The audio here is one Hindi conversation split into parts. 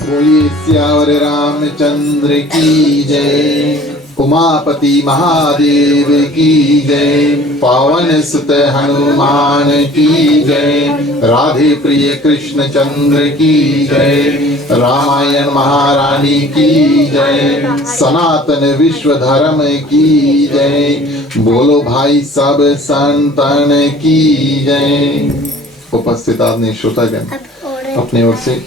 बोलिए सियावर रामचंद्र की जय, उमापति महादेव की जय, पावन सुत हनुमान की जय, राधे प्रिय कृष्ण चंद्र की जय, रामायण महारानी की जय, सनातन विश्व धर्म की जय, बोलो भाई सब संतन की जय। उपस्थित आदरणीय श्रोतागण, अपने ओर से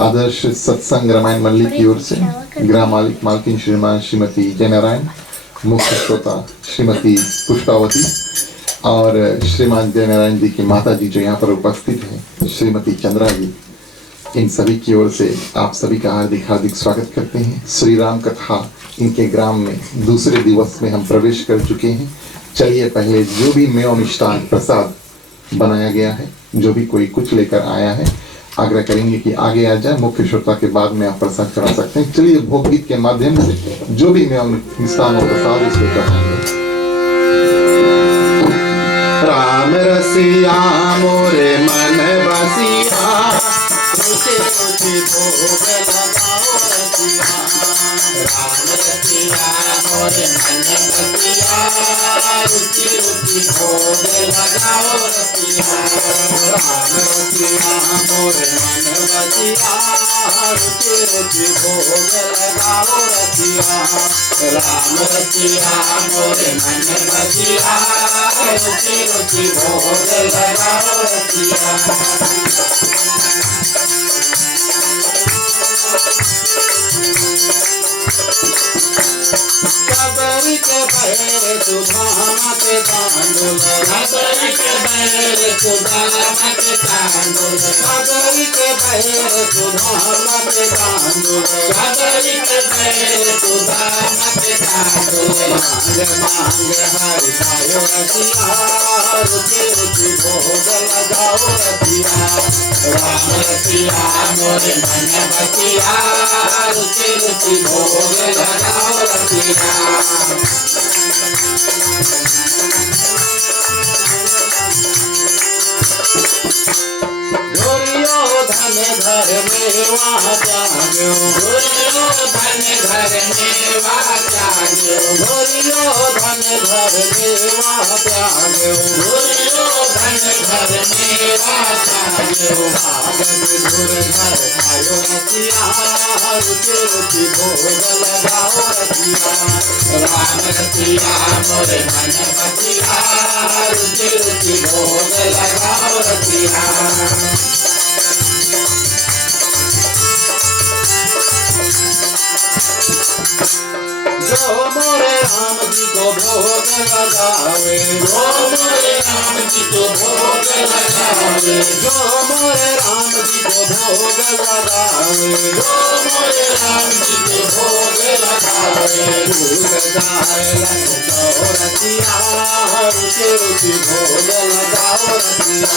आदर्श सत्संग रामायण मंडली की ओर से ग्राम मालिक मालकिन श्रीमान श्रीमती जय नारायण, मुख्य श्रोता श्रीमती पुष्पावती और श्रीमान जय नारायण जी की माता जी जो यहाँ पर उपस्थित हैं श्रीमती चंद्रा जी, इन सभी की ओर से आप सभी का हार्दिक हार्दिक स्वागत करते हैं। श्री राम कथा इनके ग्राम में दूसरे दिवस में हम प्रवेश कर चुके हैं। चलिए पहले जो भी मेवा मिष्टान प्रसाद बनाया गया है, जो भी कोई कुछ लेकर आया है, आग्रह करेंगे कि आगे आ जाए। मुख्य श्रोता के बाद में आप प्रसाद करा सकते हैं। चलिए भोग गीत के माध्यम से जो भी मिष्टान और प्रसाद इसको कराएंगे। राम रसिया मोरे मन बसिया, रुचि रुचि भोग लगाओ रसिया। राम रसिया मोरे मन बसिया, रुचि रुचि भोग लगाओ रसिया। राम रसिया मोरे मन बसिया, रुचि रुचि भोग लगाओ रसिया। राम रसिया मोरे मन बसिया, रुचि रुचि भोग लगाओ रसिया। कबरी के बैर सुधामा के तांडुल, कबरी के बैर सुधामा के तांडुल, कबरी के बैर सुधामा के तांडुल, कबरी के बैर सुधामा के तांडुल। मांग मांग हरि पायो रसिया, रुचि रुचि भोग लगाओ रसिया। राम रसिया मोरे मन बसिया, रुचि रुचि भोग लगाओ रसिया। धन घर मेवा जाग्यो, घोरियो धन घर मेवा जाग्यो, घोरियो धन घर मेवा जाग्यो, घोरियो धन घर मेवा जाग्यो। भाग विधुर घर खायो रसिया, रुचि रुचि भोग लगाओ रसिया। राम रसिया मोरे मन बसिया, रुचि रुचि भोग लगाओ रसिया। जो मोरे राम जी को भोग लगावे, जो मोरे राम जी को भोग लगावे, जो मोरे राम जी को भोग लगावे, जो मोरे राम जी को भोग लगावे। भूल जाए लगाओ रसिया, रुचि रुचि भोग लगाओ रसिया।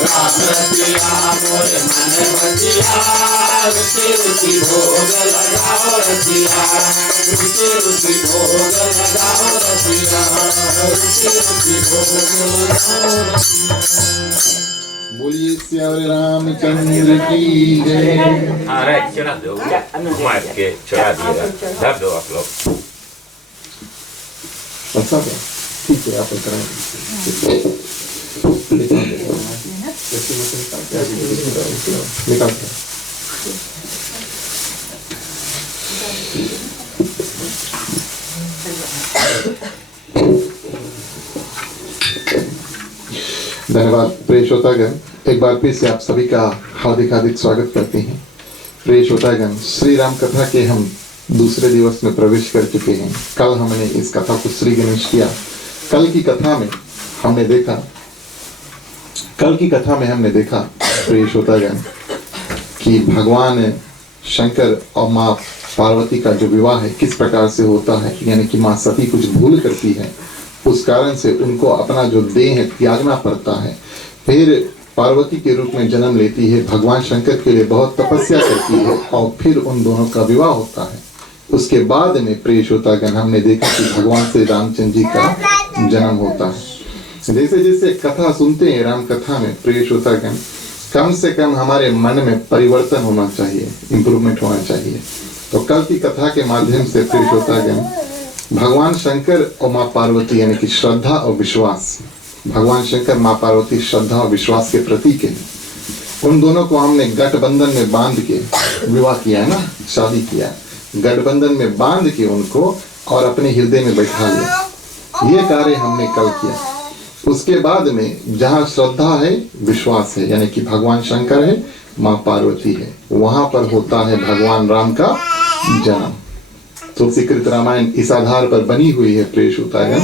राम रसिया मोरे मन बसिया, रुचि रुचि भोग लगाओ रसिया। रुचि रुचि भोग लगाओ रसिया, रुचि रुचि भोग लगाओ रसिया। बोलिए सियावर रामचंद्र की जय। हाँ राइट, चढ़ा दो, मार के चढ़ा दिएगा, धर दो आप लोग। अच्छा ठीक है, आप कराएंगे। धन्यवाद प्रिय श्रोतागण, एक बार फिर से आप सभी का हार्दिक हार्दिक स्वागत करते हैं। प्रिय श्रोतागण, श्री राम कथा के हम दूसरे दिवस में प्रवेश कर चुके हैं। कल हमने इस कथा को श्री गणेश किया। कल की कथा में हमने देखा, कल की कथा में हमने देखा प्रिय श्रोतागण कि भगवान शंकर और माँ पार्वती का जो विवाह है किस प्रकार से होता है, यानी कि माँ सती कुछ भूल करती है, उस कारण से उनको अपना जो देह है त्यागना पड़ता है। फिर पार्वती के रूप में जन्म लेती है, भगवान शंकर के लिए बहुत तपस्या करती है और फिर उन दोनों का विवाह होता है। उसके बाद में प्रिय श्रोतागण हमने देखा कि भगवान श्री रामचंद्र जी का जन्म होता है। जैसे जैसे कथा सुनते हैं राम कथा में प्रिय श्रोतागण, कम से कम हमारे मन में परिवर्तन होना चाहिए, इम्प्रूवमेंट होना चाहिए। तो कल की कथा के माध्यम से प्रिय श्रोतागण भगवान शंकर और माँ पार्वती यानी कि श्रद्धा और विश्वास, भगवान शंकर माँ पार्वती श्रद्धा और विश्वास के प्रतीक है। उन दोनों को हमने गठबंधन में बांध के विवाह किया है ना, शादी किया, गठबंधन में बांध के उनको और अपने हृदय में बैठा लिया। ये कार्य हमने कल किया। उसके बाद में जहाँ श्रद्धा है, विश्वास है, यानी कि भगवान शंकर है, माँ पार्वती है, वहां पर होता है भगवान राम का जन्म। तुलसीकृत रामायण इस आधार पर बनी हुई है प्रिय श्रोतागण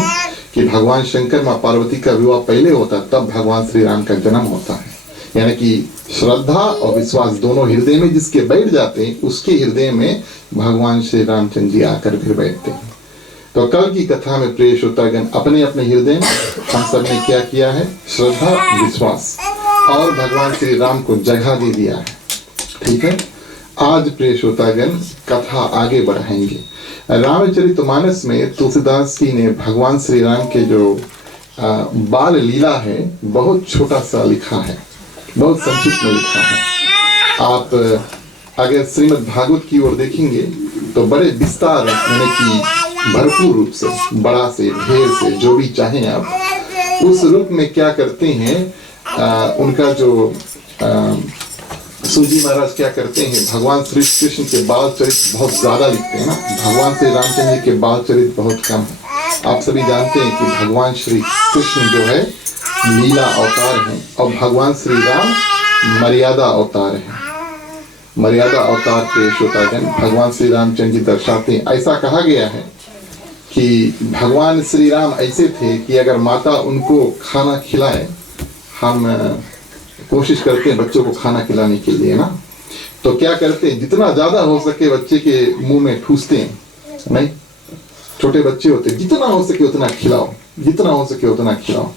कि भगवान शंकर माँ पार्वती का विवाह पहले होता, तब भगवान श्री राम का जन्म होता है। यानी कि श्रद्धा और विश्वास दोनों हृदय में जिसके बैठ जाते हैं, उसके हृदय में भगवान श्री रामचंद्र जी आकर फिर बैठते हैं। तो कल की कथा में प्रिय श्रोतागण अपने अपने हृदय में हम सब ने क्या किया है, श्रद्धा, विश्वास और भगवान श्री राम को जगह दे दिया है। ठीक है, आज प्रिय श्रोतागण कथा आगे बढ़ाएंगे। रामचरितमानस में तुलसीदास जी ने भगवान श्री राम के जो बाल लीला है बहुत छोटा सा लिखा है, बहुत संक्षिप्त में लिखा है। आप अगर श्रीमद् भागवत की ओर देखेंगे तो बड़े विस्तार यानी कि भरपूर रूप से, बड़ा से, ढेर से, जो भी चाहें आप उस रूप में क्या करते हैं, उनका जो सूजी महाराज क्या करते हैं, भगवान श्री कृष्ण के बाल चरित्र बहुत ज्यादा लिखते हैं ना, भगवान श्री रामचंद्र जी के बाल चरित्र बहुत कम है। आप सभी जानते हैं कि भगवान श्री कृष्ण जो है लीला अवतार हैं और भगवान श्री राम मर्यादा अवतार हैं। मर्यादा अवतार के श्रोतागण भगवान श्री रामचंद्र जी दर्शाते हैं। ऐसा कहा गया है कि भगवान श्री राम ऐसे थे कि अगर माता उनको खाना खिलाए, हम कोशिश करते हैं बच्चों को खाना खिलाने के लिए ना, तो क्या करते हैं, जितना ज्यादा हो सके बच्चे के मुंह में ठूसते हैं, नहीं, छोटे बच्चे होते, जितना हो सके उतना खिलाओ, जितना हो सके उतना खिलाओ।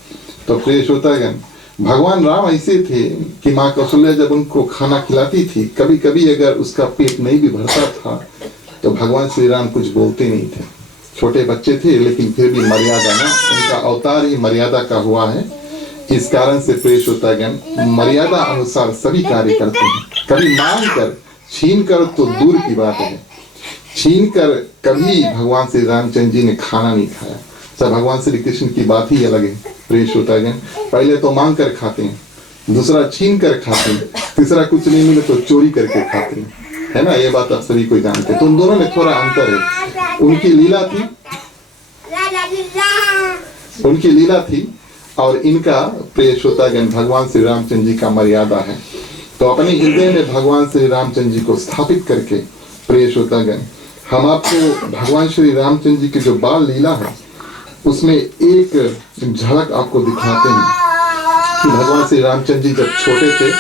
तो प्रिय श्रोतागण भगवान राम ऐसे थे कि माँ कौशल्या जब उनको खाना खिलाती थी, कभी कभी अगर उसका पेट नहीं भी भरता था तो भगवान श्री राम कुछ बोलते नहीं थे। छोटे बच्चे थे लेकिन फिर भी मर्यादा ना, उनका अवतार ही मर्यादा का हुआ है। इस कारण से प्रिय श्रोतागण मर्यादा अनुसार सभी कार्य करते हैं। कभी मांग कर, छीन कर तो दूर की बात है, छीन कर कभी भगवान श्री रामचंद्र जी ने खाना नहीं खाया। सब भगवान श्री कृष्ण की बात ही अलग है प्रिय श्रोतागण। पहले तो मांग कर खाते हैं, दूसरा छीन कर खाते हैं, तीसरा कुछ नहीं मिले तो चोरी करके खाते हैं, है ना, ये बात आप सभी को जानते हैं। तो उन दोनों में थोड़ा अंतर है। उनकी लीला थी, उनकी लीला थी और इनका प्रिय श्रोतागण भगवान श्री रामचंद्र जी का मर्यादा है। तो अपने हृदय में भगवान श्री रामचंद्र जी को स्थापित करके प्रिय श्रोतागण हम आपको भगवान श्री रामचंद्र जी की जो बाल लीला है उसमें एक झलक आपको दिखाते हैं कि भगवान श्री रामचंद्र जी जब छोटे थे,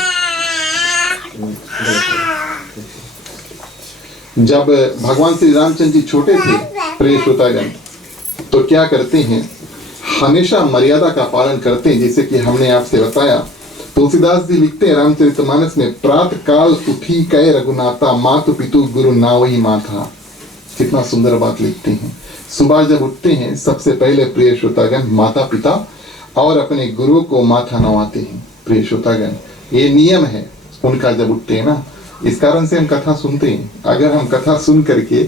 जब भगवान श्री रामचंद्र जी छोटे थे प्रिय श्रोतागण, तो क्या करते हैं, हमेशा मर्यादा का पालन करते हैं। जैसे कि हमने आपसे बताया, तुलसीदास जी लिखते हैं रामचरितमानस में, प्रातः काल उठी कै रघुनाथा, मातु पितु गुरु नावही माथा। कितना सुंदर बात लिखते हैं। सुबह जब उठते हैं सबसे पहले प्रिय श्रोतागण माता पिता और अपने गुरु को माथा नवाते हैं प्रिय श्रोतागण। ये नियम है उनका जब उठते हैं ना, इस कारण से हम कथा सुनते हैं। अगर हम कथा सुन करके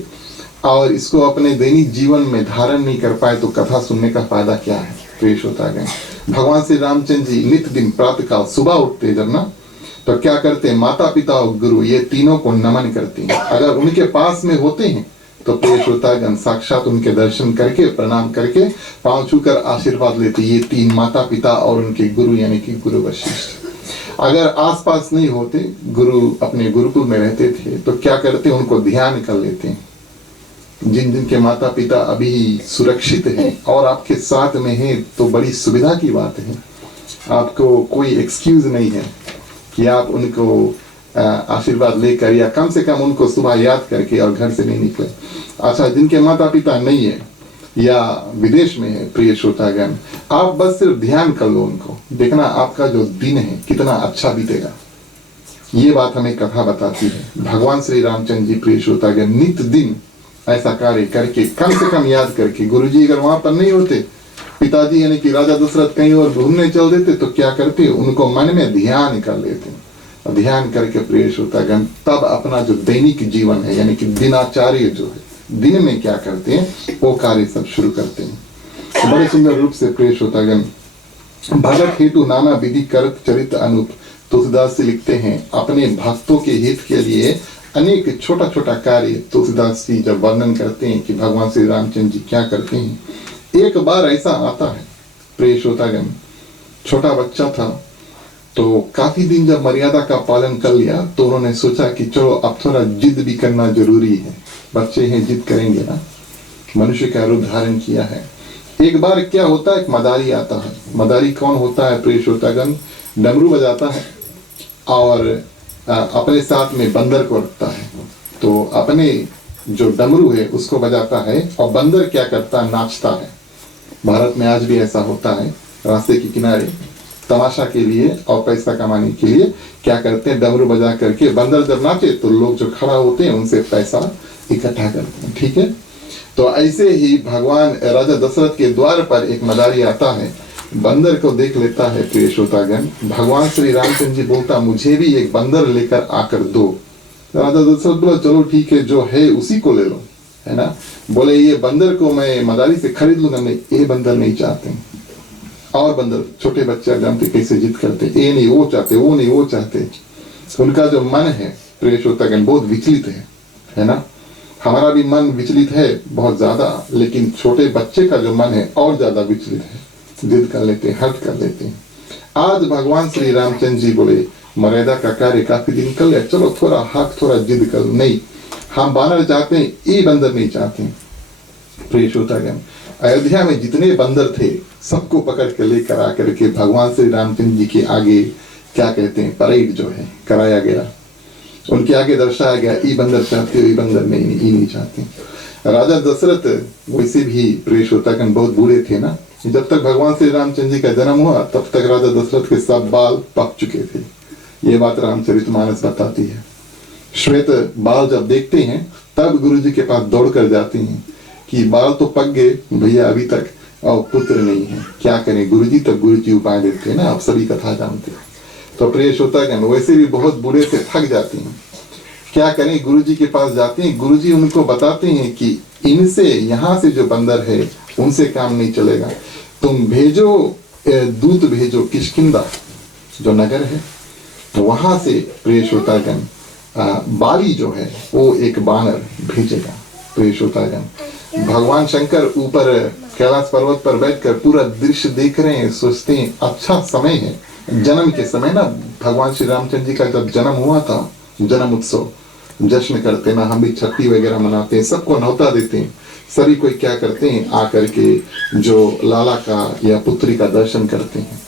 और इसको अपने दैनिक जीवन में धारण नहीं कर पाए तो कथा सुनने का फायदा क्या है प्रिय श्रोतागण। भगवान श्री रामचंद्र जी नित्य दिन प्रातःकाल सुबह उठते जब ना, तो क्या करते हैं, माता पिता और गुरु ये तीनों को नमन करते हैं। अगर उनके पास में होते हैं तो प्रिय श्रोतागण साक्षात उनके दर्शन करके, प्रणाम करके, पांव छूकर आशीर्वाद लेते। ये तीन माता पिता और उनके गुरु यानी कि गुरु वशिष्ठ। अगर आसपास नहीं होते, गुरु अपने गुरुकुल में रहते थे, तो क्या करते, उनको ध्यान कर लेते हैं। जिन जिनके माता पिता अभी सुरक्षित हैं और आपके साथ में हैं, तो बड़ी सुविधा की बात है। आपको कोई एक्सक्यूज नहीं है कि आप उनको आशीर्वाद लेकर या कम से कम उनको सुबह याद करके और घर से नहीं निकले। अच्छा, जिनके माता पिता नहीं है या विदेश में है, प्रिय श्रोतागण, आप बस सिर्फ ध्यान कर लो उनको, देखना आपका जो दिन है कितना अच्छा बीतेगा। ये बात हमें कथा बताती है। भगवान श्री रामचंद्र जी, प्रिय श्रोतागण, नित्य दिन ऐसा कार्य करके, कम से कम याद करके, गुरुजी अगर वहां पर नहीं होते, पिताजी यानी कि राजा दशरथ कहीं और घूमने चल देते, तो क्या करते, उनको मन में ध्यान कर लेते। ध्यान करके प्रिय श्रोतागण तब अपना जो दैनिक जीवन है यानी कि दिनाचार्य जो है, दिन में क्या करते हैं वो कार्य सब शुरू करते हैं। तो बड़े सुंदर रूप से प्रिय श्रोतागण, भगत हेतु नाना विधि करत चरित अनूप, तुलसीदास से लिखते हैं अपने भक्तों के हित के लिए अनेक छोटा छोटा कार्य तुलसीदास जी जब वर्णन करते हैं कि भगवान श्री रामचंद्र जी क्या करते हैं। एक बार ऐसा आता है प्रिय श्रोतागण, छोटा बच्चा था, तो काफी दिन जब मर्यादा का पालन कर लिया तो उन्होंने सोचा कि चलो अब थोड़ा जिद भी करना जरूरी है, बच्चे हैं जिद करेंगे ना। मनुष्य का रूप धारण किया है। एक बार क्या होता है, एक मदारी आता है। मदारी कौन होता है प्रिय श्रोतागण, डमरू बजाता है और अपने साथ में बंदर को रखता है। तो अपने जो डमरू है उसको बजाता है और बंदर क्या करता है, नाचता है। भारत में आज भी ऐसा होता है, रास्ते के किनारे तमाशा के लिए और पैसा कमाने के लिए क्या करते हैं, डमरू बजा करके बंदर जब नाचे तो लोग जो खड़ा होते हैं उनसे पैसा इकट्ठा करते हैं। ठीक है, तो ऐसे ही भगवान राजा दशरथ के द्वार पर एक मदारी आता है, बंदर को देख लेता है प्रिय श्रोतागण। भगवान श्री रामचंद्र जी बोलता मुझे भी एक बंदर लेकर आकर दो। राजा दशरथ बोला चलो ठीक है, जो है उसी को ले लो, है ना। बोले ये बंदर को मैं मदारी से खरीद लूंगा, नहीं ये बंदर नहीं चाहते। और बंदर, छोटे बच्चे जानते कैसे जिद करते, ये नहीं वो चाहते, वो नहीं वो चाहते। उनका जो मन है प्रिय श्रोतागण बहुत विचलित है ना। हमारा भी मन विचलित है बहुत ज्यादा, लेकिन छोटे बच्चे का जो मन है और ज्यादा विचलित है, जिद कर लेते, हट कर लेते हैं। आज भगवान श्री रामचंद्र जी बोले मर्यादा का कार्य काफी दिन कर लिया, चलो थोड़ा हट, थोड़ा जिद कर, नहीं हम बानर चाहते हैं, ये बंदर नहीं चाहते। प्रिय श्रोतागण, अयोध्या में जितने बंदर थे सबको पकड़ के लेकर आकर के भगवान श्री रामचंद्र जी के आगे क्या कहते हैं, परेड जो है कराया गया। उनके आगे दर्शाया गया, ये बंदर चाहते हो, ये बंदर नहीं, ये नहीं चाहते। राजा दशरथ वैसे भी प्रिय श्रोतागण बहुत बूढ़े थे ना। जब तक भगवान श्री रामचंद्र जी का जन्म हुआ तब तक राजा दशरथ के सब बाल पक चुके थे। ये बात रामचरितमानस बताती है। श्वेत बाल जब देखते हैं तब गुरु जी के पास दौड़ कर जाते हैं कि बाल तो पक गए भैया अभी तक और पुत्र नहीं है, क्या करें गुरुजी। तब गुरुजी उपाय देते हैं ना, आप सभी कथा जानते हैं। तो प्रिय श्रोतागण वैसे भी बहुत बूढ़े से थक जाते हैं, क्या करें, गुरुजी के पास जाते हैं। गुरुजी उनको बताते हैं कि इनसे, यहाँ से जो बंदर है उनसे काम नहीं चलेगा, तुम भेजो, दूत भेजो किष्किंधा जो नगर है, तो वहां से प्रिय श्रोतागण बाली जो है वो एक बानर भेजेगा। प्रिय श्रोतागण भगवान शंकर ऊपर कैलाश पर्वत पर बैठकर पूरा दृश्य देख रहे हैं, सोचते हैं अच्छा समय है, जन्म के समय ना, भगवान श्री रामचंद्र जी का जब जन्म हुआ था, जन्म उत्सव जश्न करते ना, हम भी छठी वगैरह मनाते हैं, सबको न्योता देते हैं। सभी कोई क्या करते हैं, आकर के जो लाला का या पुत्री का दर्शन करते हैं।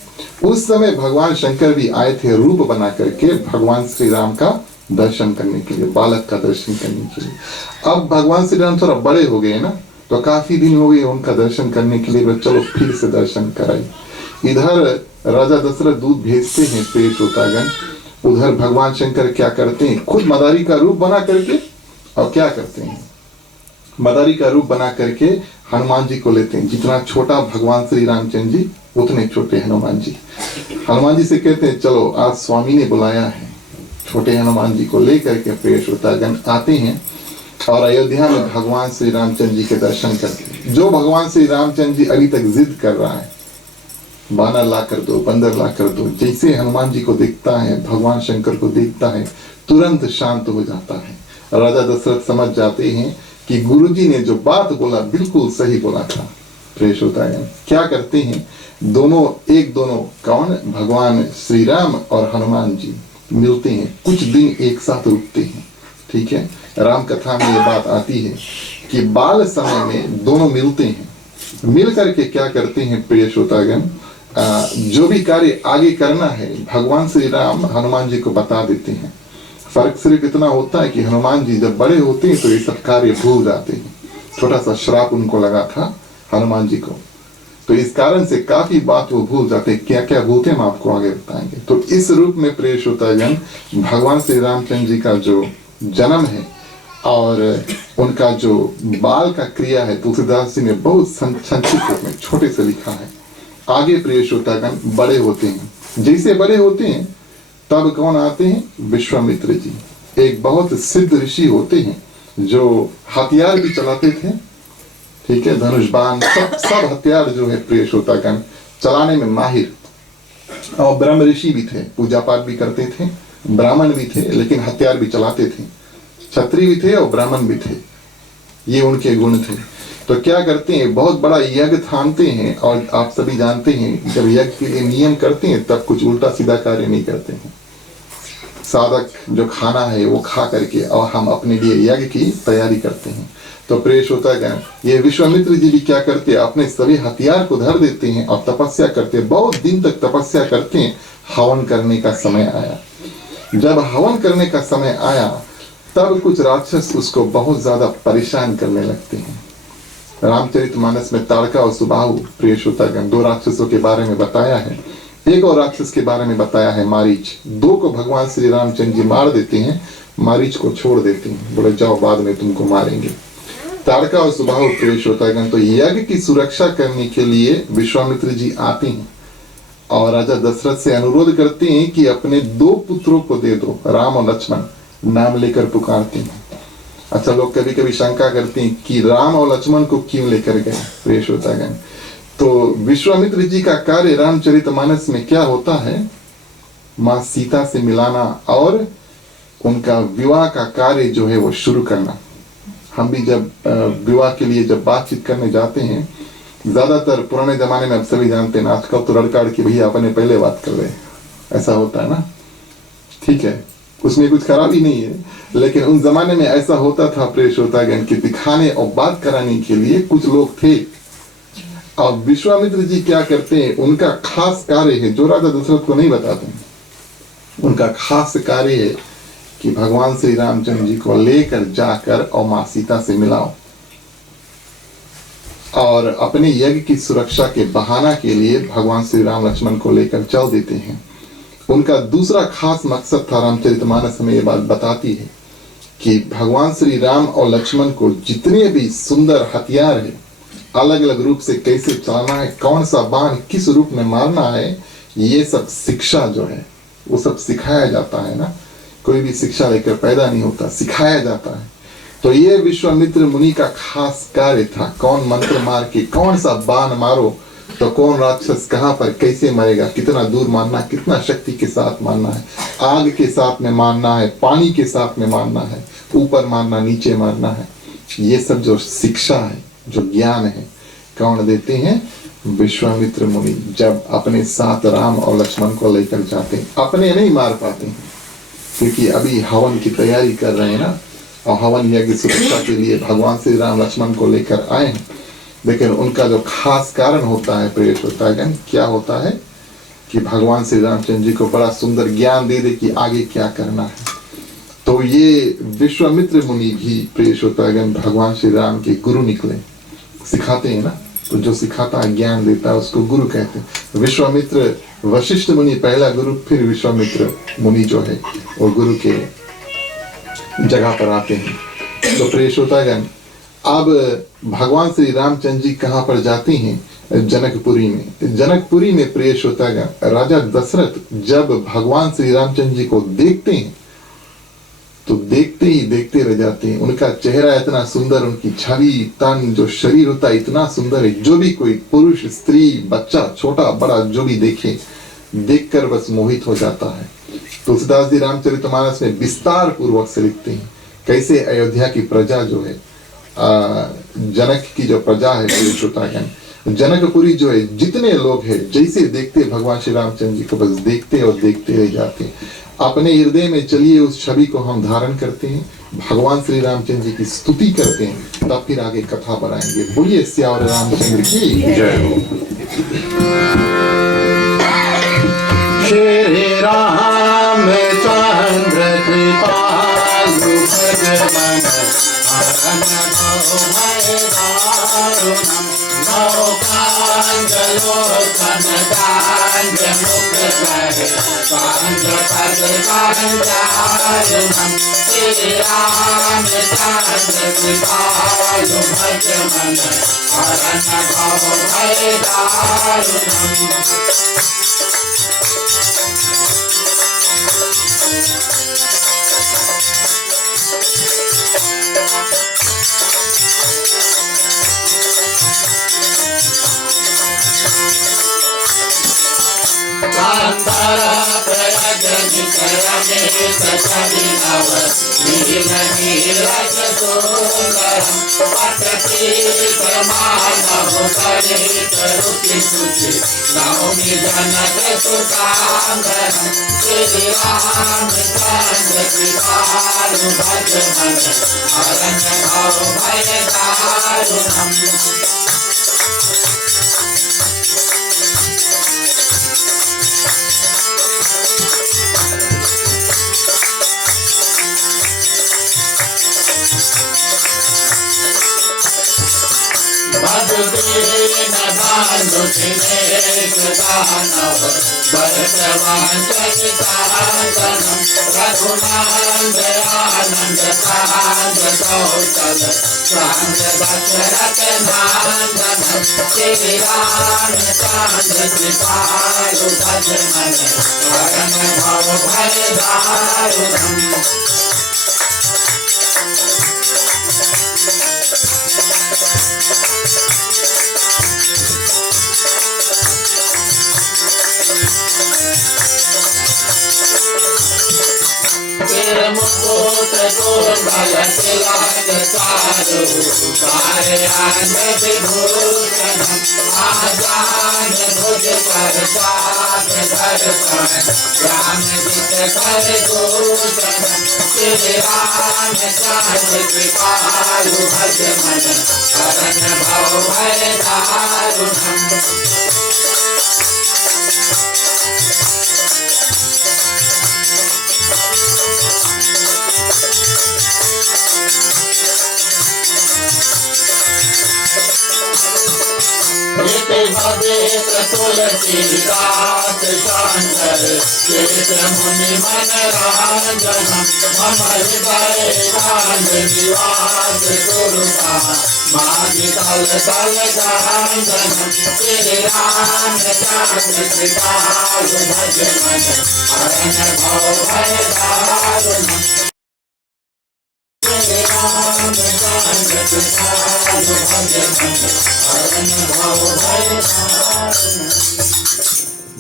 उस समय भगवान शंकर भी आए थे रूप बना करके भगवान श्री राम का दर्शन करने के लिए, बालक का दर्शन करने के लिए। अब भगवान श्री राम थोड़ा बड़े हो गए ना, तो काफी दिन हो गए उनका दर्शन करने के लिए, चलो फिर से दर्शन कराए। इधर राजा दशरथ दूत भेजते हैं प्रिय श्रोतागण, उधर भगवान शंकर क्या करते हैं, खुद मदारी का रूप बना करके, और क्या करते हैं, मदारी का रूप बना करके हनुमान जी को लेते हैं। जितना छोटा भगवान श्री रामचंद्र जी उतने छोटे हनुमान जी। हनुमान जी से कहते हैं चलो आज स्वामी ने बुलाया है। छोटे हनुमान जी को लेकर के प्रिय श्रोतागण आते हैं और अयोध्या में भगवान श्री रामचंद्र जी के दर्शन करते हैं। जो भगवान श्री रामचंद्र जी अभी तक जिद कर रहा है, बानर ला कर दो, बंदर ला कर दो, जैसे हनुमान जी को देखता है, भगवान शंकर को देखता है, तुरंत शांत हो जाता है। राजा दशरथ समझ जाते हैं कि गुरुजी ने जो बात बोला बिल्कुल सही बोला था। प्रिय श्रोतागण क्या करते हैं, दोनों कौन, भगवान श्री राम और हनुमान जी मिलते हैं, कुछ दिन एक साथ रुकते हैं। ठीक है, राम कथा में ये बात आती है कि बाल समय में दोनों मिलते हैं, मिल करके क्या करते हैं प्रिय श्रोतागण, जो भी कार्य आगे करना है भगवान श्री राम हनुमान जी को बता देते हैं। फर्क सिर्फ इतना होता है कि हनुमान जी जब बड़े होते हैं तो ये सब कार्य भूल जाते हैं। छोटा सा श्राप उनको लगा था हनुमान जी को, तो इस कारण से काफी बात वो भूल जाते हैं। क्या क्या भूलते हैं हम आपको आगे बताएंगे। तो इस रूप में प्रिय श्रोतागण भगवान श्री रामचंद्र जी का जो जन्म है और उनका जो बाल का क्रिया है तुलसीदास जी ने बहुत संक्षिप्त रूप में छोटे से लिखा है। आगे प्रिय श्रोतागण बड़े होते हैं, जैसे बड़े होते हैं तब कौन आते हैं, विश्वामित्र जी, एक बहुत सिद्ध ऋषि होते हैं जो हथियार भी चलाते थे, ठीक है, धनुष बाण सब हथियार जो है प्रिय श्रोतागण चलाने में माहिर, और ब्रह्म ऋषि भी थे, पूजा पाठ भी करते थे, ब्राह्मण भी थे लेकिन हथियार भी चलाते थे, क्षत्रिय भी थे और ब्राह्मण भी थे, ये उनके गुण थे। तो क्या करते हैं, बहुत बड़ा यज्ञ थामते हैं, और आप सभी जानते हैं जब यज्ञ के लिए नियम करते हैं तब कुछ उल्टा सीधा कार्य नहीं करते हैं। साधक जो खाना है वो खा करके और हम अपने लिए यज्ञ की तैयारी करते हैं। तो प्रिय श्रोतागण ये विश्वामित्र जी भी क्या करते हैं, अपने सभी हथियार को धर देते हैं और तपस्या करते हैं, बहुत दिन तक तपस्या करते हैं। हवन करने का समय आया, जब हवन करने का समय आया तब कुछ राक्षस उसको बहुत ज्यादा परेशान करने लगते हैं। रामचरितमानस में ताड़का और सुबाहु प्रिय श्रोतागण दो राक्षसों के बारे में बताया है। एक और राक्षस के बारे में बताया है मारीच। दो को भगवान श्री रामचंद्र जी मार देते हैं, मारीच को छोड़ देते हैं, बोले जाओ बाद में तुमको मारेंगे। ताड़का और सुबाहु प्रिय श्रोतागण तो यज्ञ की सुरक्षा करने के लिए विश्वामित्र जी आते हैं और राजा दशरथ से अनुरोध करते हैं कि अपने दो पुत्रों को दे दो, राम और लक्ष्मण नाम लेकर पुकारते हैं। अच्छा, लोग कभी कभी शंका करते हैं कि राम और लक्ष्मण को क्यों लेकर गए प्रिय श्रोतागण। तो विश्वामित्र जी का कार्य रामचरितमानस में क्या होता है, माँ सीता से मिलाना और उनका विवाह का कार्य जो है वो शुरू करना। हम भी जब विवाह के लिए जब बातचीत करने जाते हैं, ज्यादातर पुराने जमाने में आप सभी जानते हैं, आजकल तो लड़का लड़की भैया अपने पहले बात कर रहे हैं, ऐसा होता है ना, ठीक है, उसमें कुछ खराबी नहीं है, लेकिन उन जमाने में ऐसा होता था प्रिय श्रोतागण कि दिखाने और बात कराने के लिए कुछ लोग थे। और विश्वामित्र जी क्या करते हैं, उनका खास कार्य है जो राजा दशरथ को नहीं बताते हैं। उनका खास कार्य है कि भगवान श्री रामचंद्र जी को लेकर जाकर और माँ सीता से मिलाओ, और अपने यज्ञ की सुरक्षा के बहाना के लिए भगवान श्री राम लक्ष्मण को लेकर चल देते हैं। उनका दूसरा खास मकसद था, रामचरितमानस में ये बात बताती है कि भगवान श्री राम और लक्ष्मण को जितने भी सुंदर हथियार है, अलग अलग रूप से कैसे चलाना है, कौन सा बाण किस रूप में मारना है, ये सब शिक्षा जो है वो सब सिखाया जाता है ना। कोई भी शिक्षा लेकर पैदा नहीं होता, सिखाया जाता है। तो ये विश्वामित्र मुनि का खास कार्य था, कौन मंत्र मार के कौन सा बाण मारो तो कौन राक्षस कहाँ पर कैसे मरेगा, कितना दूर मारना, कितना शक्ति के साथ मारना है, आग के साथ में मारना है, पानी के साथ में मारना है, ऊपर मारना, नीचे मारना है। ये सब जो शिक्षा है, जो ज्ञान है, कौन देते हैं, विश्वामित्र मुनि। जब अपने साथ राम और लक्ष्मण को लेकर जाते हैं, अपने नहीं मार पाते हैं क्योंकि अभी हवन की तैयारी कर रहे हैं ना, और हवन यज्ञ सुरक्षा के लिए भगवान श्री राम लक्ष्मण को लेकर आए हैं। लेकिन उनका जो खास कारण होता है प्रिय श्रोतागण, क्या होता है कि भगवान श्री रामचंद्र जी को बड़ा सुंदर ज्ञान दे दे कि आगे क्या करना है। तो ये विश्वामित्र मुनि भी प्रिय श्रोतागण भगवान श्री राम के गुरु निकले, सिखाते हैं ना, तो जो सिखाता है ज्ञान देता है उसको गुरु कहते हैं। विश्वामित्र वशिष्ठ मुनि पहला गुरु, फिर विश्वामित्र मुनि जो है वो गुरु के जगह पर आते हैं। तो प्रिय श्रोतागण अब भगवान श्री रामचंद्र जी कहाँ पर जाते हैं, जनकपुरी में। जनकपुरी में प्रिय श्रोतागण राजा दशरथ जब भगवान श्री रामचंद्र जी को देखते हैं तो देखते ही देखते रह जाते हैं। उनका चेहरा इतना सुंदर, उनकी छवि, तन, जो शरीर होता है इतना सुंदर है, जो भी कोई पुरुष, स्त्री, बच्चा, छोटा बड़ा जो भी देखे, देखकर बस मोहित हो जाता है। तुलसीदास जी रामचरितमानस में विस्तार पूर्वक से लिखते हैं कैसे अयोध्या की प्रजा जो है, जनक की जो प्रजा है प्रिय श्रोतागण, जनकपुरी जो है, जितने लोग हैं जैसे देखते भगवान श्री रामचंद्र जी को बस देखते और देखते रह जाते। अपने हृदय में चलिए उस छवि को हम धारण करते हैं भगवान श्री रामचंद्र जी की स्तुति करते हैं, तब फिर आगे कथा बढ़ाएंगे। बोलिए सियावर रामचंद्र की जय हो। श्री रामचंद्र कृपालु भजमन हरन भव भय दारुणम लोकांजलोचन कांज मुख करे कांज पद कांजारुणम श्री रामचंद्र कृपालु भजमन हरन भव भय दारुणम। तुलसीदास शंकर क्षेत्र मुनि मन रंजन मम हृदय राम निवास गुरुता माधि तल तल रंजन श्री राम चंद्र कृपालु भजमन हरन भव भय दारुणम। श्री राम चंद्र कृपालु भजमन हरन भव भय दारुणम।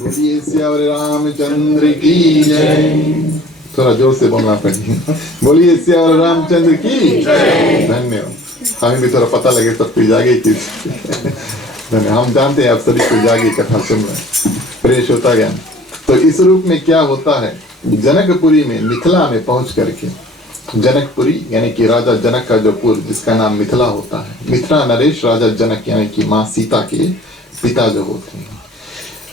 बोलिए सियावर रामचंद्र की जय। थोड़ा जोर से बोलना पड़ेगा। बोलिए सियावर रामचंद्र की जय। धन्यवाद। हमें भी थोड़ा पता लगे तब फिर जागे कि धन्यवाद। हम जानते हैं आप सभी को जागे कथा सुन रहे, प्रेष होता ज्ञान। तो इस रूप में क्या होता है, जनकपुरी में मिथिला में पहुंच करके, जनकपुरी यानी कि राजा जनक का जो पुर जिसका नाम मिथिला होता है, मिथिला नरेश राजा जनक यानी कि माँ सीता के पिता जो होते हैं,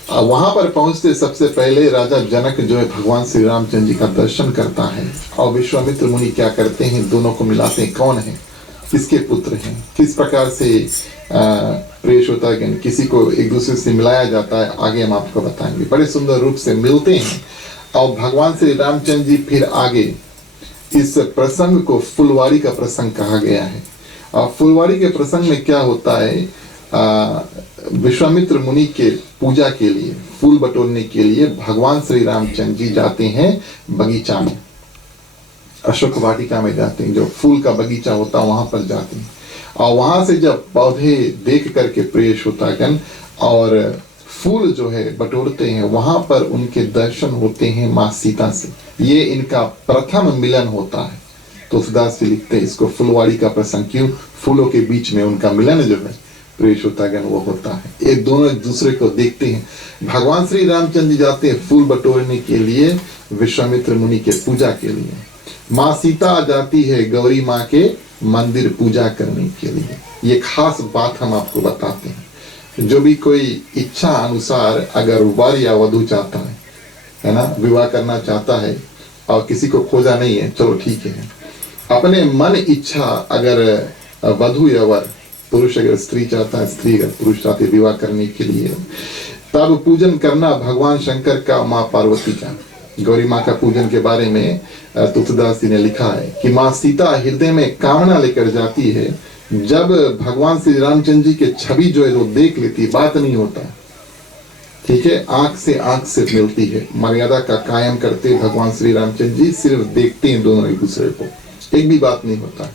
वहां पर पहुंचते सबसे पहले राजा जनक जो है भगवान श्री रामचंद्र जी का दर्शन करता है और विश्वामित्र मुनि क्या करते हैं, दोनों को मिलाते हैं, कौन है, किसके पुत्र हैं, किस प्रकार से प्रेष होता है, किसी को एक दूसरे से मिलाया जाता है, आगे हम आपको बताएंगे। बड़े सुंदर रूप से मिलते हैं और भगवान श्री रामचंद्र जी फिर आगे इस प्रसंग को फुलवाड़ी का प्रसंग कहा गया है। और फुलवाड़ी के प्रसंग में क्या होता है, विश्वामित्र मुनि के पूजा के लिए, फूल बटोरने के लिए भगवान श्री रामचंद्र जी जाते हैं बगीचा में, अशोक वाटिका में जाते हैं, जो फूल का बगीचा होता है वहां पर जाते हैं। और वहां से जब पौधे देख करके प्रेष होता गण और फूल जो है बटोरते हैं, वहां पर उनके दर्शन होते हैं माँ सीता से। ये इनका प्रथम मिलन होता है। तुलसीदास जी लिखते हैं इसको फुलवाड़ी का प्रसंग, क्यों, फूलों के बीच में उनका मिलन जो है प्रेष होता गण वो होता है। एक दोनों एक दूसरे को देखते हैं। भगवान श्री रामचंद्र जी जाते हैं फूल बटोरने के लिए विश्वामित्र मुनि के पूजा के लिए। माँ सीता जाती है गौरी माँ के मंदिर पूजा करने के लिए। ये खास बात हम आपको बताते हैं। जो भी कोई इच्छा अनुसार अगर वर या वधू चाहता है ना, विवाह करना चाहता है और किसी को खोजा नहीं है, चलो ठीक है, अपने मन इच्छा अगर वधू या वर, पुरुष अगर स्त्री चाहता है, स्त्री अगर पुरुष चाहते विवाह करने के लिए, तब पूजन करना भगवान शंकर का, माँ पार्वती का। गौरी माँ का पूजन के बारे में तुलसीदास जी ने लिखा है कि माँ सीता हृदय में कामना लेकर जाती है। जब भगवान श्री रामचंद्र जी के छवि जो है वो देख लेती, बात नहीं होता, ठीक है, आंख से मिलती है। मर्यादा का कायम करते भगवान श्री रामचंद्र जी सिर्फ देखते हैं दोनों एक दूसरे को, एक भी बात नहीं होता।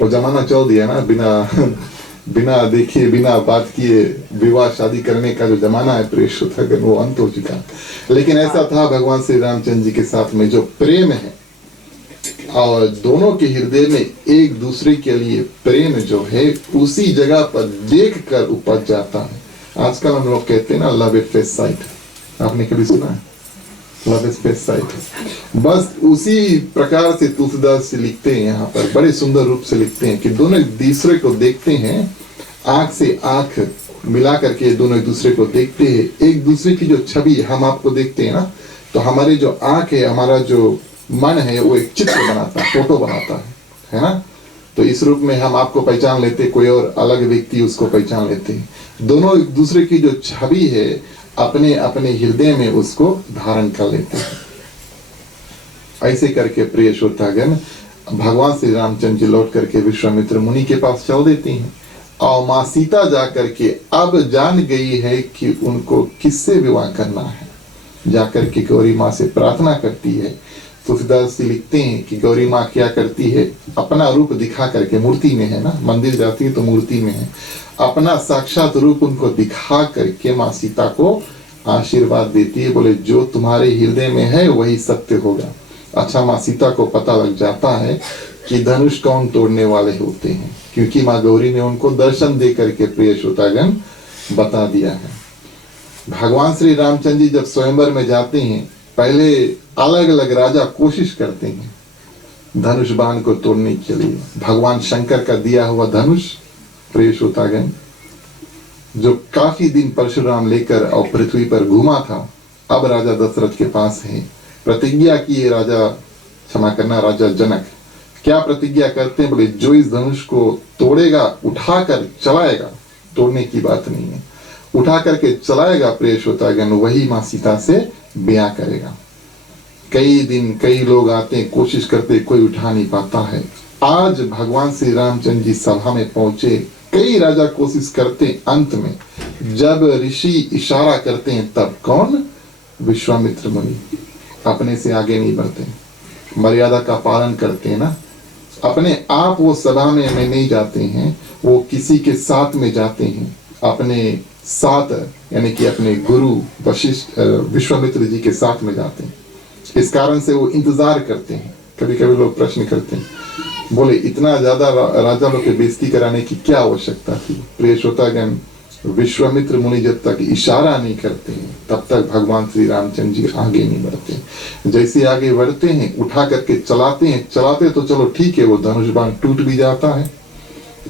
वो जमाना चल दिया ना, बिना देखे बिना बात किए विवाह शादी करने का जो जमाना है प्रेषित है, वो अंत हो चुका। लेकिन ऐसा था भगवान श्री रामचंद्र जी के साथ में जो प्रेम है, और दोनों के हृदय में एक दूसरे के लिए प्रेम जो है उसी जगह पर देख कर उपज जाता है। आजकल हम लोग कहते हैं ना, लव एट फर्स्ट साइट, आपने कभी सुना है? लव एट फर्स्ट साइट, बस उसी प्रकार से तुलसीदास जी लिखते हैं यहाँ पर, बड़े सुंदर रूप से लिखते हैं कि दोनों एक दूसरे को देखते हैं, आंख से आंख मिला करके दोनों एक दूसरे को देखते हैं। एक दूसरे की जो छवि हम आपको देखते हैं ना, तो हमारी जो आंख है, हमारा जो मन है, वो एक चित्र बनाता है, फोटो बनाता है ना। तो इस रूप में हम आपको पहचान लेते, कोई और अलग व्यक्ति उसको पहचान लेते हैं। दोनों एक दूसरे की जो छवि है अपने अपने हृदय में उसको धारण कर लेते हैं। ऐसे करके प्रिय श्रोतागण, भगवान श्री रामचंद्र जी लौट करके विश्वामित्र मुनि के पास चल देती हैं, और माँ सीता जा करके अब जान गई है कि उनको किससे विवाह करना है। जाकर के गौरी माँ से प्रार्थना करती है। तुलसीदास जी लिखते हैं कि गौरी माँ क्या करती है, अपना रूप दिखा करके, मूर्ति में है ना, मंदिर जाती है तो मूर्ति में है, अपना साक्षात रूप उनको दिखा करके माँ सीता को आशीर्वाद देती है। बोले जो तुम्हारे हृदय में है वही सत्य होगा। अच्छा, माँ सीता को पता लग जाता है कि धनुष कौन तोड़ने वाले होते हैं, क्योंकि माँ गौरी ने उनको दर्शन दे करके प्रिय श्रोतागण बता दिया है। भगवान श्री रामचंद्र जी जब स्वयंवर में जाते हैं, पहले अलग अलग राजा कोशिश करते हैं धनुष बाण को तोड़ने के लिए। भगवान शंकर का दिया हुआ धनुष प्रिय श्रोतागण, जो काफी दिन परशुराम लेकर और पृथ्वी पर घूमा था, अब राजा दशरथ के पास है। प्रतिज्ञा की राजा, क्षमा करना, राजा जनक क्या प्रतिज्ञा करते हैं? बोले जो इस धनुष को तोड़ेगा, उठाकर चलाएगा, तोड़ने की बात नहीं है, उठा करके चलाएगा प्रिय श्रोतागण, वही माँ सीता से ब्याह करेगा। कई दिन कई लोग आते हैं, कोशिश करते, कोई उठा नहीं पाता है। आज भगवान श्री रामचंद्र जी सभा में पहुंचे, कई राजा कोशिश करते, अंत में जब ऋषि इशारा करते हैं तब कौन? विश्वामित्र मुनि अपने से आगे नहीं बढ़ते, मर्यादा का पालन करते हैं ना, अपने आप वो सभा में नहीं जाते हैं, वो किसी के साथ में जाते हैं, अपने साथ यानी कि अपने गुरु वशिष्ठ विश्वामित्र जी के साथ में जाते हैं। इस कारण से वो इंतजार करते हैं। कभी कभी लोग प्रश्न करते हैं, बोले इतना ज्यादा राजा लोग की बेइज्जती कराने की क्या आवश्यकता थी? प्रिय श्रोतागण, विश्वामित्र मुनि जब तक इशारा नहीं करते हैं तब तक भगवान श्री रामचंद्र जी आगे नहीं बढ़ते। जैसे आगे बढ़ते हैं, उठा करके चलाते हैं, चलाते तो चलो ठीक है, वो धनुष बाण टूट भी जाता है।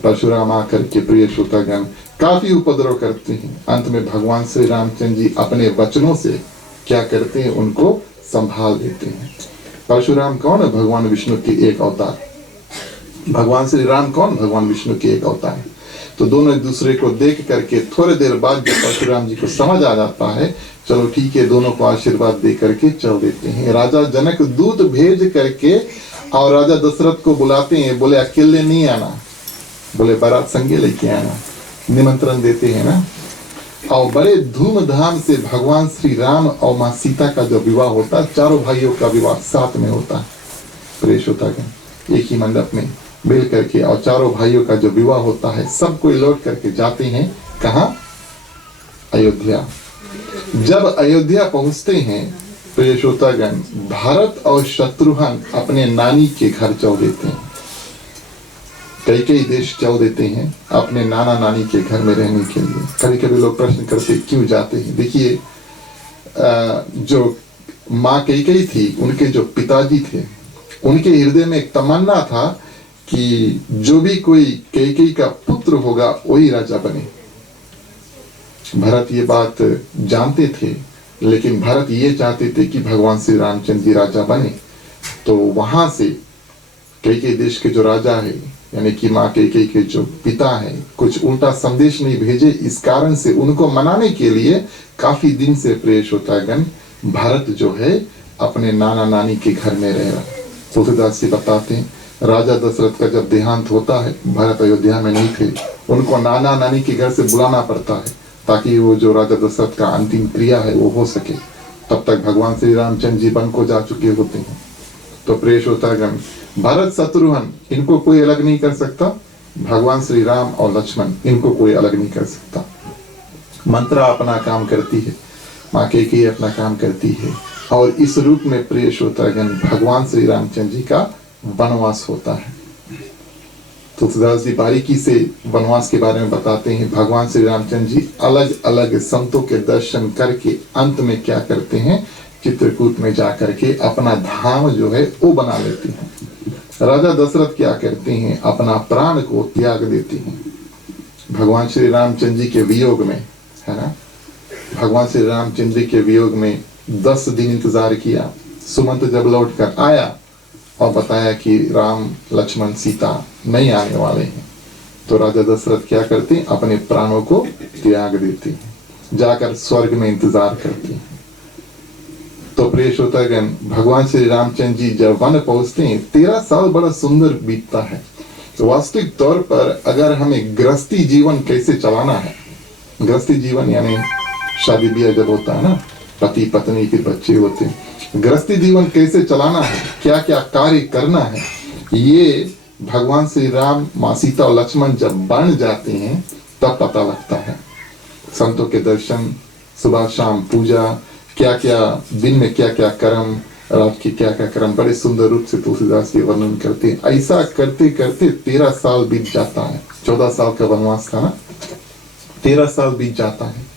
परशुराम आकर के प्रिय श्रोतागण काफी उपद्रव करते हैं। अंत में भगवान श्री रामचंद्र जी अपने वचनों से क्या करते हैं? उनको संभाल देते हैं। परशुराम कौन है? भगवान विष्णु के एक अवतार। भगवान श्री राम कौन? भगवान विष्णु के एक अवतार है। तो दोनों एक दूसरे को देख करके थोड़ी देर बाद जब परशुराम जी को समझ आ जाता है, चलो ठीक है, दोनों को आशीर्वाद दे करके चल देते हैं। राजा जनक दूत भेज करके और राजा दशरथ को बुलाते हैं। बोले अकेले नहीं आना, बोले बारात संगे लेके आना, निमंत्रण देते हैं ना। और बड़े धूमधाम से भगवान श्री राम और माँ सीता का जो विवाह होता है, चारों भाइयों का विवाह साथ में होता है। प्रेष होता है एक ही मंडप में मिल करके, और चारों भाइयों का जो विवाह होता है, सब कोई लौट करके जाते हैं कहाँ? अयोध्या। जब अयोध्या पहुंचते हैं प्रिय श्रोतागण, भारत और शत्रुघ्न अपने नानी के घर चल देते हैं। कई देश चल देते हैं अपने नाना नानी के घर में रहने के लिए। कभी कभी लोग प्रश्न करते क्यों जाते हैं। देखिए, जो माँ कई थी, उनके जो पिताजी थे उनके हृदय में एक तमन्ना था कि जो भी कोई कैकेयी का पुत्र होगा वही राजा बने। भरत ये बात जानते थे, लेकिन भरत ये चाहते थे कि भगवान श्री रामचंद्र जी राजा बने। तो वहां से कैकेयी देश के जो राजा है, यानी कि माँ कैकेयी के जो पिता है, कुछ उल्टा संदेश नहीं भेजे। इस कारण से उनको मनाने के लिए काफी दिन से प्रेष होता गण भरत जो है अपने नाना नानी के घर में रह रहा। तुलसीदास जी बताते हैं, राजा दशरथ का जब देहांत होता है, भरत अयोध्या में नहीं थे, उनको नाना नानी के घर से बुलाना पड़ता है ताकि वो जो राजा दशरथ का अंतिम क्रिया है वो हो सके। तब तक भगवान श्री रामचंद्र जी वन को जा चुके होते हैं। तो प्रेष होता है गण भरत शत्रुघ्न, इनको कोई अलग नहीं कर सकता। भगवान श्री राम और लक्ष्मण, इनको कोई अलग नहीं कर सकता। मंत्रा अपना काम करती है, माँ कैकेयी अपना काम करती है, और इस रूप में प्रेष होता है भगवान श्री रामचंद्र जी का वनवास होता है। तुलसीदास जी बारीकी से वनवास के बारे में बताते हैं। भगवान श्री रामचंद्र जी अलग अलग संतों के दर्शन करके अंत में क्या करते हैं, चित्रकूट में जाकर के अपना धाम जो है वो बना लेते हैं। राजा दशरथ क्या करते हैं, अपना प्राण को त्याग देते हैं भगवान श्री रामचंद्र जी के वियोग में, है ना। भगवान श्री रामचंद्र जी के वियोग में 10 दिन इंतजार किया। सुमंत जब लौट कर आया और बताया कि राम लक्ष्मण सीता नहीं आने वाले हैं, तो राजा दशरथ क्या करते हैं, अपने प्राणों को त्याग देते हैं, जाकर स्वर्ग में इंतजार करते हैं। तो प्रेष होता है भगवान श्री रामचंद्र जी जब वन पहुंचते हैं, 13 साल बड़ा सुंदर बीतता है। तो वास्तविक तौर पर अगर हमें गृहस्थी जीवन कैसे चलाना है, गृहस्थी जीवन यानी शादी ब्याह जब होता है ना, पति पत्नी के बच्चे होते हैं, गृहस्थी जीवन कैसे चलाना है, क्या क्या कार्य करना है, ये भगवान श्री राम, माँ सीता और लक्ष्मण जब बन जाते हैं तब पता लगता है। संतों के दर्शन, सुबह शाम पूजा, क्या क्या दिन में क्या क्या कर्म, रात के क्या क्या कर्म, बड़े सुंदर रूप से तुलसीदास जी वर्णन करते हैं। ऐसा करते करते 13 साल बीत जाता है। 14 साल का वनवास था ना, 13 साल बीत जाता है।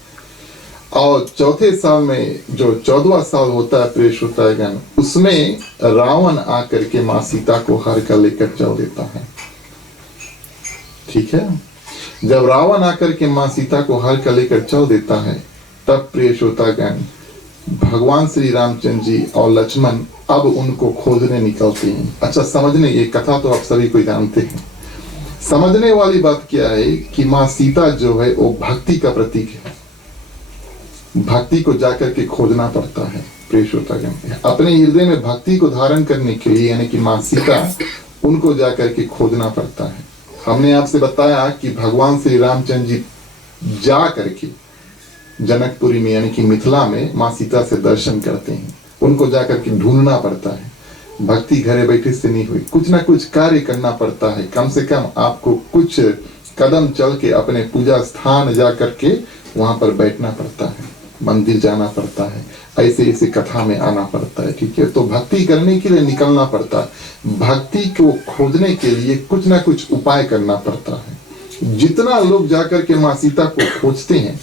और चौथे साल में जो 14वां साल होता है, प्रेष होता है गण, उसमें रावण आकर के माँ सीता को हर कर लेकर चल देता है। ठीक है, जब रावण आकर के माँ सीता को हर कर लेकर चल देता है, तब प्रेष होता है गण भगवान श्री रामचंद्र जी और लक्ष्मण अब उनको खोजने निकलते हैं। अच्छा समझने, ये कथा तो आप सभी को जानते हैं। समझने वाली बात क्या है कि माँ सीता जो है वो भक्ति का प्रतीक है। भक्ति को जाकर के खोजना पड़ता है। प्रेष होता है अपने हृदय में भक्ति को धारण करने के लिए, यानी कि माँ सीता, उनको जाकर के खोजना पड़ता है। हमने आपसे बताया कि भगवान श्री रामचंद्र जी जा करके जनकपुरी में यानी कि मिथिला में माँ सीता से दर्शन करते हैं। उनको जाकर के ढूंढना पड़ता है। भक्ति घरे बैठे से नहीं हुई, कुछ ना कुछ कार्य करना पड़ता है। कम से कम आपको कुछ कदम चल के अपने पूजा स्थान जा करके वहां पर बैठना पड़ता है, मंदिर जाना पड़ता है, ऐसे ऐसे कथा में आना पड़ता है। ठीक है, तो भक्ति करने के लिए निकलना पड़ता है। भक्ति को खोजने के लिए कुछ ना कुछ उपाय करना पड़ता है। जितना लोग जाकर के माँ सीता को खोजते हैं,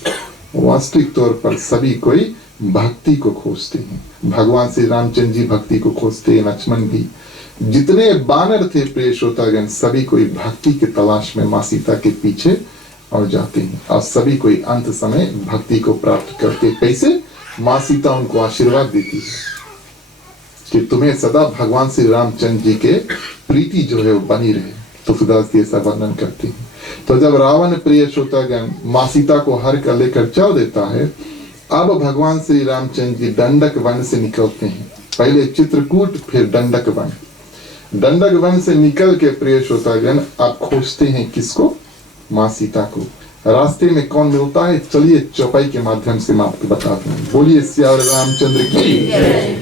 वास्तविक तौर पर सभी कोई भक्ति को खोजते हैं। भगवान श्री रामचंद्र जी भक्ति को खोजते हैं, लक्ष्मण भी। जितने बानर थे प्रेष होता गण, सभी कोई भक्ति के तलाश में माँ सीता के पीछे और जाते हैं, और सभी कोई अंत समय भक्ति को प्राप्त करते। कैसे? माँ सीता उनको आशीर्वाद देती है कि तुम्हें सदा भगवान श्री रामचंद्र जी के प्रीति जो है वो बनी रहे। तुलसीदास जी ऐसा वर्णन करते हैं। तो जब रावण प्रेष होता गण माँ सीता को हर कर लेकर चल देता है, अब भगवान श्री रामचंद्र जी दंडक वन से निकलते हैं। पहले चित्रकूट, फिर दंडक वन। दंडक वन से निकल के प्रेष होता गण आप खोजते हैं किसको? माँ सीता को। रास्ते में कौन मिलता है? चलिए चौपाई के माध्यम से मैं आपको बताता हूँ। बोलिए सिया रामचंद्र की।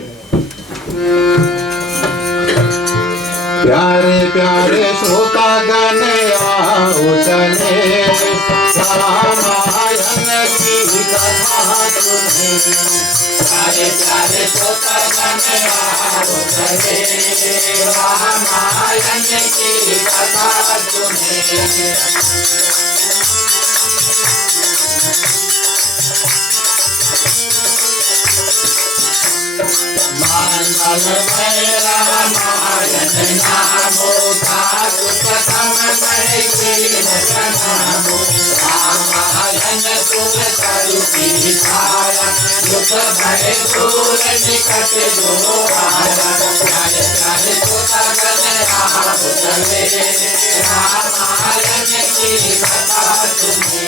प्यारे प्यारे श्रोता गण आओ चले, रामायण की कथा सुने। प्यारे प्यारे श्रोता गण आओ चले, रामायण की कथा सुने। मान मंगलमय रामायण नामो ताकु प्रथम महि नामो रामायण तुम करु पिताया दुख भय दूर निकट जो आया जय जय सुता गण राम चले रामायण की कथा सुने।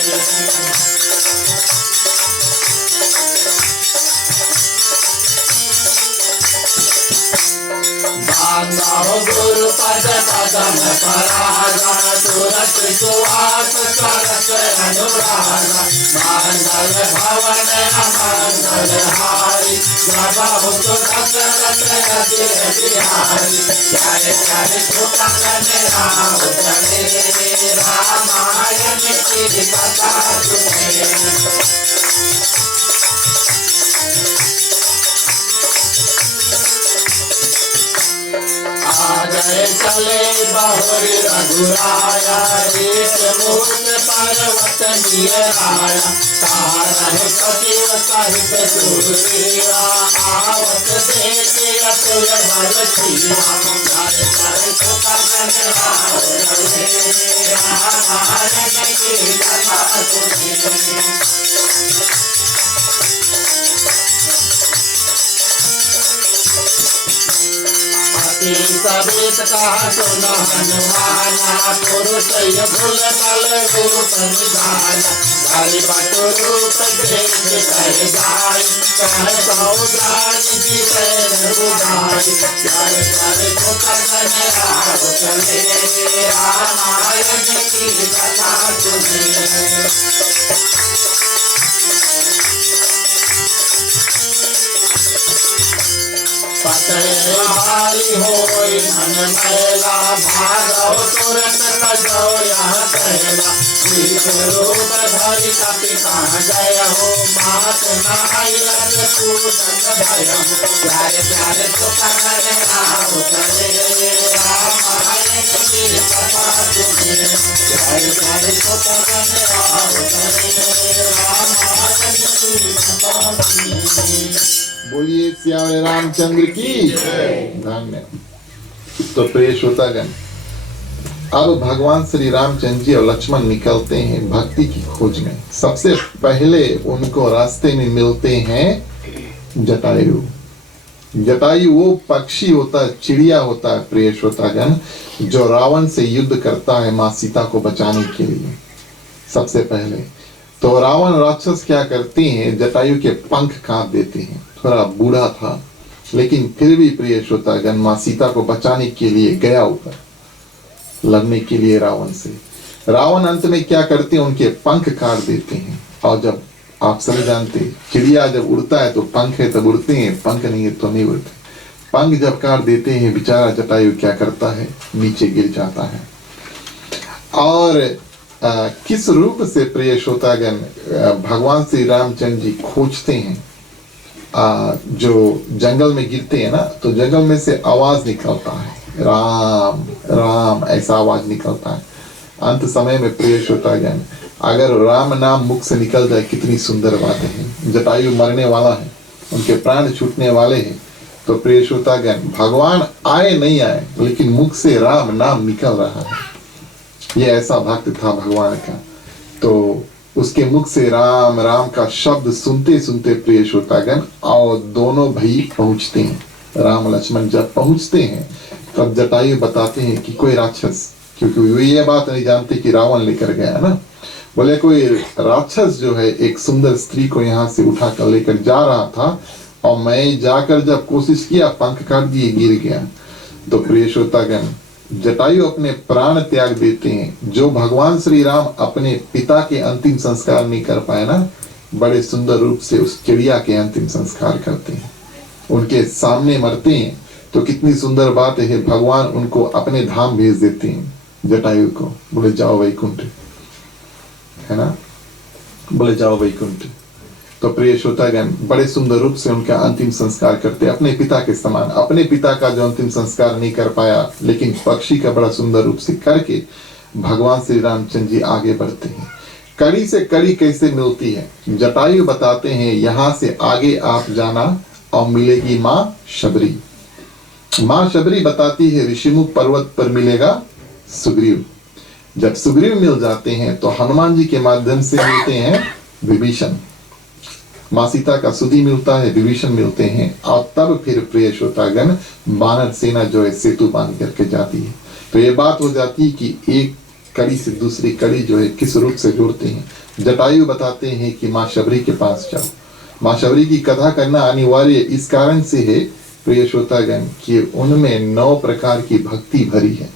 बांधो गुरु पद पदम परागा तुरत सुहास सरस अनुरागा मंगल भवन मंगल हारी प्रभु दशरथ अजित बिहारी जय जय सुत गण राम चले रामायण की कथा सुने। जय चले बहुरी रघुराया एक मुख पर्वत नियराया तारह सचिव सहित सुरवीरा आवत देखे अतुल बल छीरा जय जय सुत गण राम चले रामायण की कथा सुने। सवेत कहा सुन हनुमाना पुरुष भूल बल रूप निधाना हरि बट रूप देख कर जाय कह सौदान की बुझाई जय जय सुत गण राम चले रामायण की कथा सुने। पतरे भारी होई मन मैला भागव तुरंत कजो यहाँ कहला शीत रूप धरि कपि कहाँ गय हो मात नहाई लग पूतक भय हो प्यारे प्यारे सुत गण राम चले रामायण की कथा सुने। प्यारे प्यारे सुत गण राम चले रामायण की कथा सुने। बोलिए सियावर रामचंद्र की धन्यवाद। तो प्रिय श्रोतागण, अब भगवान श्री रामचंद्र जी और लक्ष्मण निकलते हैं भक्ति की खोज में। सबसे पहले उनको रास्ते में मिलते हैं जटायु। जटायु वो पक्षी होता है, चिड़िया होता है प्रिय श्रोतागण, जो रावण से युद्ध करता है माँ सीता को बचाने के लिए। सबसे पहले तो रावण राक्षस क्या करते हैं, जटायु के पंख काट देते हैं। थोड़ा बूढ़ा था लेकिन फिर भी प्रिय श्रोतागण माँ सीता को बचाने के लिए गया ऊपर लड़ने के लिए रावण से। रावण अंत में क्या करते हैं, उनके पंख काट देते हैं। और जब आप सभी जानते चिड़िया जब उड़ता है तो पंख है तब उड़ते हैं, पंख नहीं है तो नहीं उड़ते। पंख जब काट देते हैं बेचारा जटायु क्या करता है, नीचे गिर जाता है। और किस रूप से प्रिय श्रोतागण भगवान श्री रामचंद्र जी खोजते हैं। जो जंगल में गिरते हैं ना, तो जंगल में से आवाज निकलता है, राम राम ऐसा आवाज निकलता है। अंत समय में प्रिय श्रोतागण अगर राम नाम मुख से निकल जाए कितनी सुंदर बातें हैं। जटायु मरने वाला है, उनके प्राण छूटने वाले हैं, तो प्रिय श्रोतागण भगवान आए नहीं आए लेकिन मुख से राम नाम निकल रहा है। ये ऐसा भक्त था भगवान का। तो उसके मुख से राम राम का शब्द सुनते सुनते प्रिय श्रोतागण और दोनों भाई पहुंचते हैं। राम लक्ष्मण जब पहुंचते हैं तब जटायु बताते हैं कि कोई राक्षस, क्योंकि वो ये बात नहीं जानते कि रावण लेकर गया ना, बोले कोई राक्षस जो है एक सुंदर स्त्री को यहाँ से उठाकर लेकर जा रहा था और मैं जाकर जब कोशिश किया पंख काट दिए, गिर गया। तो प्रिय श्रोतागण जटायु अपने प्राण त्याग देते हैं। जो भगवान श्री राम अपने पिता के अंतिम संस्कार नहीं कर पाए ना, बड़े सुंदर रूप से उस चिड़िया के अंतिम संस्कार करते हैं, उनके सामने मरते हैं। तो कितनी सुंदर बात है, भगवान उनको अपने धाम भेज देते हैं जटायु को, बोले जाओ वैकुंठ, है ना, बोले जाओ वैकुंठ। तो प्रिय श्रोतागण बड़े सुंदर रूप से उनका अंतिम संस्कार करते, अपने पिता के समान। अपने पिता का जो अंतिम संस्कार नहीं कर पाया लेकिन पक्षी का बड़ा सुंदर रूप से करके भगवान श्री रामचंद्र जी आगे बढ़ते हैं। कड़ी से कड़ी कैसे मिलती है, जटायु बताते हैं यहाँ से आगे आप जाना और मिलेगी माँ शबरी। माँ शबरी बताती है ऋषिमुख पर्वत पर मिलेगा सुग्रीव। जब सुग्रीव मिल जाते हैं तो हनुमान जी के माध्यम से मिलते हैं विभीषण। माँ सीता का सुधी मिलता है, विभीषण मिलते हैं, और तब फिर प्रिय श्रोतागण वानर सेना जो है सेतु बांध करके जाती है। तो ये बात हो जाती है कि एक कड़ी से दूसरी कड़ी जो है किस रूप से जुड़ते हैं। जटायु बताते हैं कि माँ शबरी के पास जाओ। माँ शबरी की कथा करना अनिवार्य इस कारण से है प्रिय श्रोतागण कि उनमें 9 प्रकार की भक्ति भरी है।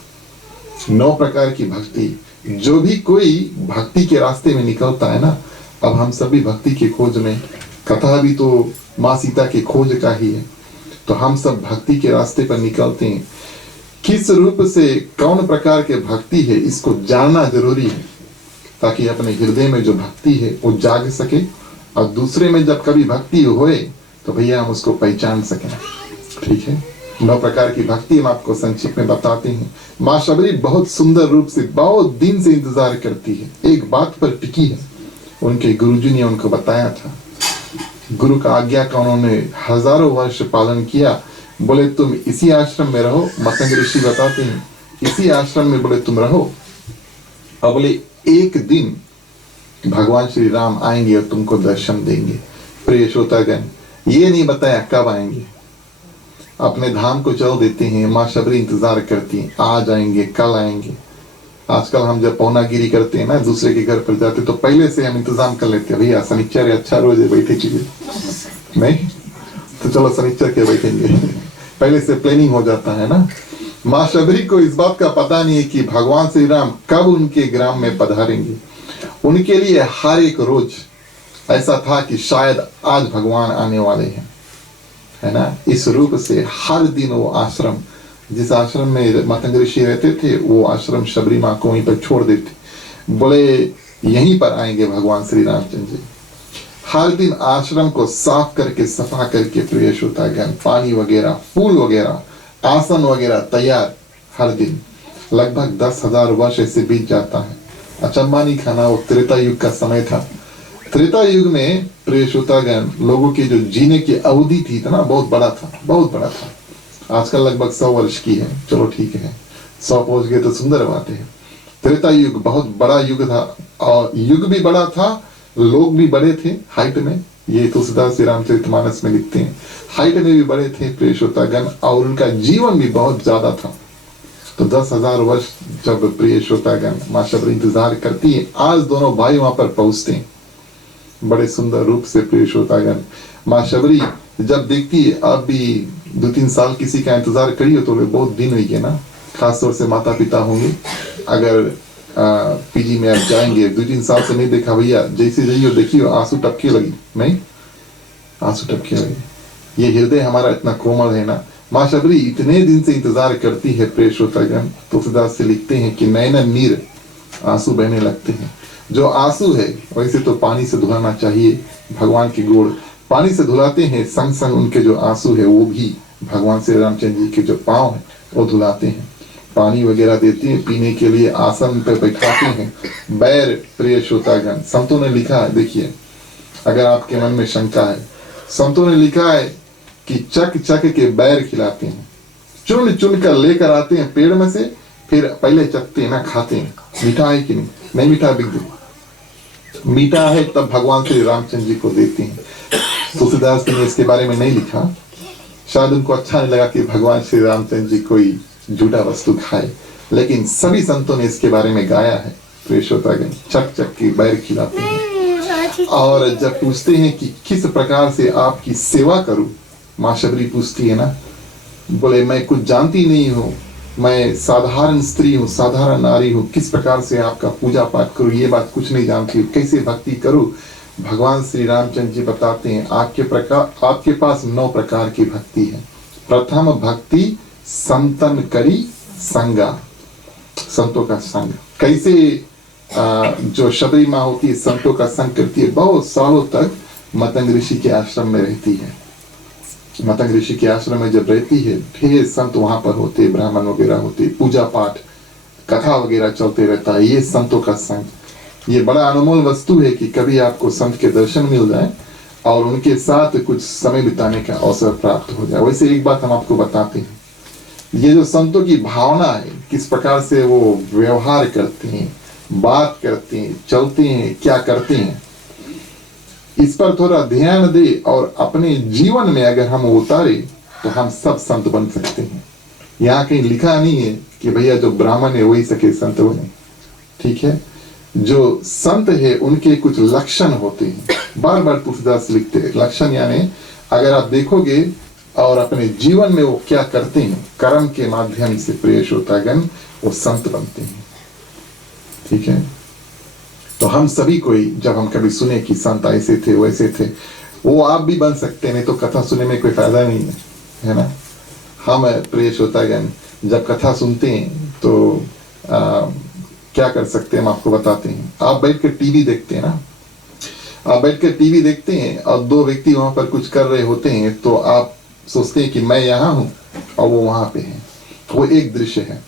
9 प्रकार की भक्ति। जो भी कोई भक्ति के रास्ते में निकलता है ना, अब हम सभी भक्ति की खोज में, कथा भी तो माँ सीता की खोज का ही है, तो हम सब भक्ति के रास्ते पर निकलते हैं। किस रूप से कौन प्रकार के भक्ति है इसको जानना जरूरी है, ताकि अपने हृदय में जो भक्ति है वो जाग सके, और दूसरे में जब कभी भक्ति होए तो भैया हम उसको पहचान सकें। ठीक है, 9 प्रकार की भक्ति हम आपको संक्षिप्त में बताते हैं। माँ शबरी बहुत सुंदर रूप से बहुत दिन से इंतजार करती है, एक बात पर टिकी है। उनके गुरुजी ने उनको बताया था, गुरु का आज्ञा का उन्होंने हजारों वर्ष पालन किया। बोले तुम इसी आश्रम में रहो, मतंग ऋषि बताते हैं इसी आश्रम में बोले तुम रहो, और बोले एक दिन भगवान श्री राम आएंगे और तुमको दर्शन देंगे। प्रिय श्रोतागण, ये नहीं बताया कब आएंगे, अपने धाम को चल देते हैं। माँ शबरी इंतजार करती है, आज आएंगे, कल आएंगे। आजकल हम जब पौनागिरी करते हैं ना, दूसरे के घर पर जाते तो पहले से हम इंतजाम कर लेते हैं, भैया शनिचर अच्छा रोज है, बैठे कीजिए, नहीं तो चलो शनिचर के बैठेंगे, पहले से प्लानिंग हो जाता है ना। माँ शबरी को इस बात का पता नहीं है कि भगवान श्री राम कब उनके ग्राम में पधारेंगे। उनके लिए हर एक रोज ऐसा था कि शायद आज भगवान आने वाले हैं, है ना। इस रूप से हर दिन वो आश्रम, जिस आश्रम में मतंग ऋषि रहते थे, वो आश्रम शबरी माँ को वहीं पर छोड़ देते, बोले यहीं पर आएंगे भगवान श्री रामचंद्र जी। हर दिन आश्रम को साफ करके सफा करके प्रिय श्रोतागण पानी वगैरह, फूल वगैरह, आसन वगैरह तैयार हर दिन। लगभग 10,000 वर्ष ऐसे बीत जाता है। अचंबा नहीं खाना, वो त्रेता युग का समय था। त्रेता युग में प्रिय श्रोतागण लोगों की जो जीने की अवधि थी ना, बहुत बड़ा था, बहुत बड़ा था। आजकल लगभग 100 वर्ष की है, चलो ठीक है, 100 पहुंच गए तो सुंदर बात है। त्रेता युग बहुत बड़ा युग था, और युग भी बड़ा था, लोग भी बड़े थे हाइट में। ये तुलसीदास श्री रामचरितमानस में लिखते हैं, हाइट में भी बड़े थे प्रिय श्रोतागण, और उनका जीवन भी बहुत ज्यादा था। तो 10,000 वर्ष जब प्रिय श्रोतागण माँ शबरी इंतजार करती है, आज दोनों भाई वहां पर पहुंचते हैं बड़े सुंदर रूप से। प्रिय श्रोतागण माँ शबरी जब देखती है, अब भी 2-3 साल किसी का इंतजार करी हो तो बहुत दिन हुई है ना, खासतौर से माता पिता होंगे। अगर पीजी में आप जाएंगे, 2-3 साल से नहीं देखा भैया, जैसे जाइयो देखियो आंसू टपके लगी, नहीं आंसू टपके लगी। ये हृदय हमारा इतना कोमल है ना। माँ शबरी इतने दिन से इंतजार करती है प्रिय श्रोतागण, तुलसीदास से लिखते हैं कि नैनन नीर, आंसू बहने लगते हैं। जो आंसू है वैसे तो पानी से धुलाना चाहिए, भगवान की गोड़ पानी से धुलाते हैं, संग संग उनके जो आंसू है वो भी भगवान श्री रामचंद्र जी के जो पांव है वो धुलाते हैं। पानी वगैरह देते हैं पीने के लिए, आसन पे बैठाते हैं। बैर प्रिय श्रोतागण संतों ने लिखा है, देखिए अगर आपके मन में शंका है, संतों ने लिखा है कि चक चक के बैर खिलाते हैं, चुन चुन कर लेकर आते हैं पेड़ में से, फिर पहले चखते हैं ना, खाते हैं मीठा है कि नहीं, नहीं मीठा बिक दे, मीठा है तब भगवान श्री रामचंद्र जी को देते हैं। तुलसीदास ने इसके बारे में नहीं लिखा, शायद उनको अच्छा नहीं लगा कि भगवान श्री रामचंद्र जी कोई झूठा वस्तु खाए, लेकिन सभी संतों ने इसके बारे में गाया है। प्रिय श्रोतागण चक चक के बैर खिलाते हैं। और जब पूछते हैं कि किस प्रकार से आपकी सेवा करूं, माँ शबरी पूछती है ना, बोले मैं कुछ जानती नहीं हूँ, मैं साधारण स्त्री हूँ, साधारण नारी हूँ, किस प्रकार से आपका पूजा पाठ करूँ ये बात कुछ नहीं जानती हूँ, कैसे भक्ति करूँ। भगवान श्री रामचंद्र जी बताते हैं आपके पास 9 प्रकार की भक्ति है। प्रथम भक्ति संतन करी संगा, संतों का संग। कैसे जो शबरी माँ होती है संतों का संग करती है, बहुत सालों तक मतंग ऋषि के आश्रम में रहती है। मतंग ऋषि के आश्रम में जब रहती है, ढेर संत वहां पर होते, ब्राह्मण वगैरह होते, पूजा पाठ कथा वगैरह चलते रहता है। ये संतों का संग, ये बड़ा अनमोल वस्तु है कि कभी आपको संत के दर्शन मिल जाए और उनके साथ कुछ समय बिताने का अवसर प्राप्त हो जाए। वैसे एक बात हम आपको बताते हैं, ये जो संतों की भावना है, किस प्रकार से वो व्यवहार करते हैं, बात करते हैं, चलते हैं, क्या करते हैं, इस पर थोड़ा ध्यान दे और अपने जीवन में अगर हम उतारे तो हम सब संत बन सकते हैं। यहाँ कहीं लिखा नहीं है कि भैया जो ब्राह्मण है वही सके संत बने, ठीक है। जो संत है उनके कुछ लक्षण होते हैं, बार बार तुलसीदास लिखते हैं लक्षण, यानी अगर आप देखोगे और अपने जीवन में वो क्या करते हैं, कर्म के माध्यम से प्रिय श्रोतागण वो संत बनते हैं, ठीक है। तो हम सभी कोई जब हम कभी सुने कि संत ऐसे थे वैसे थे, वो आप भी बन सकते हैं, नहीं तो कथा सुनने में कोई फायदा नहीं है ना। हम प्रिय श्रोतागण जब कथा सुनते हैं तो क्या कर सकते हैं हम आपको बताते हैं। आप बैठ कर टीवी देखते हैं ना, आप बैठ कर टीवी देखते हैं और दो व्यक्ति वहां पर कुछ कर रहे होते हैं, तो आप सोचते हैं कि मैं यहाँ हूँ और वो वहां पे है, वो एक दृश्य है।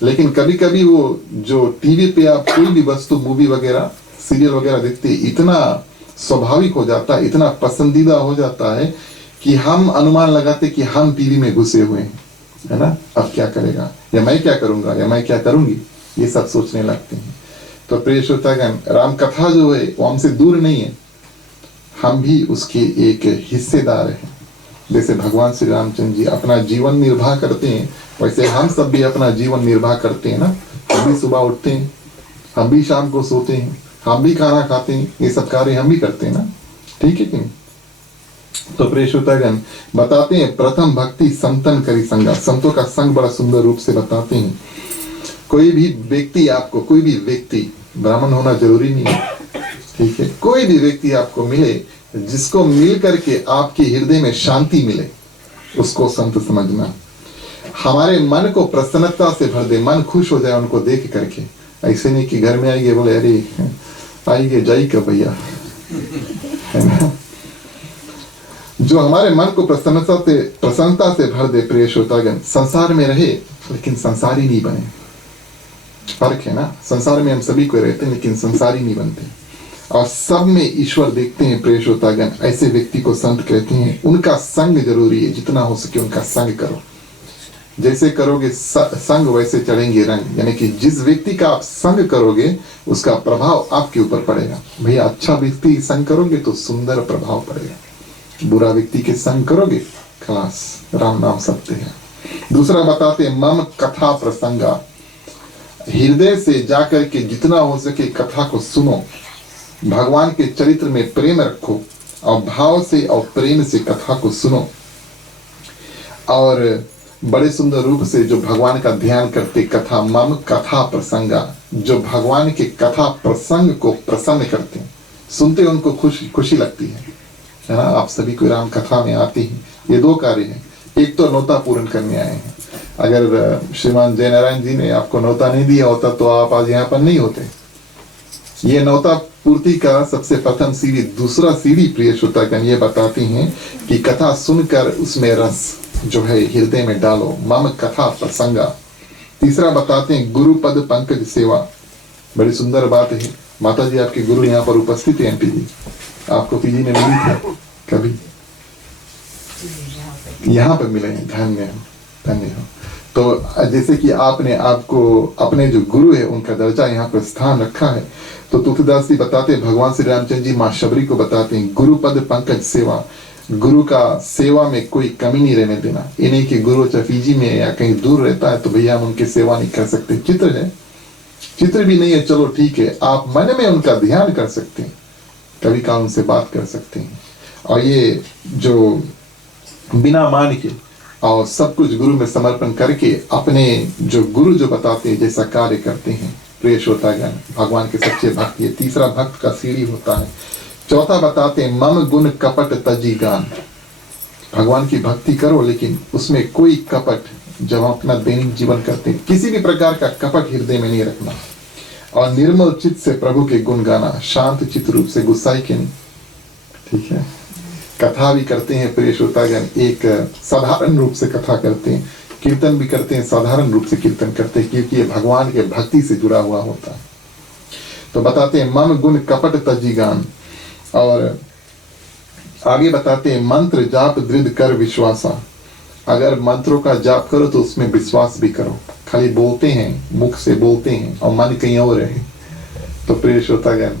लेकिन कभी कभी वो जो टीवी पे आप कोई भी वस्तु, मूवी वगैरह, सीरियल वगैरह देखते हैं, इतना स्वाभाविक हो जाता है, इतना पसंदीदा हो जाता है कि हम अनुमान लगाते कि हम टीवी में घुसे हुए हैं, है ना। अब क्या करेगा, या मैं क्या करूंगा, या मैं क्या करूंगी, ये सब सोचने लगते हैं। तो प्रिय श्रोतागण, राम कथा जो है वो हमसे दूर नहीं है, हम भी उसके एक हिस्सेदार हैं। जैसे भगवान श्री रामचंद्र जी अपना जीवन निर्वाह करते हैं, वैसे हम सब भी अपना जीवन निर्वाह करते हैं ना। हम भी सुबह उठते हैं, हम भी शाम को सोते हैं, हम भी खाना खाते हैं, ये सब कार्य हम भी करते हैं ना, ठीक है कि नहीं। तो प्रिय श्रोतागण बताते हैं, प्रथम भक्ति संतन करी संगा। संतों का संग बड़ा सुंदर रूप से बताते हैं। कोई भी व्यक्ति आपको, कोई भी व्यक्ति, ब्राह्मण होना जरूरी नहीं है, ठीक है, कोई भी व्यक्ति आपको मिले जिसको मिल करके आपके हृदय में शांति मिले, उसको संत समझना। हमारे मन को प्रसन्नता से भर दे, मन खुश हो जाए उनको देख करके। ऐसे नहीं कि घर में आएंगे बोले अरे आइए जाइए का भैया, है ना। जो हमारे मन को प्रसन्नता से भर दे प्रिय श्रोतागण, संसार में रहे लेकिन संसारी नहीं बने। फर्क है ना, संसार में हम सभी को रहते हैं लेकिन संसारी नहीं बनते, और सब में ईश्वर देखते हैं प्रिय श्रोतागण। ऐसे व्यक्ति को संत कहते हैं। उनका संग जरूरी है, जितना हो सके उनका संग करो। जैसे करोगे संग वैसे चढ़ेंगे रंग, यानी कि जिस व्यक्ति का आप संग करोगे उसका प्रभाव आपके ऊपर पड़ेगा। भैया अच्छा व्यक्ति संग करोगे तो सुंदर प्रभाव पड़ेगा, बुरा व्यक्ति के संग करोगे खलास, राम नाम सत्य है। दूसरा बताते हैं, मम कथा प्रसंगा। हृदय से जाकर के जितना हो सके कथा को सुनो, भगवान के चरित्र में प्रेम रखो और भाव से और प्रेम से कथा को सुनो, और बड़े सुंदर रूप से जो भगवान का ध्यान करते कथा, मम कथा प्रसंगा, जो भगवान के कथा प्रसंग को प्रसन्न करते हैं, सुनते उनको खुशी लगती है ना। आप सभी को राम कथा में आते हैं, ये दो कार्य हैं। एक तो नौता पूर्ण करने आए हैं। अगर श्रीमान जय नारायण जी ने आपको नौता नहीं दिया होता तो आप आज यहाँ पर नहीं होते। ये नौता पूर्ति का सबसे प्रथम सीढ़ी। दूसरा सीढ़ी प्रिय श्रोतागण ये बताती हैं कि कथा सुनकर उसमें रस जो है हृदय में डालो, मम कथा प्रसंगा। तीसरा बताते हैं, गुरु पद पंकज सेवा। बड़ी सुंदर बात है। माता जी आपके गुरु यहाँ पर उपस्थित है, एमपी जी, आपको पीजी में मिली थी कभी? यहाँ पर मिले हैं, धन्य हो। तो जैसे कि आपने आपको अपने जो गुरु है उनका दर्जा यहाँ पर स्थान रखा है, तो तुलसीदास जी बताते हैं, भगवान श्री रामचंद्र जी माँ शबरी को बताते हैं, गुरु पद पंकज सेवा। गुरु का सेवा में कोई कमी नहीं रहने देना। ये नहीं कि गुरु चाहे फीजी में या कहीं दूर रहता है तो भैया हम उनकी सेवा नहीं कर सकते। चित्र है, चित्र भी नहीं है, चलो ठीक है, आप मन में उनका ध्यान कर सकते हैं, कभी काल उनसे बात कर सकते हैं। और ये जो बिना मान के और सब कुछ गुरु में समर्पण करके अपने जो गुरु जो बताते हैं जैसा कार्य करते हैं प्रिय श्रोतागण, भगवान के सच्चे भक्त। ये तीसरा भक्त का सीढ़ी होता है। चौथा बताते हैं, मम गुण कपट तजी गान। भगवान की भक्ति करो लेकिन उसमें कोई कपट, जब हम अपना दैनिक जीवन करते हैं किसी भी प्रकार का कपट हृदय में नहीं रखना, और निर्मल चित्त से प्रभु के गुण गाना, शांत चित्त रूप से, गुस्साई के नहीं, ठीक है। कथा भी करते हैं प्रिय श्रोतागण, एक साधारण रूप से कथा करते हैं, कीर्तन भी करते हैं साधारण रूप से कीर्तन करते हैं, क्योंकि ये भगवान के भक्ति से जुड़ा हुआ होता है। तो बताते हैं, मम गुण कपट तजी गान। और आगे बताते हैं, मंत्र जाप दृढ़ कर विश्वासा। अगर मंत्रों का जाप करो तो उसमें विश्वास भी करो। खाली बोलते हैं, मुख से बोलते हैं और मन कहीं और है, तो प्रिय श्रोतागण,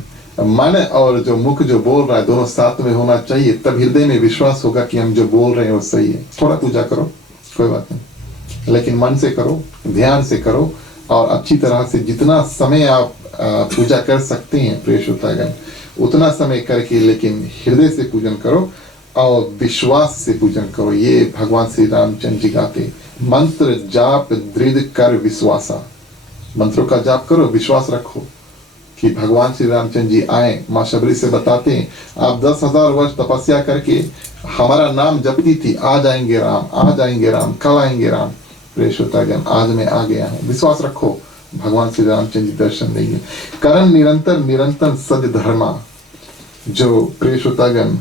मन और जो मुख जो बोल रहा है दोनों साथ में होना चाहिए, तब हृदय में विश्वास होगा कि हम जो बोल रहे हैं वो सही है। थोड़ा पूजा करो, कोई बात नहीं, लेकिन मन से करो, ध्यान से करो, और अच्छी तरह से जितना समय आप पूजा कर सकते हैं प्रिय श्रोतागण, उतना समय करके, लेकिन हृदय से पूजन करो और विश्वास से पूजन करो। ये भगवान श्री रामचंद्र जी गाते, मंत्र जाप दृढ़ कर विश्वासा। मंत्रों का जाप करो, विश्वास रखो कि भगवान श्री रामचंद्र जी आए। माँ शबरी से बताते हैं, आप 10,000 वर्ष तपस्या करके हमारा नाम जपती थी, आ जाएंगे राम, आ जाएंगे राम, कल आएंगे राम। प्रिय श्रोतागण, आज मैं आ गया हूँ, विश्वास रखो, भगवान श्री रामचंद्र जी दर्शन देंगे। कर्म निरंतर निरंतर सद धर्मा। जो प्रिय श्रोतागण,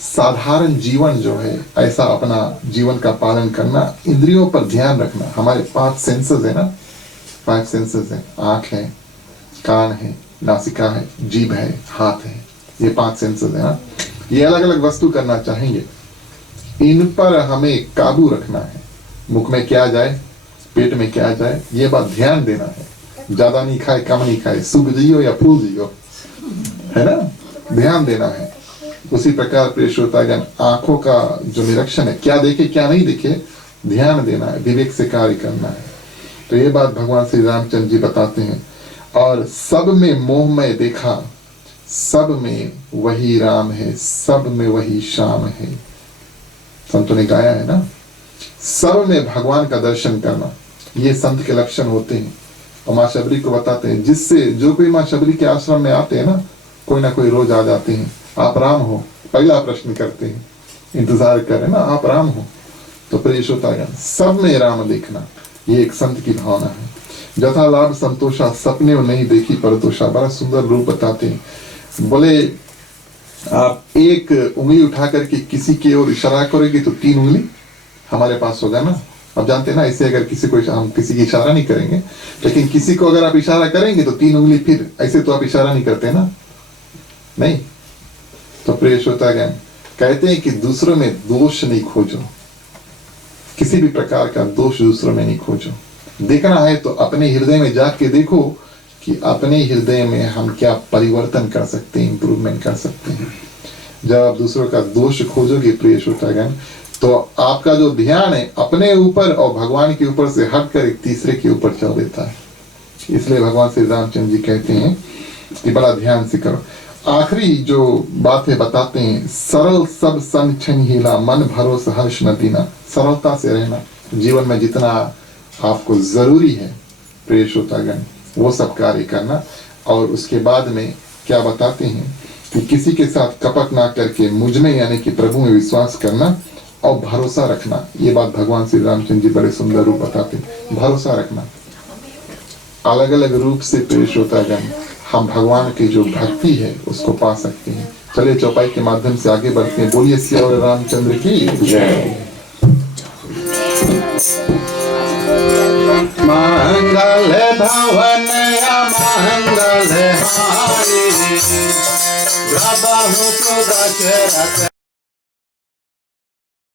साधारण जीवन जो है, ऐसा अपना जीवन का पालन करना, इंद्रियों पर ध्यान रखना। हमारे 5 सेंसेस है ना, 5 सेंसेस है, आंख है, कान है, नासिका है, जीभ है, हाथ है, ये 5 सेंसेस है ना। ये अलग अलग वस्तु करना चाहेंगे, इन पर हमें काबू रखना है। मुख में क्या जाए, पेट में क्या जाए, ये बात ध्यान देना है। ज्यादा नहीं खाए, कम नहीं खाए, शुभ जियो या फूल जियो, है ना, ध्यान देना है। उसी प्रकार प्रिय श्रोतागण, आंखों का जो निरीक्षण है, क्या देखे क्या नहीं देखे, ध्यान देना है, विवेक से कार्य करना है। तो ये बात भगवान श्री रामचंद्र जी बताते हैं। और सब में मोहमय देखा, सब में वही राम है, सब में वही श्याम है। संतों ने गाया है ना, सब में भगवान का दर्शन करना, ये संत के लक्षण होते हैं। और माँ शबरी को बताते हैं, जिससे जो कोई माँ शबरी के आश्रम में आते हैं ना कोई रोज आ जाते हैं, आप राम हो, पहला प्रश्न करते हैं, इंतजार करें ना, आप राम हो। तो प्रिय श्रोतागण, सब में राम देखना, ये एक संत की भावना है। जथा लाभ संतोषा, सपने नहीं देखी परतोषा। बड़ा सुंदर रूप बताते हैं। बोले आप एक उंगली उठा करके किसी की ओर इशारा करोगे तो 3 उंगली हमारे पास होगा ना। अब जानते हैं ना, ऐसे अगर किसी को हम किसी की इशारा नहीं करेंगे, लेकिन किसी को अगर आप इशारा करेंगे तो 3 उंगली, फिर ऐसे तो आप इशारा नहीं करते ना, नहीं। तो प्रिय श्रोतागण, कहते हैं कि दूसरों में दोष नहीं खोजो, किसी भी प्रकार का दोष दूसरों में नहीं खोजो। देखना है तो अपने हृदय में जाके देखो कि अपने हृदय में हम क्या परिवर्तन कर सकते हैं, इंप्रूवमेंट कर सकते हैं। जब आप दूसरों का दोष खोजोगे प्रिय श्रोतागण, तो आपका जो ध्यान है अपने ऊपर और भगवान के ऊपर से हटकर एक तीसरे के ऊपर चल देता है। इसलिए भगवान श्री रामचंद्र जी कहते हैं कि बड़ा ध्यान से करो। आखिरी जो बातें बताते हैं, सरल सब सन छन हीला, मन भरोसा हर्ष न दीना। सरलता से रहना, जीवन में जितना आपको जरूरी है प्रिय श्रोतागण, वो सब कार्य करना। और उसके बाद में क्या बताते हैं कि किसी के साथ कपट ना करके मुझ में यानी कि प्रभु में विश्वास करना और भरोसा रखना। ये बात भगवान श्री रामचंद्र जी बड़े सुंदर रूप बताते हैं। भरोसा रखना, अलग अलग रूप से प्रिय श्रोतागण हम भगवान की जो भक्ति है उसको पा सकते हैं। चलिए चौपाई के माध्यम से आगे बढ़ते हैं। बोलिए सियावर रामचंद्र की जय। मंगल भवन मंगल हारी, प्रभु सुदशरथ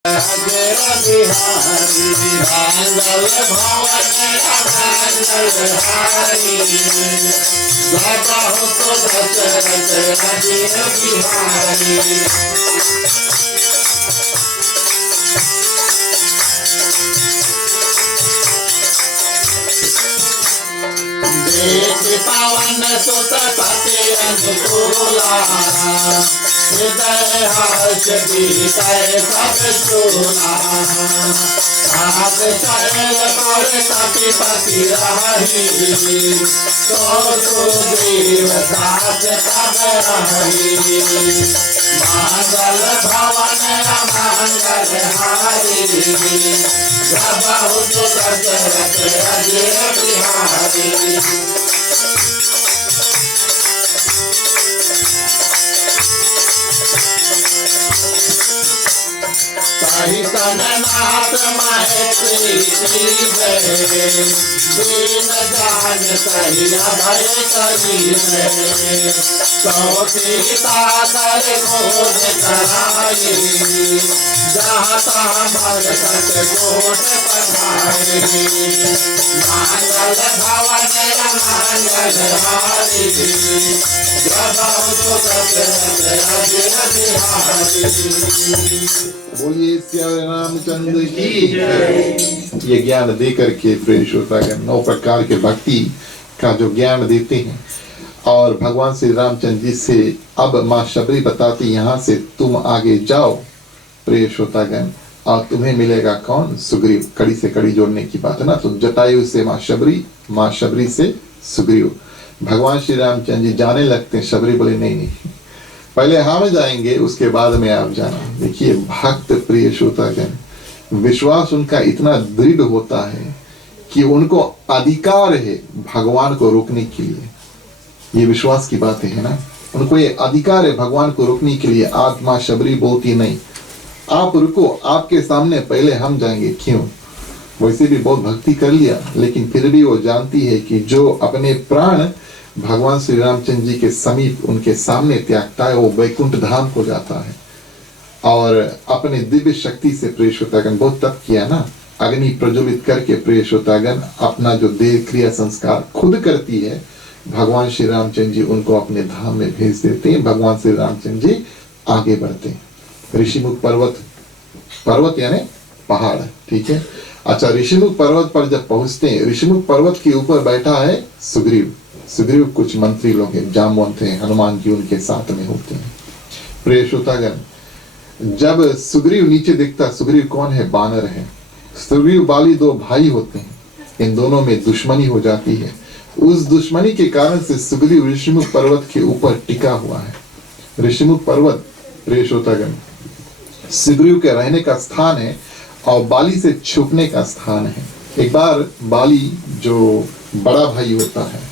अजय बिहारी। मंगल भवन मंगल हारी, प्रभु सुदशरथ अजय बिहारी। पावन सुत पति अनुकूला, हृदय हर्ष बीतय सब सुना। सात शैल पर कपिपति रही, तो सुग्रीव साथ तब रही। मंगल भवन मंगल हारी, प्रभु सुदशरथ अजय बिहारी। सहित तननाथ मैत्री कीजे दीन जान सही भय करीबे तो सीता कर खोज कराई जहाँ तहाँ भगत कोट पठाई मंगल भवन मंगल हारी बोलिए श्री रामचंद्र की जय। ये ज्ञान दे करके प्रिय श्रोतागण 9 प्रकार के भक्ति का जो ज्ञान देते हैं और भगवान श्री रामचंद्र जी से अब माँ शबरी बताती यहाँ से तुम आगे जाओ प्रिय श्रोतागण और तुम्हें मिलेगा कौन? सुग्रीव। कड़ी से कड़ी जोड़ने की बात है ना। तो जटायु से माँ शबरी से सुग्रीव। भगवान श्री रामचंद्र जी जाने लगते हैं। शबरी बोले नहीं नहीं, पहले हम जाएंगे उसके बाद में आप जाना। देखिए भक्त प्रिय श्रोतागण, विश्वास उनका इतना दृढ़ होता है कि उनको अधिकार है भगवान को रोकने के लिए। ये विश्वास की बात है ना। उनको ये अधिकार है भगवान को रोकने के लिए। आज माँ शबरी बोलती नहीं, आप रुको, आपके सामने पहले हम जाएंगे। क्यों? वैसे भी बहुत भक्ति कर लिया, लेकिन फिर भी वो जानती है कि जो अपने प्राण भगवान श्री रामचंद्र जी के समीप उनके सामने त्यागता है वो वैकुंठ धाम को जाता है। और अपने दिव्य शक्ति से प्रिय श्रोतागण बहुत तप किया ना, अग्नि प्रज्वलित करके प्रिय श्रोतागण अपना जो देह क्रिया संस्कार खुद करती है। भगवान श्री रामचंद्र जी उनको अपने धाम में भेज देते हैं। भगवान श्री रामचंद्र जी आगे बढ़ते हैं। ऋषिमुख पर्वत यानी पहाड़, ठीक है। अच्छा, ऋषिमुख पर्वत पर जब पहुंचते हैं, ऋषिमुख पर्वत के ऊपर बैठा है सुग्रीव। कुछ मंत्री लोग हैं, जामवंत हैं, हनुमान जी उनके साथ में होते हैं। प्रिय श्रोतागण, जब सुग्रीव नीचे देखता, सुग्रीव कौन है? बानर है। सुग्रीव बाली 2 भाई होते हैं, इन दोनों में दुश्मनी हो जाती है। उस दुश्मनी के कारण से सुग्रीव ऋषिमुख पर्वत के ऊपर टिका हुआ है। ऋषिमुख पर्वत प्रिय श्रोतागण सुग्रीव के रहने का स्थान है और बाली से छुपने का स्थान है। एक बार बाली जो बड़ा भाई होता है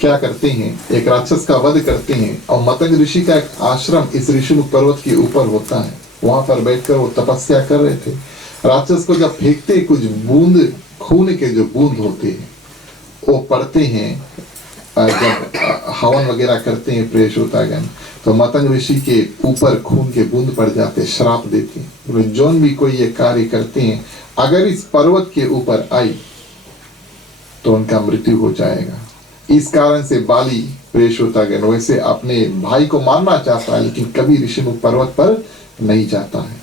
क्या करते हैं, एक राक्षस का वध करते हैं और मतंग ऋषि का एक आश्रम इस ऋषिमुख पर्वत के ऊपर होता है। वहां पर बैठकर वो तपस्या कर रहे थे। राक्षस को जब फेंकते कुछ बूंद खून के जो बूंद होते हैं वो पड़ते हैं। जब हवन वगैरह करते हैं प्रिय श्रोतागण तो मतंग ऋषि के ऊपर खून के बूंद पड़ जाते, श्राप देते हैं। जौन भी कोई ये कार्य करते हैं अगर इस पर्वत के ऊपर आई तो उनका मृत्यु हो जाएगा। इस कारण से बाली प्रिय श्रोतागण वैसे अपने भाई को मारना चाहता है, लेकिन कभी ऋषिमुख पर्वत पर नहीं जाता है।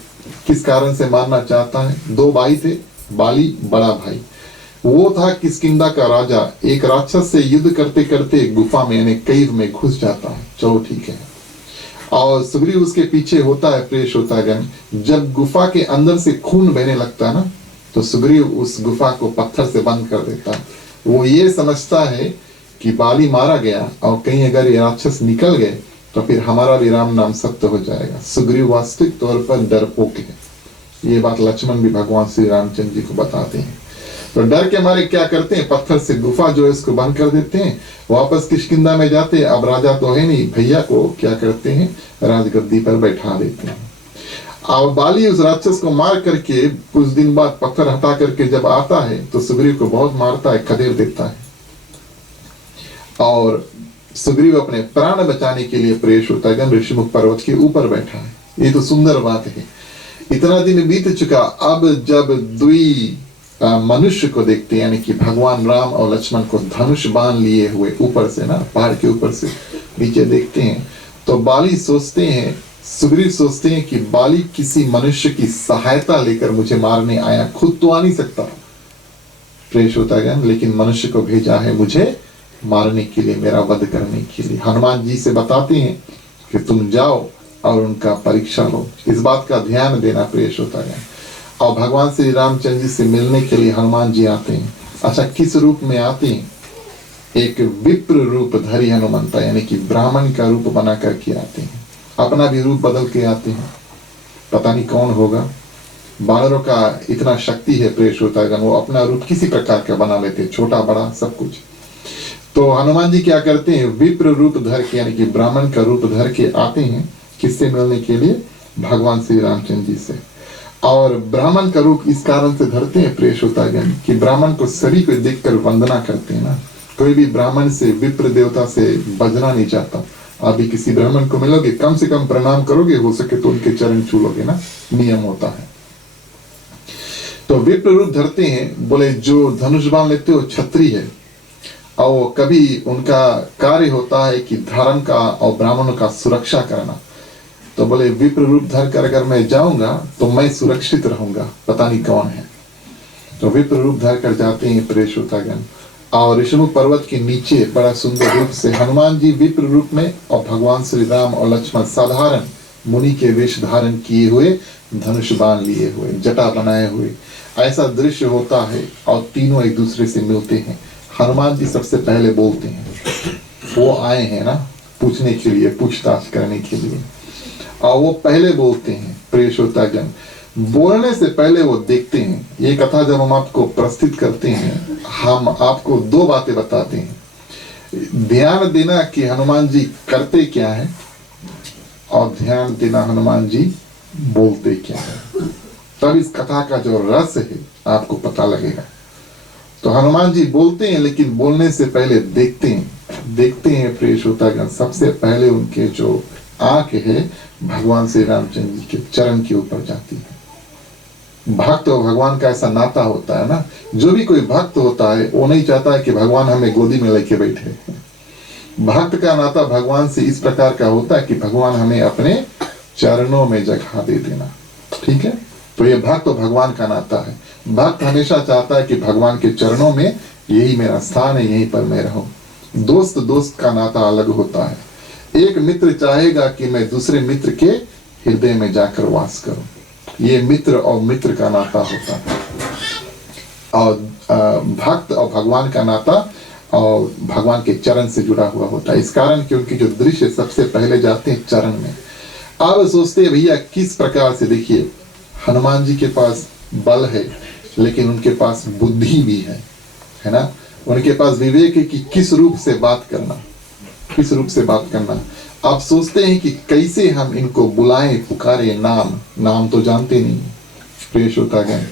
किस कारण से मारना चाहता है? 2 भाई थे, बाली बड़ा भाई, वो था किष्किंधा का राजा। एक राक्षस से युद्ध करते करते गुफा में यानी कैव में घुस जाता है। चलो ठीक है। और सुग्रीव उसके पीछे होता है प्रिय श्रोतागण। जब गुफा के अंदर से खून बहने लगता है ना तो सुग्रीव उस गुफा को पत्थर से बंद कर देता है। वो ये समझता है कि बाली मारा गया और कहीं अगर ये राक्षस निकल गए तो फिर हमारा भी राम नाम सत्य हो जाएगा। सुग्रीव वास्तविक तौर पर डरपोक है। ये बात लक्ष्मण भी भगवान श्री रामचंद्र जी को बताते हैं। तो डर के मारे क्या करते हैं, पत्थर से गुफा जो है इसको बंद कर देते हैं, वापस किष्किंधा में जाते हैं। अब राजा तो है नहीं, भैया को क्या करते हैं, राजगद्दी पर बैठा देते हैं। अब बाली उस राक्षस को मार करके कुछ दिन बाद पत्थर हटा करके जब आता है तो सुग्रीव को बहुत मारता है, खदेड़ देता है। और सुग्रीव अपने प्राण बचाने के लिए प्रिय श्रोतागण ऋषिमुख पर्वत के ऊपर बैठा है। ये तो सुंदर बात है। इतना दिन बीत चुका, अब जब दुई मनुष्य को देखते हैं यानी कि भगवान राम और लक्ष्मण को धनुष बाण लिए हुए ऊपर से ना पहाड़ के ऊपर से नीचे देखते हैं तो बाली सोचते हैं, सुग्रीव सोचते हैं कि बाली किसी मनुष्य की सहायता लेकर मुझे मारने आया, खुद तो आ नहीं सकता प्रिय श्रोतागण, लेकिन मनुष्य को भेजा है मुझे मारने के लिए, मेरा वध करने के लिए। हनुमान जी से बताते हैं कि तुम जाओ और उनका परीक्षा लो। इस बात का ध्यान देना प्रिय श्रोतागण। और भगवान श्री रामचंद्र जी से मिलने के लिए हनुमान जी आते हैं। अच्छा, किस रूप में आते हैं? एक विप्र रूप धरी हनुमंता यानी कि ब्राह्मण का रूप बना करके आते हैं। अपना भी रूप बदल के आते हैं, पता नहीं कौन होगा। बानरों का इतना शक्ति है प्रिय श्रोतागण, वो अपना रूप किसी प्रकार का बना लेते, छोटा बड़ा सब कुछ। तो हनुमान जी क्या करते हैं, विप्र रूप धर के यानी कि ब्राह्मण का रूप धर के आते हैं। किससे मिलने के लिए? भगवान श्री रामचंद्र जी से। और ब्राह्मण का रूप इस कारण से धरते हैं प्रिय श्रोतागण कि ब्राह्मण को शरीर को देखकर वंदना करते हैं ना। कोई भी ब्राह्मण से विप्र देवता से बजना नहीं चाहता। आप भी किसी ब्राह्मण को मिलोगे, कम से कम प्रणाम करोगे, हो सके तो उनके चरण छूलोगे ना, नियम होता है। तो विप्र रूप धरते हैं। बोले जो धनुष बाण लेते हो क्षत्रिय है, और कभी उनका कार्य होता है कि धर्म का और ब्राह्मणों का सुरक्षा करना। तो बोले विप्र रूप धर कर अगर मैं जाऊंगा तो मैं सुरक्षित रहूंगा, पता नहीं कौन है। तो विप्र रूप धर कर जाते हैं प्रिय श्रोतागण। और ऋषिमुख पर्वत के नीचे बड़ा सुंदर रूप से हनुमान जी विप्र रूप में, और भगवान श्री राम और लक्ष्मण साधारण मुनि के वेश धारण किए हुए, धनुष बाण लिए हुए, जटा बनाए हुए, ऐसा दृश्य होता है। और तीनों एक दूसरे से मिलते हैं। हनुमान जी सबसे पहले बोलते हैं, वो आए हैं ना पूछने के लिए, पूछताछ करने के लिए, और वो पहले बोलते हैं प्रिय श्रोतागण। बोलने से पहले वो देखते हैं। ये कथा जब हम आपको प्रस्तुत करते हैं, हम आपको दो बातें बताते हैं। ध्यान देना कि हनुमान जी करते क्या है, और ध्यान देना हनुमान जी बोलते क्या है। तब इस कथा का जो रस है आपको पता लगेगा। तो हनुमान जी बोलते हैं, लेकिन बोलने से पहले देखते हैं प्रिय श्रोतागण। सबसे पहले उनके जो आंख है भगवान श्री रामचंद्र जी के चरण के ऊपर जाती है। भक्त और भगवान का ऐसा नाता होता है ना। जो भी कोई भक्त होता है वो नहीं चाहता है कि भगवान हमें गोदी में लेके बैठे। भक्त का नाता भगवान से इस प्रकार का होता है कि भगवान हमें अपने चरणों में जगह दे देना। ठीक है, तो ये भक्त और भगवान का नाता है। भक्त हमेशा चाहता है कि भगवान के चरणों में यही मेरा स्थान है, यहीं पर मैं रहूं। दोस्त का नाता अलग होता है। एक मित्र चाहेगा कि मैं दूसरे मित्र के हृदय में जाकर वास करूं। ये मित्र और मित्र का नाता होता है। और भक्त और भगवान का नाता और भगवान के चरण से जुड़ा हुआ होता है। इस कारण कि उनके जो दृश्य सबसे पहले जाते हैं चरण में। अब सोचते हैं भैया किस प्रकार से, देखिए हनुमान जी के पास बल है, लेकिन उनके पास बुद्धि भी है ना। उनके पास विवेक है कि किस रूप से बात करना, किस रूप से बात करना। आप सोचते हैं कि कैसे हम इनको बुलाएं, पुकारे। नाम तो जानते नहीं प्रिय श्रोतागण।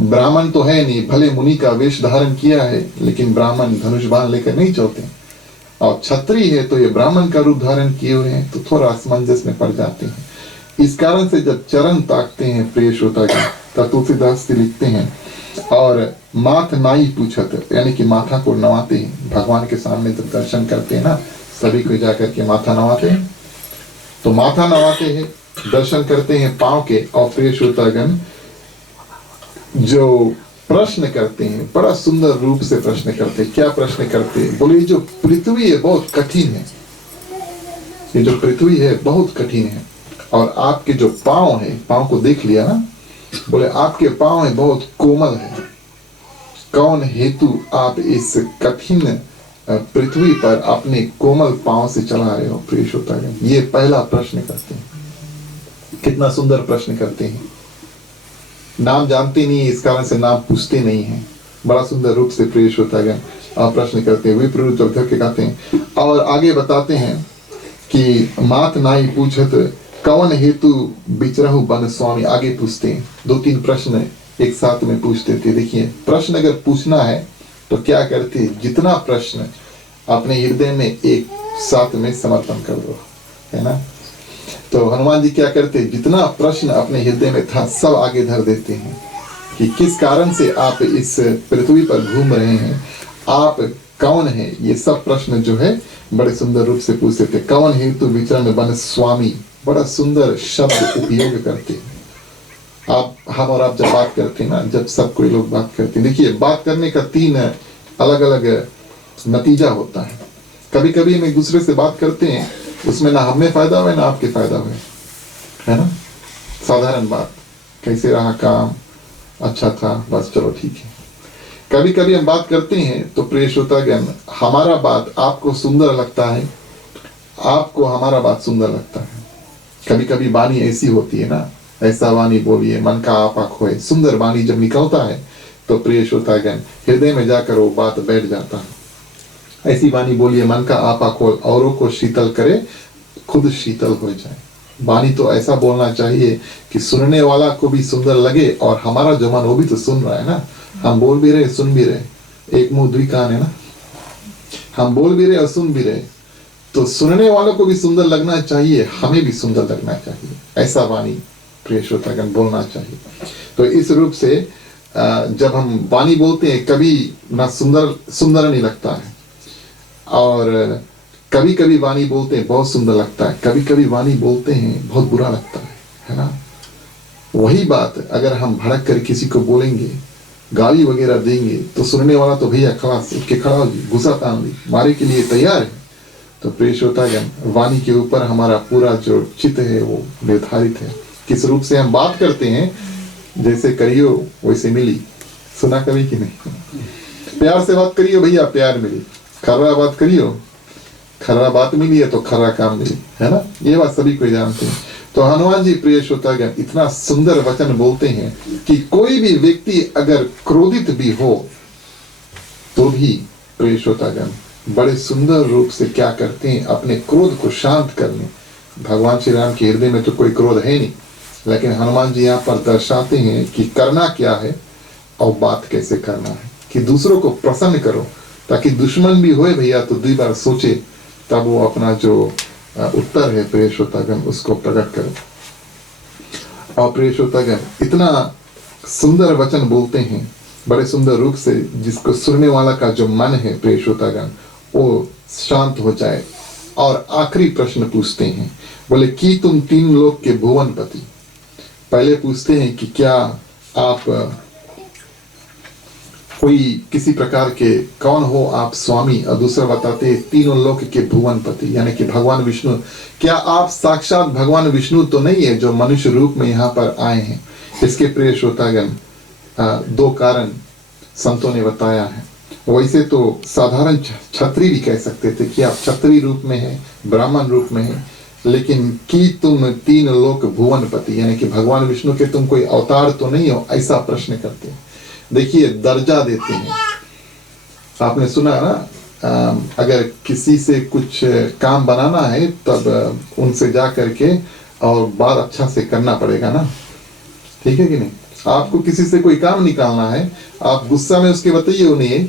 ब्राह्मण तो है नहीं, भले मुनि का वेश धारण किया है, लेकिन ब्राह्मण धनुष बाण लेकर नहीं चलते। और क्षत्रिय है तो ये ब्राह्मण का रूप धारण किए हुए हैं, तो थोड़ा असमंजस में पड़ जाते हैं। इस कारण से जब चरण ताकते हैं प्रिय श्रोतागण, तब तुलसीदास जी लिखते हैं, और माथ नाई पूछत, यानी कि माथा को नवाते हैं। भगवान के सामने जब दर्शन करते हैं ना, सभी को जाकर के माथा नवाते हैं। तो माथा नवाते हैं, दर्शन करते हैं पांव के। और प्रिय श्रोतागण जो प्रश्न करते हैं, बड़ा सुंदर रूप से प्रश्न करते हैं। क्या प्रश्न करते हैं? बोले जो पृथ्वी है बहुत कठिन है, ये जो पृथ्वी है बहुत कठिन है, और आपके जो पांव है, पांव को देख लिया ना, बोले आपके पांव है बहुत कोमल है। कौन हेतु आप इस कठिन पृथ्वी पर अपने कोमल पांव से चला रहे हो प्रिय श्रोतागण? ये पहला प्रश्न करते हैं। कितना सुंदर प्रश्न करते हैं। नाम जानते नहीं, इस कारण से नाम पूछते नहीं हैं। बड़ा सुंदर रूप से प्रिय श्रोतागण आप प्रश्न करते हैं। विप्र रूप धर के कहते हैं, और आगे बताते हैं कि मात नाई पूछत कौन हेतु बिचरहु बन स्वामी। आगे पूछते हैं, 2-3 प्रश्न एक साथ में पूछते थे। देखिए प्रश्न अगर पूछना है तो क्या करते, जितना प्रश्न अपने हृदय में एक साथ में समर्पण कर दो, है ना। तो हनुमान जी क्या करते, जितना प्रश्न अपने हृदय में था सब आगे धर देते हैं कि किस कारण से आप इस पृथ्वी पर घूम रहे हैं, आप कौन है। ये सब प्रश्न जो है बड़े सुंदर रूप से पूछते थे। कौन हेतु विचरण बन स्वामी, बड़ा सुंदर शब्द उपयोग करते हैं। हम और आप जब बात करते हैं ना, जब सब कोई लोग बात करते हैं, देखिए बात करने का 3 अलग अलग नतीजा होता है। कभी कभी हम एक दूसरे से बात करते हैं, उसमें ना हमें फायदा हुआ ना आपके फायदा हुआ, है ना। साधारण बात, कैसे रहा काम, अच्छा था, बस चलो ठीक है। कभी कभी हम बात करते हैं तो प्रिय श्रोतागण हमारा बात आपको सुंदर लगता है, आपको हमारा बात सुंदर लगता है। कभी कभी वाणी ऐसी होती है ना, ऐसा वाणी बोलिए मन का आपा खोए। सुंदर वाणी जब निकलता है तो प्रिय श्रोतागण हृदय में जाकर वो बात बैठ जाता है। ऐसी वाणी बोलिए मन का आपा खोए, औरों को शीतल करे, खुद शीतल हो जाए। वाणी तो ऐसा बोलना चाहिए कि सुनने वाला को भी सुंदर लगे, और हमारा जो मन वो भी तो सुन रहा है ना। हम बोल भी रहे, सुन भी रहे, एक मुंह दुई कान है ना। हम बोल भी रहे और सुन भी रहे, तो सुनने वालों को भी सुंदर लगना चाहिए, हमें भी सुंदर लगना चाहिए। ऐसा वाणी प्रिय श्रोतागण बोलना चाहिए। तो इस रूप से जब हम वाणी बोलते हैं, कभी ना सुंदर नहीं लगता है, और कभी कभी वाणी बोलते हैं बहुत सुंदर लगता है, कभी कभी वाणी बोलते हैं बहुत बुरा लगता है ना। वही बात अगर हम भड़क कर किसी को बोलेंगे, गाली वगैरह देंगे, तो सुनने वाला तो भैया खलास उठ के खड़ा हो जी, गुस्सा तान ली, मारे के लिए तैयार है। तो प्रिय श्रोतागण, वाणी के ऊपर हमारा पूरा जो चित्त है वो निर्धारित है। किस रूप से हम बात करते हैं, जैसे करियो वैसे मिली, सुना कभी कि नहीं। प्यार से बात करियो भैया, प्यार मिली। खर्रा बात करियो, खर्रा बात मिली है तो खर्रा काम मिली, है ना। ये बात सभी को जानते हैं। तो हनुमान जी प्रिय श्रोतागण इतना सुंदर वचन बोलते हैं कि कोई भी व्यक्ति अगर क्रोधित भी हो तो भी प्रिय श्रोतागण बड़े सुंदर रूप से क्या करते हैं, अपने क्रोध को शांत करने। भगवान श्री राम के हृदय में तो कोई क्रोध है नहीं, लेकिन हनुमान जी यहाँ पर दर्शाते हैं कि करना क्या है और बात कैसे करना है, कि दूसरों को प्रसन्न करो, ताकि दुश्मन भी होए भैया तो 2 बार सोचे, तब वो अपना जो उत्तर है प्रिय श्रोतागण उसको प्रकट करो। और प्रिय श्रोतागण इतना सुंदर वचन बोलते हैं बड़े सुंदर रूप से, जिसको सुनने वाला का जो मन है प्रिय श्रोतागण वो शांत हो जाए। और आखिरी प्रश्न पूछते हैं, बोले कि तुम 3 लोक के भुवनपति। पहले पूछते हैं कि क्या आप कोई किसी प्रकार के कौन हो आप स्वामी, और दूसरा बताते हैं 3 लोक के भुवनपति, यानी कि भगवान विष्णु। क्या आप साक्षात भगवान विष्णु तो नहीं है जो मनुष्य रूप में यहाँ पर आए हैं? इसके प्रिय श्रोतागण 2 कारण संतों ने बताया है। वैसे तो साधारण क्षत्रिय भी कह सकते थे कि आप क्षत्रिय रूप में हैं, ब्राह्मण रूप में हैं, लेकिन कि तुम 3 लोक भुवनपति, यानी कि भगवान विष्णु के तुम कोई अवतार तो नहीं हो, ऐसा प्रश्न करते हैं। देखिए दर्जा देते हैं। आपने सुना ना, अगर किसी से कुछ काम बनाना है तब उनसे जा करके और बात अच्छा से करना पड़ेगा ना, ठीक है कि नहीं। आपको किसी से कोई काम निकालना है, आप गुस्सा में उसके बताइए वो नहीं,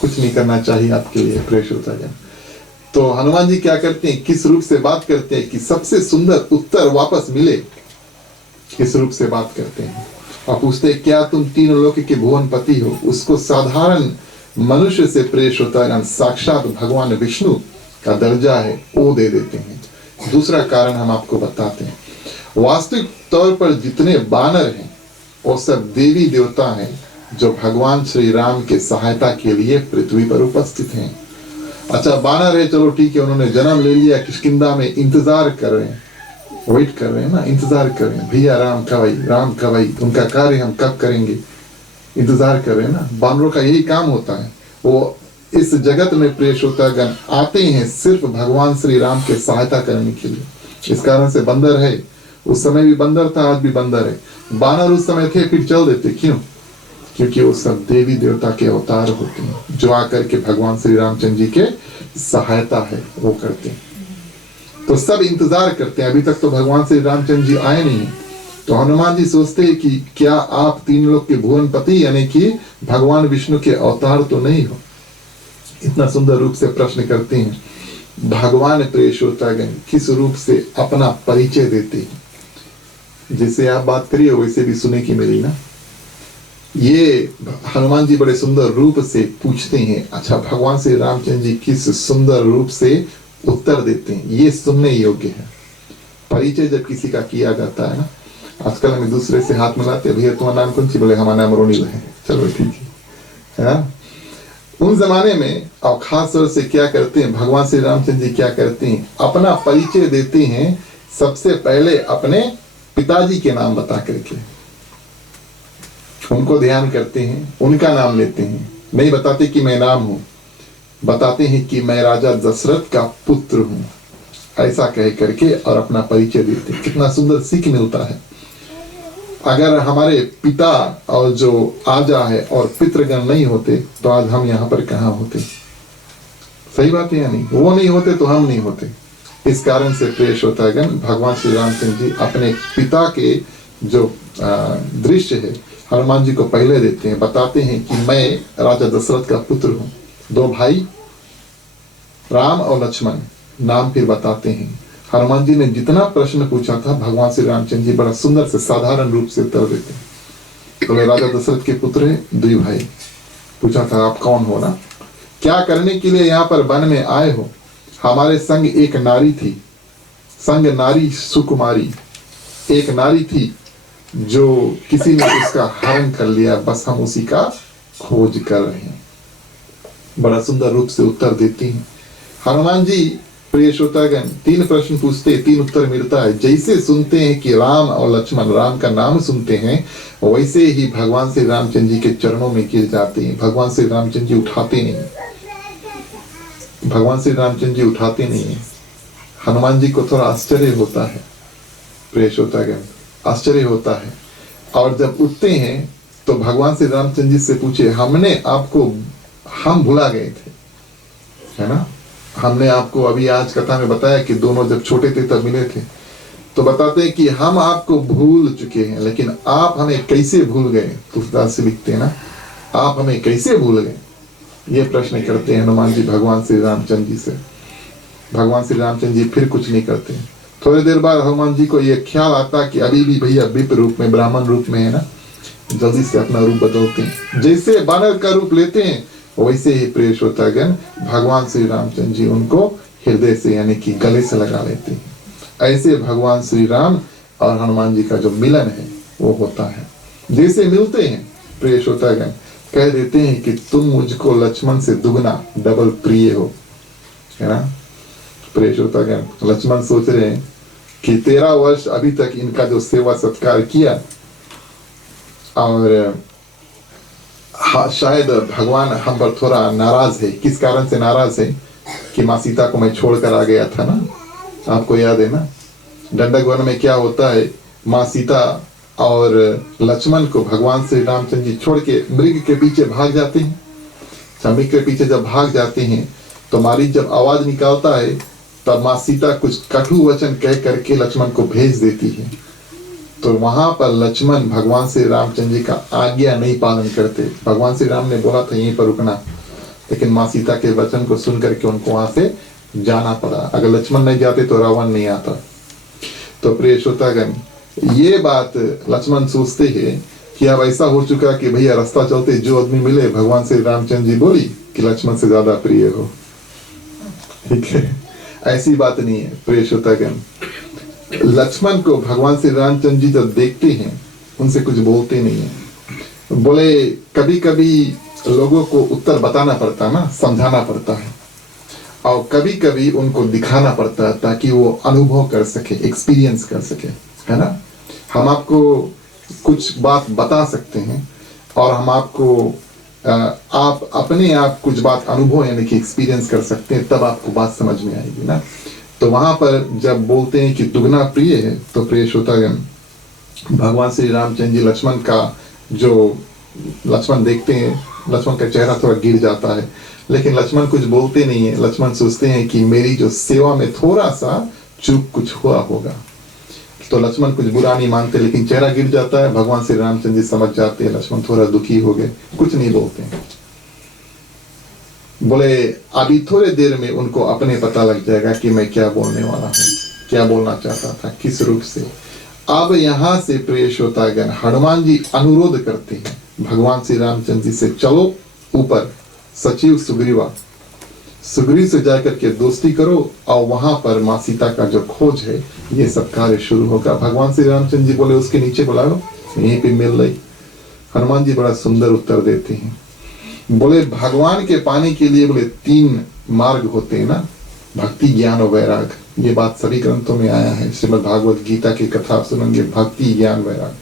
कुछ नहीं करना चाहिए आपके लिए प्रेश होता है। तो हनुमान जी क्या करते हैं, किस रूप से बात करते हैं कि सबसे सुंदर उत्तर वापस मिले, किस रूप से बात करते हैं। और पूछते हैं क्या तुम 3 लोक के भुवनपति हो। उसको साधारण मनुष्य से प्रेश होता है, साक्षात भगवान विष्णु का दर्जा है वो दे देते हैं। दूसरा कारण हम आपको बताते हैं, वास्तविक तौर पर जितने बानर हैं वो सब देवी देवता हैं जो भगवान श्री राम के सहायता के लिए पृथ्वी पर उपस्थित हैं। अच्छा बानर है, चलो ठीक है, उन्होंने जन्म ले लिया किष्किंधा में, इंतजार कर रहे हैं, वेट कर रहे हैं ना, इंतजार कर रहे हैं भैया राम कब आई, उनका कार्य हम कब करेंगे, इंतजार कर रहे हैं ना। बानरों का यही काम होता है, वो इस जगत में प्रेष होता गण आते हैं सिर्फ भगवान श्री राम के सहायता करने के लिए। इस कारण से बंदर है, उस समय भी बंदर था, आज भी बंदर है। बानर उस समय थे, फिर चल देते, क्यों? क्योंकि वो सब देवी देवता के अवतार होते हैं जो आकर के भगवान श्री रामचंद्र जी के सहायता है वो करते हैं। तो सब इंतजार करते हैं, अभी तक तो भगवान श्री रामचंद्र जी आए नहीं है। तो हनुमान जी सोचते हैं कि क्या आप 3 लोक के भुवनपति यानी कि भगवान विष्णु के अवतार तो नहीं हो। इतना सुंदर रूप से प्रश्न करते हैं। भगवान प्रेषोतागण किस रूप से अपना परिचय देते हैं, जैसे आप बात करिए वैसे भी सुने की मिली ना। ये हनुमान जी बड़े सुंदर रूप से पूछते हैं। अच्छा भगवान श्री रामचंद्र जी किस सुंदर रूप से उत्तर देते हैं, ये सुनने योग्य है। परिचय जब किसी का किया जाता है ना, आजकल हमें दूसरे से हाथ मिलाते, भैया तुम्हारा नाम कौन सी, बोले हमारा नाम रोनिल है, चलो ठीक है। उन जमाने में और खास तौर से क्या करते हैं भगवान श्री रामचंद्र जी, क्या करते हैं अपना परिचय देते हैं। सबसे पहले अपने पिताजी के नाम बता करके उनको ध्यान करते हैं, उनका नाम लेते हैं। नहीं बताते कि मैं नाम हूं, बताते हैं कि मैं राजा दशरथ का पुत्र हूं, ऐसा कह करके और अपना परिचय देते हैं। कितना सुंदर सीख मिलता है। अगर हमारे पिता और जो आजा है और पितृगण नहीं होते तो आज हम यहाँ पर कहाँ होते। सही बात है या नहीं? वो नहीं होते तो हम नहीं होते। इस कारण से प्रिय श्रोतागण भगवान श्री रामचंद्र जी अपने पिता के जो दृश्य है हनुमान जी को पहले देते हैं, बताते हैं कि मैं राजा दशरथ का पुत्र हूँ। 2 भाई राम और लक्ष्मण नाम फिर बताते हैं। हनुमान जी ने जितना प्रश्न पूछा था भगवान श्री रामचंद्र जी बड़ा सुंदर से साधारण रूप से उत्तर देते हैं। तो राजा दशरथ के पुत्र है 2 भाई। पूछा था आप कौन हो ना, क्या करने के लिए यहाँ पर वन में आए हो? हमारे संग एक नारी थी, संग नारी सुकुमारी, एक नारी थी जो किसी ने उसका हरण कर लिया, बस हम उसी का खोज कर रहे हैं। बड़ा सुंदर रूप से उत्तर देती हैं हनुमान जी। प्रिय श्रोतागण 3 प्रश्न पूछते 3 उत्तर मिलता है। जैसे सुनते हैं कि राम और लक्ष्मण, राम का नाम सुनते हैं, वैसे ही भगवान श्री रामचंद्र जी के चरणों में गिर जाते हैं। भगवान श्री रामचंद्र जी उठाते नहीं, भगवान श्री रामचंद्र जी उठाते नहीं है। हनुमान जी को थोड़ा आश्चर्य होता है, प्रिय श्रोतागण आश्चर्य होता है। और जब उठते हैं तो भगवान श्री रामचंद्र जी से पूछे, हमने आपको, हम भुला गए थे, है ना। हमने आपको अभी आज कथा में बताया कि दोनों जब छोटे थे तब मिले थे, तो बताते हैं कि हम आपको भूल चुके हैं, लेकिन आप हमें कैसे भूल गए। तुलसीदास से लिखते हैं ना, आप हमें कैसे भूल गए, ये प्रश्न करते हैं हनुमान जी भगवान श्री रामचंद्र जी से। भगवान श्री रामचंद्र जी फिर कुछ नहीं करते हैं। थोड़ी देर बाद हनुमान जी को यह ख्याल आता कि अभी भी भैया विप्र रूप में, ब्राह्मण रूप में है ना, जल्दी से अपना रूप बदलते हैं। जैसे बानर का रूप लेते हैं वैसे ही प्रिय श्रोतागण भगवान श्री रामचंद्र जी उनको हृदय से यानी कि गले से लगा लेते हैं। ऐसे भगवान श्री राम और हनुमान जी का जो मिलन है वो होता है। जैसे मिलते हैं प्रिय श्रोतागण कह देते हैं कि तुम मुझको लक्ष्मण से दुगना डबल प्रिय हो, है ना। प्रिय श्रोतागण लक्ष्मण सोच रहे हैं कि 13 वर्ष अभी तक इनका जो सेवा सत्कार किया, और शायद भगवान हम पर थोड़ा नाराज है। किस कारण से नाराज है कि माँ सीता को मैं छोड़कर आ गया था ना, आपको याद है ना। दंडक वन में क्या होता है, माँ सीता और लक्ष्मण को भगवान श्री रामचंद्र जी छोड़ के मृग के पीछे भाग जाते हैं। मृग के पीछे जब भाग जाते हैं तो मारीच जब आवाज निकालता है तब माँ सीता कुछ कटु वचन कह करके लक्ष्मण को भेज देती है। तो वहां पर लक्ष्मण भगवान श्री रामचंद्र जी का आज्ञा नहीं पालन करते। भगवान श्री राम ने बोला था यहीं पर रुकना, लेकिन माँ सीता के वचन को सुन करके उनको वहां से जाना पड़ा। अगर लक्ष्मण नहीं जाते तो रावण नहीं आता। तो प्रिय श्रोतागण ये बात लक्ष्मण सोचते हैं कि अब ऐसा हो चुका कि भैया रास्ता चलते जो आदमी मिले भगवान श्री रामचंद्र जी बोली कि लक्ष्मण से ज्यादा प्रिय हो, ठीक है। ऐसी बात नहीं है प्रिय श्रोतागण। लक्ष्मण को भगवान श्री रामचंद्र जी जब देखते हैं उनसे कुछ बोलते नहीं है। बोले कभी कभी लोगों को उत्तर बताना पड़ता ना, समझाना पड़ता है, और कभी कभी उनको दिखाना पड़ता है ताकि वो अनुभव कर सके, एक्सपीरियंस कर सके, है ना। हम आपको कुछ बात बता सकते हैं और हम आपको आप अपने आप कुछ बात अनुभव यानी कि एक्सपीरियंस कर सकते हैं, तब आपको बात समझ में आएगी ना। तो वहां पर जब बोलते हैं कि दुगना प्रिय है, तो प्रिय श्रोतागण भगवान श्री रामचंद्र जी लक्ष्मण का जो लक्ष्मण देखते हैं, लक्ष्मण का चेहरा थोड़ा गिर जाता है, लेकिन लक्ष्मण कुछ बोलते नहीं है। लक्ष्मण सोचते हैं कि मेरी जो सेवा में थोड़ा सा चूक कुछ हुआ होगा, तो लक्ष्मण कुछ बुरा नहीं मानते, लेकिन चेहरा गिर जाता है। भगवान श्री रामचंद्र जी समझ जाते हैं लक्ष्मण थोड़ा दुखी हो गए, कुछ नहीं बोलते हैं। बोले अभी थोड़े देर में उनको अपने पता लग जाएगा कि मैं क्या बोलने वाला हूँ, क्या बोलना चाहता था, किस रूप से। अब यहाँ से प्रिय श्रोतागण हनुमान जी अनुरोध करते हैं भगवान श्री रामचंद्र जी से, चलो ऊपर सचिव सुग्रीवा, सुग्रीव से जाकर के दोस्ती करो और वहां पर माँ सीता का जो खोज है ये सब कार्य शुरू होगा। भगवान श्री रामचंद्र जी बोले उसके नीचे बुला लो, यहीं पे मिल रही। हनुमान जी बड़ा सुंदर उत्तर देते हैं। बोले भगवान के पाने के लिए बोले 3 मार्ग होते हैं ना, भक्ति ज्ञान और वैराग। ये बात सभी ग्रंथों में आया है। श्रीमद् भागवत गीता की कथा सुनेंगे, भक्ति ज्ञान वैराग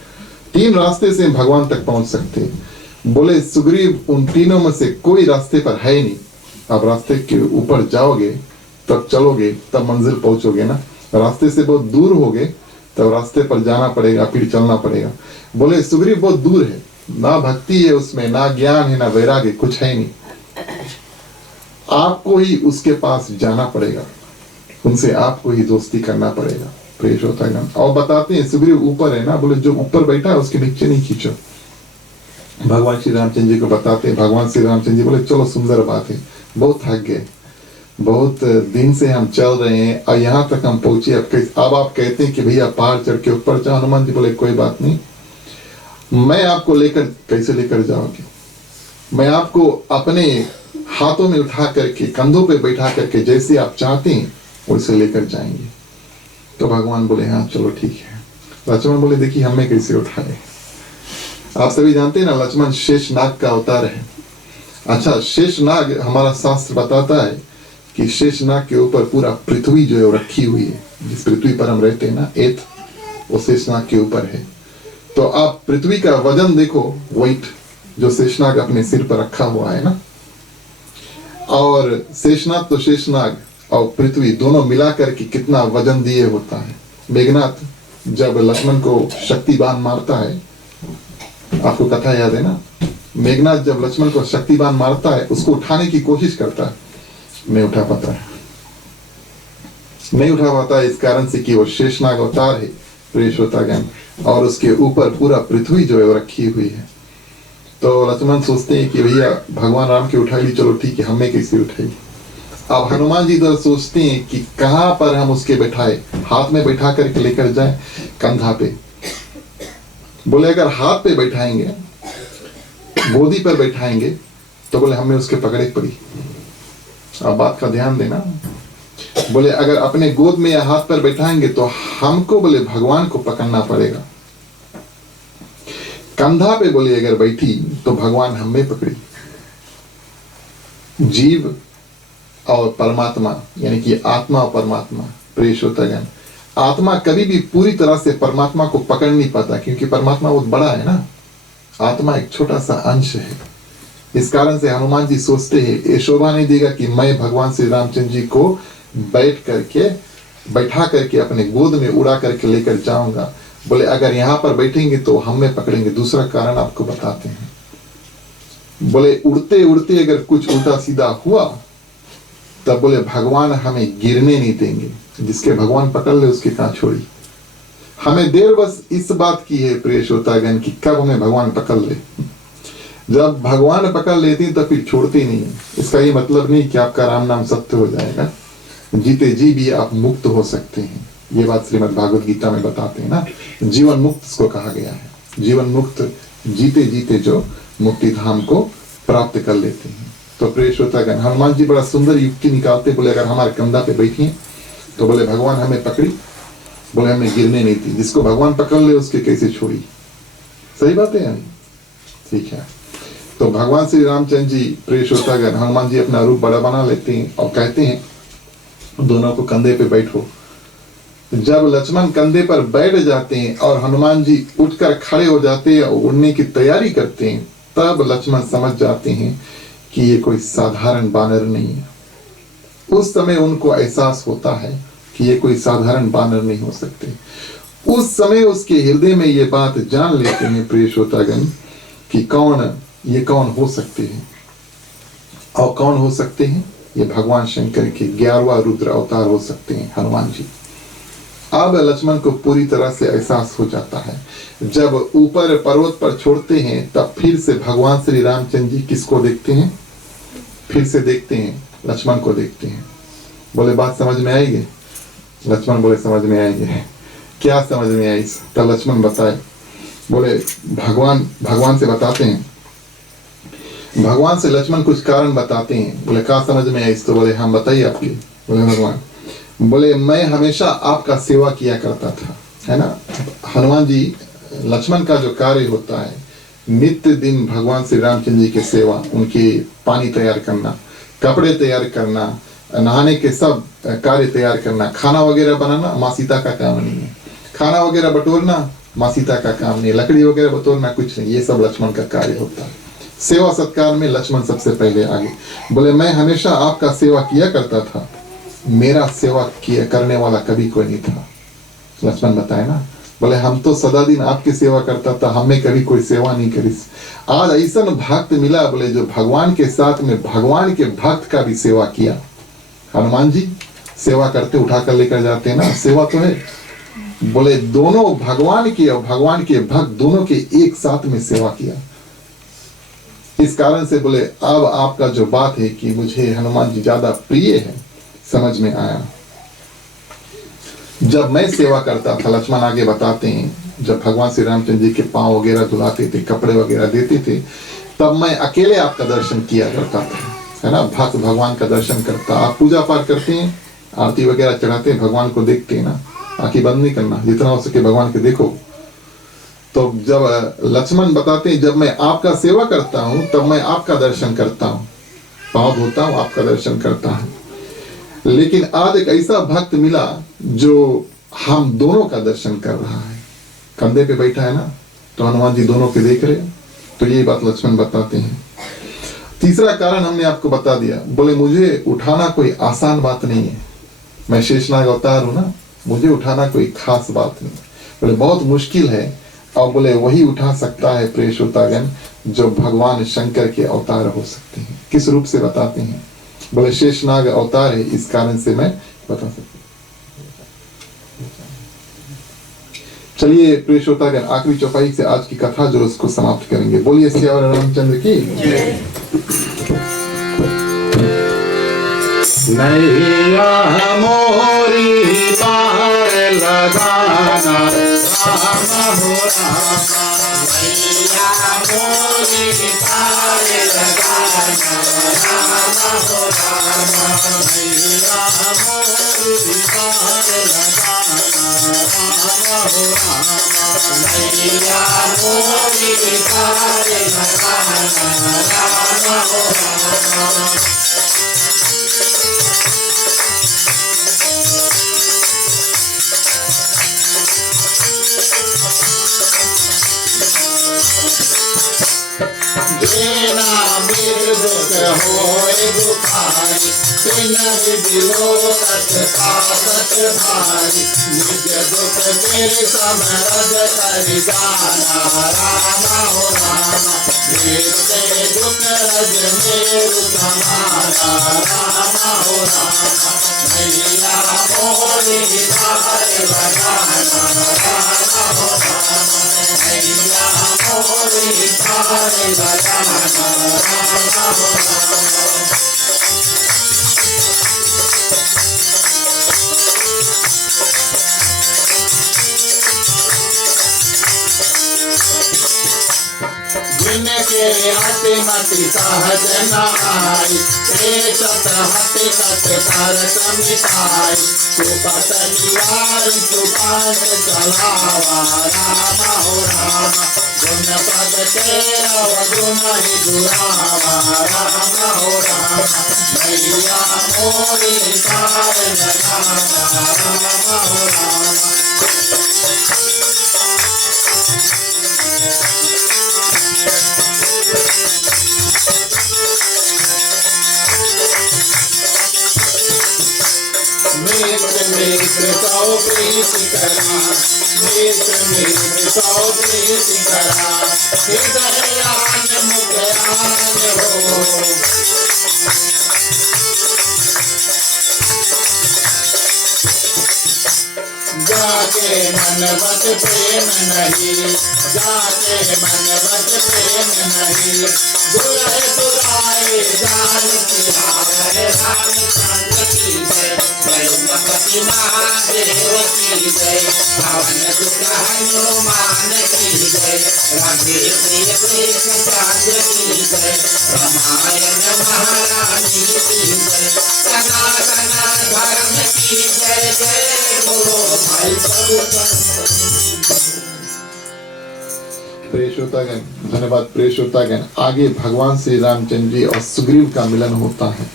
3 रास्ते से भगवान तक पहुंच सकते हैं। बोले सुग्रीव उन तीनों में से कोई रास्ते पर है नहीं, आप रास्ते के ऊपर जाओगे तब चलोगे तब मंजिल पहुंचोगे ना, रास्ते से बहुत दूर होगे तब रास्ते पर जाना पड़ेगा, फिर चलना पड़ेगा। बोले सुग्रीव बहुत दूर है, ना भक्ति है उसमें, ना ज्ञान है, ना वैराग्य, कुछ है नहीं, आपको ही उसके पास जाना पड़ेगा। उनसे आपको ही दोस्ती करना पड़ेगा। प्रेष होता है। और बताते हैं सुग्रीव ऊपर है ना, बोले जो ऊपर बैठा है उसके नीचे नहीं खींचो। भगवान श्री रामचंद्र जी को बताते हैं, भगवान श्री रामचंद्र जी बोले चलो सुंदर बात है, बहुत थक गए, बहुत दिन से हम चल रहे हैं और यहाँ तक हम पहुंचे, अब आप कहते हैं कि भैया पहाड़ चढ़ के ऊपर जाओ। हनुमान जी बोले कोई बात नहीं, मैं आपको लेकर, कैसे लेकर जाओगे, मैं आपको अपने हाथों में उठा करके कंधों पे बैठा करके जैसे आप चाहते हैं वैसे लेकर जाएंगे। तो भगवान बोले हाँ चलो ठीक है। लक्ष्मण बोले देखिए हमें कैसे उठाए, आप सभी जानते हैं ना लक्ष्मण शेषनाग का अवतार है। अच्छा, शेषनाग हमारा शास्त्र बताता है कि शेषनाग के ऊपर पूरा पृथ्वी जो है वो रखी हुई है, जिस पृथ्वी पर हम रहते हैं ना एत, वो शेषनाग के ऊपर है। तो आप पृथ्वी का वजन देखो, वेट जो शेषनाग अपने सिर पर रखा हुआ है ना, और शेषनाग तो शेषनाग और पृथ्वी दोनों मिलाकर के कितना वजन दिए होता है। मेघनाथ जब लक्ष्मण को शक्तिबाण मारता है, आपको कथा याद है ना, मेघनाथ जब लक्ष्मण को शक्तिबाण मारता है उसको उठाने की कोशिश करता है, नहीं उठा पाता है, नहीं उठा पाता है इस कारण से कि वो शेषनाग अवतार है, प्रेषोतागण, और उसके ऊपर पूरा पृथ्वी जो है वो रखी हुई है। तो लक्ष्मण सोचते हैं कि भैया भगवान राम की उठाई ली, चलो ठीक है, हमें कैसे उठाई। अब हनुमान जी इधर सोचते हैं कि कहाँ पर हम उसके बैठाए, हाथ में बैठा करके लेकर जाए, कंधा पे। बोले अगर हाथ पे बैठाएंगे, गोदी पर बैठाएंगे तो बोले हमें उसके पकड़े पड़ी। अब बात का ध्यान देना, बोले अगर अपने गोद में या हाथ पर बैठाएंगे तो हमको बोले भगवान को पकड़ना पड़ेगा। कंधा पे बोले अगर बैठी तो भगवान हमें पकड़ी। जीव और परमात्मा यानी कि आत्मा और परमात्मा, प्रेषोतागण, आत्मा कभी भी पूरी तरह से परमात्मा को पकड़ नहीं पाता क्योंकि परमात्मा बहुत बड़ा है ना, आत्मा एक छोटा सा अंश है। इस कारण से हनुमान जी सोचते हैं ये शोभा नहीं देगा कि मैं भगवान श्री रामचंद्र जी को बैठा करके अपने गोद में उड़ा करके लेकर जाऊंगा। बोले अगर यहाँ पर बैठेंगे तो हमें पकड़ेंगे। दूसरा कारण आपको बताते हैं, बोले उड़ते उड़ते अगर कुछ उल्टा सीधा हुआ तब बोले भगवान हमें गिरने नहीं देंगे, जिसके भगवान पकड़ ले उसके कहाँ छोड़ी। हमें देर बस इस बात की है प्रेषोतागण कि कब हमें भगवान पकड़ ले। जब भगवान पकड़ लेते हैं तो फिर छोड़ते नहीं है। इसका ये मतलब नहीं कि आपका राम नाम सत्य हो जाएगा, जीते जी भी आप मुक्त हो सकते हैं। ये बात श्रीमद् भागवत गीता में बताते हैं ना, जीवन मुक्त इसको कहा गया है। जीवन मुक्त जीते जीते जो मुक्ति धाम को प्राप्त कर लेते हैं। तो प्रेषोतागण, हनुमान जी बड़ा सुंदर युक्ति निकालते, बोले अगर हमारे कंधा पे बैठिए तो बोले भगवान हमें पकड़ी, बोले हमें गिरने नहीं दी। जिसको भगवान पकड़ ले उसके कैसे छोड़ी। सही बात है यानी, ठीक है। तो भगवान श्री रामचंद्र जी, प्रेषोतागण, हनुमान जी अपना रूप बड़ा बना लेते हैं और कहते हैं दोनों को कंधे पे बैठो। जब लक्ष्मण कंधे पर बैठ जाते हैं और हनुमान जी उठकर खड़े हो जाते हैं और उड़ने की तैयारी करते हैं, तब लक्ष्मण समझ जाते हैं कि ये कोई साधारण बानर नहीं है। उस समय उनको एहसास होता है कि ये कोई साधारण बानर नहीं हो सकते। उस समय उसके हृदय में ये बात जान लेते हैं प्रेषोतागण कि ये कौन हो सकते हैं। और कौन हो सकते हैं? ये भगवान शंकर के 11वां रुद्र अवतार हो सकते हैं हनुमान जी। अब लक्ष्मण को पूरी तरह से एहसास हो जाता है। जब ऊपर पर्वत पर छोड़ते हैं तब फिर से भगवान श्री रामचंद्र जी किसको देखते हैं? फिर से देखते हैं, लक्ष्मण को देखते हैं। बोले बात समझ में आएगी? लक्ष्मण बोले समझ में आएगी। क्या समझ में आई? तब लक्ष्मण बताए, बोले भगवान से बताते हैं। भगवान से लक्ष्मण कुछ कारण बताते हैं। बोले क्या समझ में आई? तो बोले हम बताइए आपकी। बोले भगवान, बोले मैं हमेशा आपका सेवा किया करता था, है ना। हनुमान जी, लक्ष्मण का जो कार्य होता है नित्य दिन भगवान श्री रामचंद्र जी की सेवा, उनके पानी तैयार करना, कपड़े तैयार करना, नहाने के सब कार्य तैयार करना, खाना वगैरह बनाना माँ सीता का काम नहीं है। खाना वगैरह बटोरना माँ सीता का काम नहीं, लकड़ी वगैरह बटोरना कुछ नहीं, ये सब लक्ष्मण का कार्य होता है। सेवा सत्कार में लक्ष्मण सबसे पहले आगे। बोले मैं हमेशा आपका सेवा किया करता था, मेरा सेवा करने वाला कभी कोई नहीं था। लक्ष्मण बताए ना, बोले हम तो सदा दिन आपकी सेवा करता था, हमें कभी कोई सेवा नहीं करी। आज ऐसा भक्त मिला, बोले जो भगवान के साथ में भगवान के भक्त का भी सेवा किया। हनुमान जी सेवा करते उठा कर लेकर जाते हैं ना, सेवा तो है। बोले दोनों भगवान की और भगवान के भक्त दोनों के एक साथ में सेवा किया। इस कारण से बोले अब आपका जो बात है कि मुझे हनुमान जी ज्यादा प्रिय है, समझ में आया। जब मैं सेवा करता था, लक्ष्मण आगे बताते हैं, जब भगवान श्री रामचंद्र जी के पांव वगैरह धुलाते थे, कपड़े वगैरह देते थे, तब मैं अकेले आपका दर्शन किया करता था, है ना। भक्त भगवान का दर्शन करता। आप पूजा पाठ करते हैं, आरती वगैरह चढ़ाते हैं, भगवान को देखते हैं ना, आंखें बंद नहीं करना, जितना हो सके भगवान के देखो। तो जब लक्ष्मण बताते हैं जब मैं आपका सेवा करता हूं तब मैं आपका दर्शन करता हूं, पांव धोता हूं, आपका दर्शन करता हूं। लेकिन आज एक ऐसा भक्त मिला जो हम दोनों का दर्शन कर रहा है, कंधे पे बैठा है ना, तो हनुमान जी दोनों के देख रहे। तो ये बात लक्ष्मण बताते हैं। तीसरा कारण हमने आपको बता दिया। बोले मुझे उठाना कोई आसान बात नहीं है, मैं शेषनाग अवतार हूं ना, मुझे उठाना कोई खास बात नहीं। बोले बहुत मुश्किल है, और बोले वही उठा सकता है प्रेषोतागण जो भगवान शंकर के अवतार हो सकते हैं। किस रूप से बताते हैं? बोले शेषनाग अवतार है, इस कारण से मैं बता सकता हूं। चलिए प्रेषोतागण आखिरी चौपाई से आज की कथा जो उसको समाप्त करेंगे। बोलिए सियावर रामचंद्र की जय। नैया मोरी पार लगाना राम हो रामा, नैया मोरी पार लगाना राम हो रामा, नैया मोरी पार लगाना राम हो रामा, नैया मोरी पार लगाना राम हो रामा। जेना बिरदुख होए दुखारी, तिनहि बिलोकत पावत भारी, निज दुख मेरे समरद करि जाना रामा हो रामा, मेरे दुख रज मेरु समाना रामा हो रामा, नैया मोरी पार लगाना रामा हो रामा, नैया मोरी पार लगाना रामा हो रामा। जिनके हति मति सहज नाई, सत हति कट करत मिटाई, सुपत निवार सुपान चलावा रामा हो रामा, गुण पद तेरा गुण ही दुरावा रामा हो रामा, नैया मोरी पार लगाना रामा हो रामा। मित्र सौ प्रीति करा, मित्र सौ प्रीति करा, हृदय आन मुख आन हो, जाके मन बद प्रेम नहीं, जाके मन बद प्रेम नहीं, दुराए दुराए जान की हार रामचंद्र की जय, गणपति महादेव की जय, पवन सुत हनुमान की जय, राधे प्रिय कृष्ण चंद्र की जय, रामायण महारानी की जय, सनातन धर्म की जय जय बोलो भाई प्रेषोतागण। धन्यवाद प्रेषोतागण। आगे भगवान श्री रामचंद्र जी और सुग्रीव का मिलन होता है,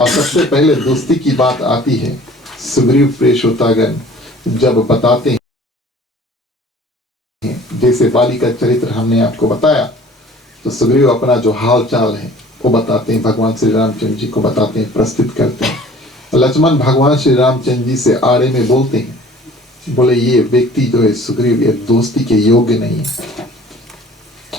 और सबसे पहले दोस्ती की बात आती है। सुग्रीव प्रेषोतागण जब बताते हैं, जैसे बाली का चरित्र हमने आपको बताया, तो सुग्रीव अपना जो हाल चाल है वो बताते हैं, भगवान श्री रामचंद्र जी को बताते हैं, प्रस्तुत करते हैं। लक्ष्मण भगवान श्री रामचंद्र जी से आड़े में बोलते हैं, बोले ये व्यक्ति जो है सुग्रीव ये दोस्ती के योग्य नहीं है।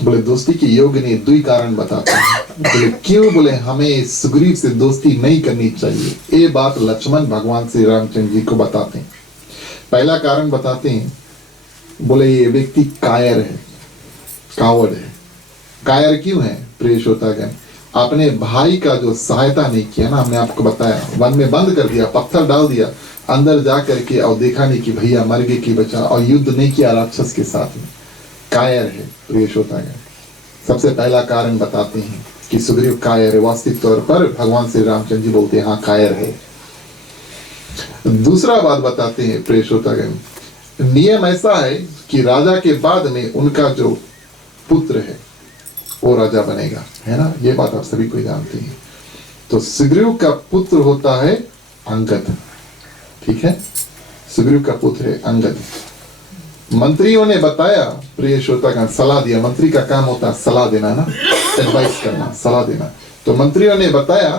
बोले दोस्ती के योग्य नहीं, 2 कारण बताते हैं। बोले क्यों? बोले हमें सुग्रीव से दोस्ती नहीं करनी चाहिए। ये बात लक्ष्मण भगवान श्री रामचंद्र जी को बताते हैं। पहला कारण बताते हैं, बोले ये व्यक्ति कायर है, कावड़ है। कायर क्यों है? प्रिय श्रोतागण, अपने भाई का जो सहायता नहीं किया ना, हमने आपको बताया, वन में बंद कर दिया, पत्थर डाल दिया, अंदर जा करके और देखा नहीं कि भैया मर गए कि बचा, और युद्ध नहीं किया राक्षस के साथ में, कायर है। प्रिय श्रोतागण, सबसे पहला कारण बताते हैं कि सुग्रीव कायर है। वास्तविक तौर पर भगवान श्री रामचंद्र जी बोलते हैं हाँ कायर है। दूसरा बात बताते हैं प्रिय श्रोतागण, नियम ऐसा है कि राजा के बाद में उनका जो पुत्र है वो राजा बनेगा, है ना, ये बात आप सभी को जानते हैं। तो सुग्रीव का पुत्र होता है अंगद, ठीक है, सुग्रीव का पुत्र है अंगद। मंत्रियों ने बताया, प्रिय श्रोतागण, सलाह दिया, मंत्री का काम होता है सलाह देना ना, एडवाइस करना, सलाह देना। तो मंत्रियों ने बताया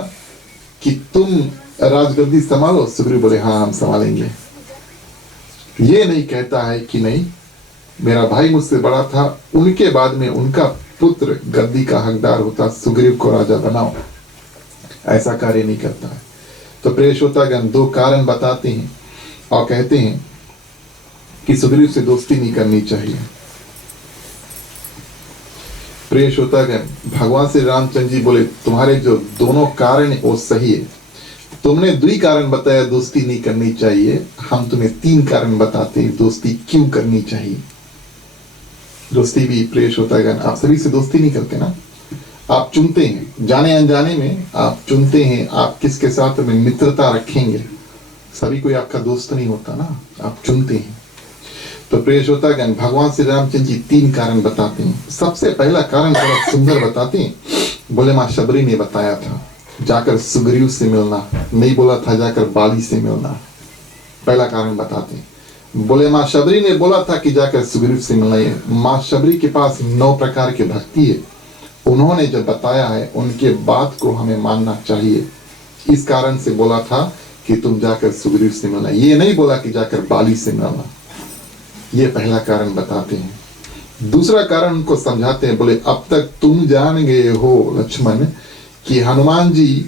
कि तुम राजगद्दी संभालो। सुग्रीव बोले हाँ हम संभालेंगे। ये नहीं कहता है कि नहीं मेरा भाई मुझसे बड़ा था, उनके बाद में उनका पुत्र गद्दी का हकदार होता, सुग्रीव को राजा बनाओ, ऐसा कार्य नहीं करता है। तो प्रिय श्रोतागण, 2 कारण बताते हैं और कहते हैं कि सुग्रीव से दोस्ती नहीं करनी चाहिए। प्रिय श्रोतागण, भगवान श्री रामचंद्र जी बोले तुम्हारे जो दोनों कारण है वो सही है। तुमने 2 कारण बताया दोस्ती नहीं करनी चाहिए, हम तुम्हें 3 कारण बताते हैं दोस्ती क्यों करनी चाहिए। दोस्ती भी प्रिय श्रोतागण, आप सभी से दोस्ती नहीं करते ना, आप चुनते हैं, जाने अनजाने में आप चुनते हैं आप किसके साथ में मित्रता रखेंगे। सभी कोई आपका दोस्त नहीं होता ना, आप चुनते हैं। तो प्रिय श्रोतागण, भगवान श्री रामचंद्र जी 3 कारण बताते हैं। सबसे पहला कारण बड़ा सुंदर बताते हैं, बोले माँ शबरी ने बताया था जाकर सुग्रीव से मिलना, नहीं बोला था जाकर बाली से मिलना। पहला कारण बताते हैं, बोले माँ शबरी ने बोला था कि जाकर सुग्रीव से मिलना है। माँ शबरी के पास 9 प्रकार की भक्ति है, उन्होंने जब बताया है उनके बात को हमें मानना चाहिए। इस कारण से बोला था कि तुम जाकर सुग्रीव से मिलना, ये नहीं बोला कि जाकर बाली से मिलना। ये पहला कारण बताते हैं। दूसरा कारण उनको समझाते हैं, बोले अब तक तुम जान गए हो लक्ष्मण कि हनुमान जी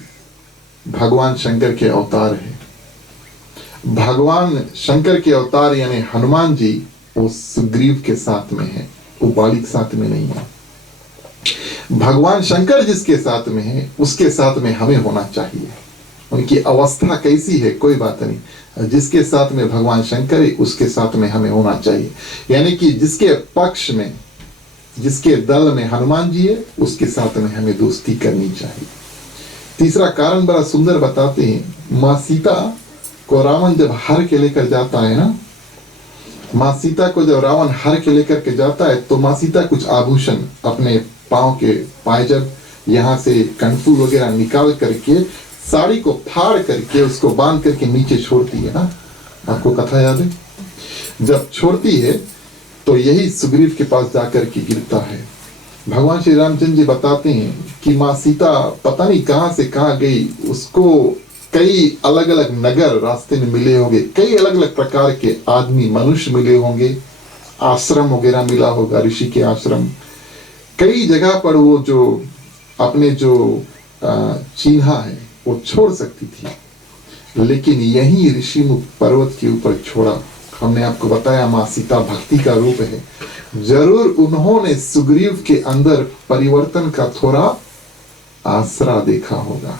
भगवान शंकर के अवतार है। भगवान शंकर के अवतार यानी हनुमान जी वो सुग्रीव के साथ में है, वो बाली के साथ में नहीं है। भगवान शंकर जिसके साथ में है उसके साथ में हमें होना चाहिए। उनकी अवस्था कैसी है कोई बात नहीं, जिसके साथ में भगवान शंकर है उसके साथ में हमें होना चाहिए। यानी कि जिसके पक्ष में, जिसके दल में हनुमान जी है उसके साथ में हमें दोस्ती करनी चाहिए। तीसरा कारण बड़ा सुंदर बताते हैं, माँ सीता को रावण जब हर के लेकर जाता है ना, माँ सीता को जब रावण हर के लेकर के जाता है तो माँ सीता कुछ आभूषण अपने पांव के पायजब यहाँ से कनफूल वगैरह निकाल करके साड़ी को फाड़ करके उसको बांध करके नीचे छोड़ती है ना, आपको कथा याद है? जब छोड़ती है तो यही सुग्रीव के पास जाकर के गिरता है। भगवान श्री रामचंद्र जी बताते हैं कि माँ सीता पता नहीं कहां से कहां गई, उसको कई अलग अलग नगर रास्ते में मिले होंगे, कई अलग अलग प्रकार के आदमी मनुष्य मिले होंगे, आश्रम वगैरह मिला होगा, ऋषि के आश्रम, कई जगह पर वो जो अपने जो चिन्ह है वो छोड़ सकती थी, लेकिन यही ऋषिमुख पर्वत के ऊपर छोड़ा। हमने आपको बताया माँ सीता भक्ति का रूप है। जरूर उन्होंने सुग्रीव के अंदर परिवर्तन का थोड़ा आसरा देखा होगा,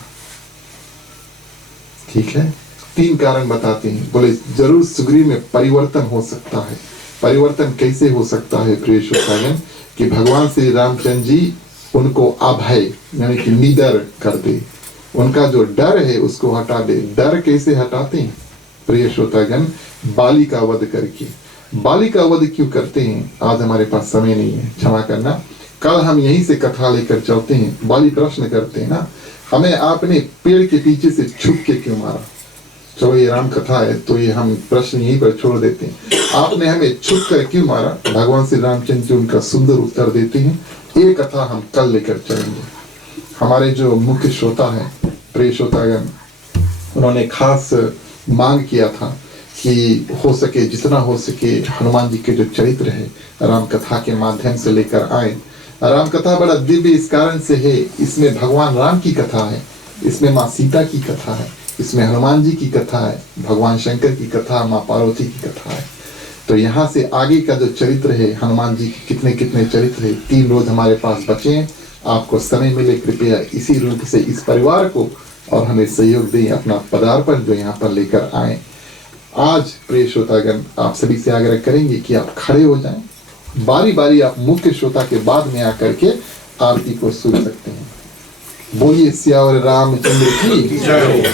ठीक है। 3 कारण बताते हैं, बोले जरूर सुग्रीव में परिवर्तन हो सकता है। परिवर्तन कैसे हो सकता है प्रिय श्रोतागण, कि भगवान श्री रामचंद्र जी उनको अभय यानी कि निडर कर दे, उनका जो डर है उसको हटा दे। डर कैसे हटाते हैं प्रिय श्रोतागण? बाली का वध करके। बाली का वध क्यों करते हैं? आज हमारे पास समय नहीं है, क्षमा करना, कल हम यहीं से कथा लेकर चलते हैं। बाली प्रश्न करते हैं ना, हमें आपने पेड़ के पीछे से छुप के क्यों मारा? चलो ये राम कथा है तो ये हम प्रश्न यहीं पर छोड़ देते हैं। आपने हमें छुप कर क्यों मारा? भगवान श्री रामचंद्र जी उनका सुंदर उत्तर देते हैं। ये कथा हम कल लेकर चलेंगे। हमारे जो मुख्य श्रोता है प्रिय श्रोतागण, उन्होंने खास मांग किया था कि हो सके जितना हो सके हनुमान जी के जो चरित्र है राम कथा के माध्यम से लेकर आए, राम कथा बड़ा दिव्य इस कारण से है, इसमें भगवान राम की कथा है, इसमें माँ सीता की कथा है, इसमें हनुमान जी की कथा है, भगवान शंकर की कथा, माँ पार्वती की कथा है। तो यहाँ से आगे का जो चरित्र है, हनुमान जी के कितने कितने चरित्र है, 3 रोज हमारे पास बचे हैं। आपको समय मिले कृपया इसी रूप से इस परिवार को और हमें सहयोग दें, अपना पदार्पण जो यहाँ पर लेकर आए। आज प्रिय श्रोतागण, आप सभी से आग्रह करेंगे कि आप खड़े हो जाएं, बारी बारी आप मुख्य श्रोता के बाद में आकर के आरती को सुन सकते हैं। बोलिए सियावर रामचंद्र की जय।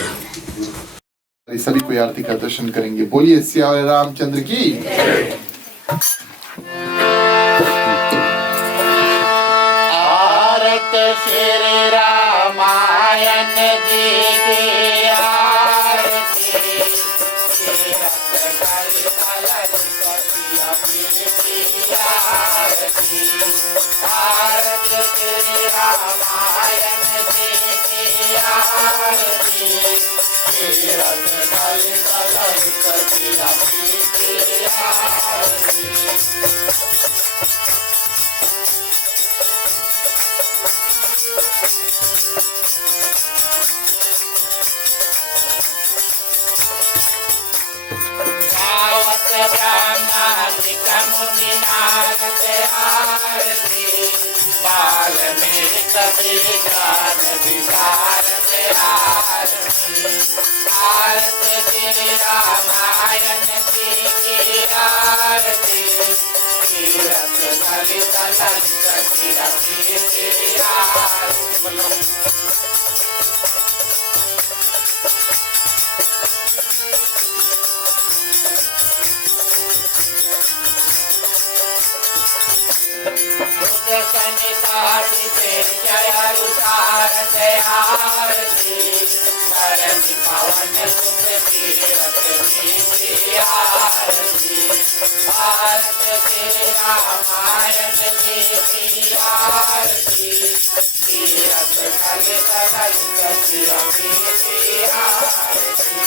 सभी को आरती का दर्शन करेंगे। बोलिए सियावर रामचंद्र की जय। श्री रामायण जी की आरती, आरती श्री रामायण जी की आरती, तीरथ कल कल सती अपनी की आरती। ब्रह्मादिक मुनि नारद आरती, वाल्मीकि विज्ञान विशारद आरती, आरती श्री रामायण जी की आरती, तीरथ ललित ललित ललित की आरती। जय उतार आरती, धरणी पवन सुत तीरथ की आरती, आरती श्री रामायण जी की आरती, तीरथ ललित ललित की आरती।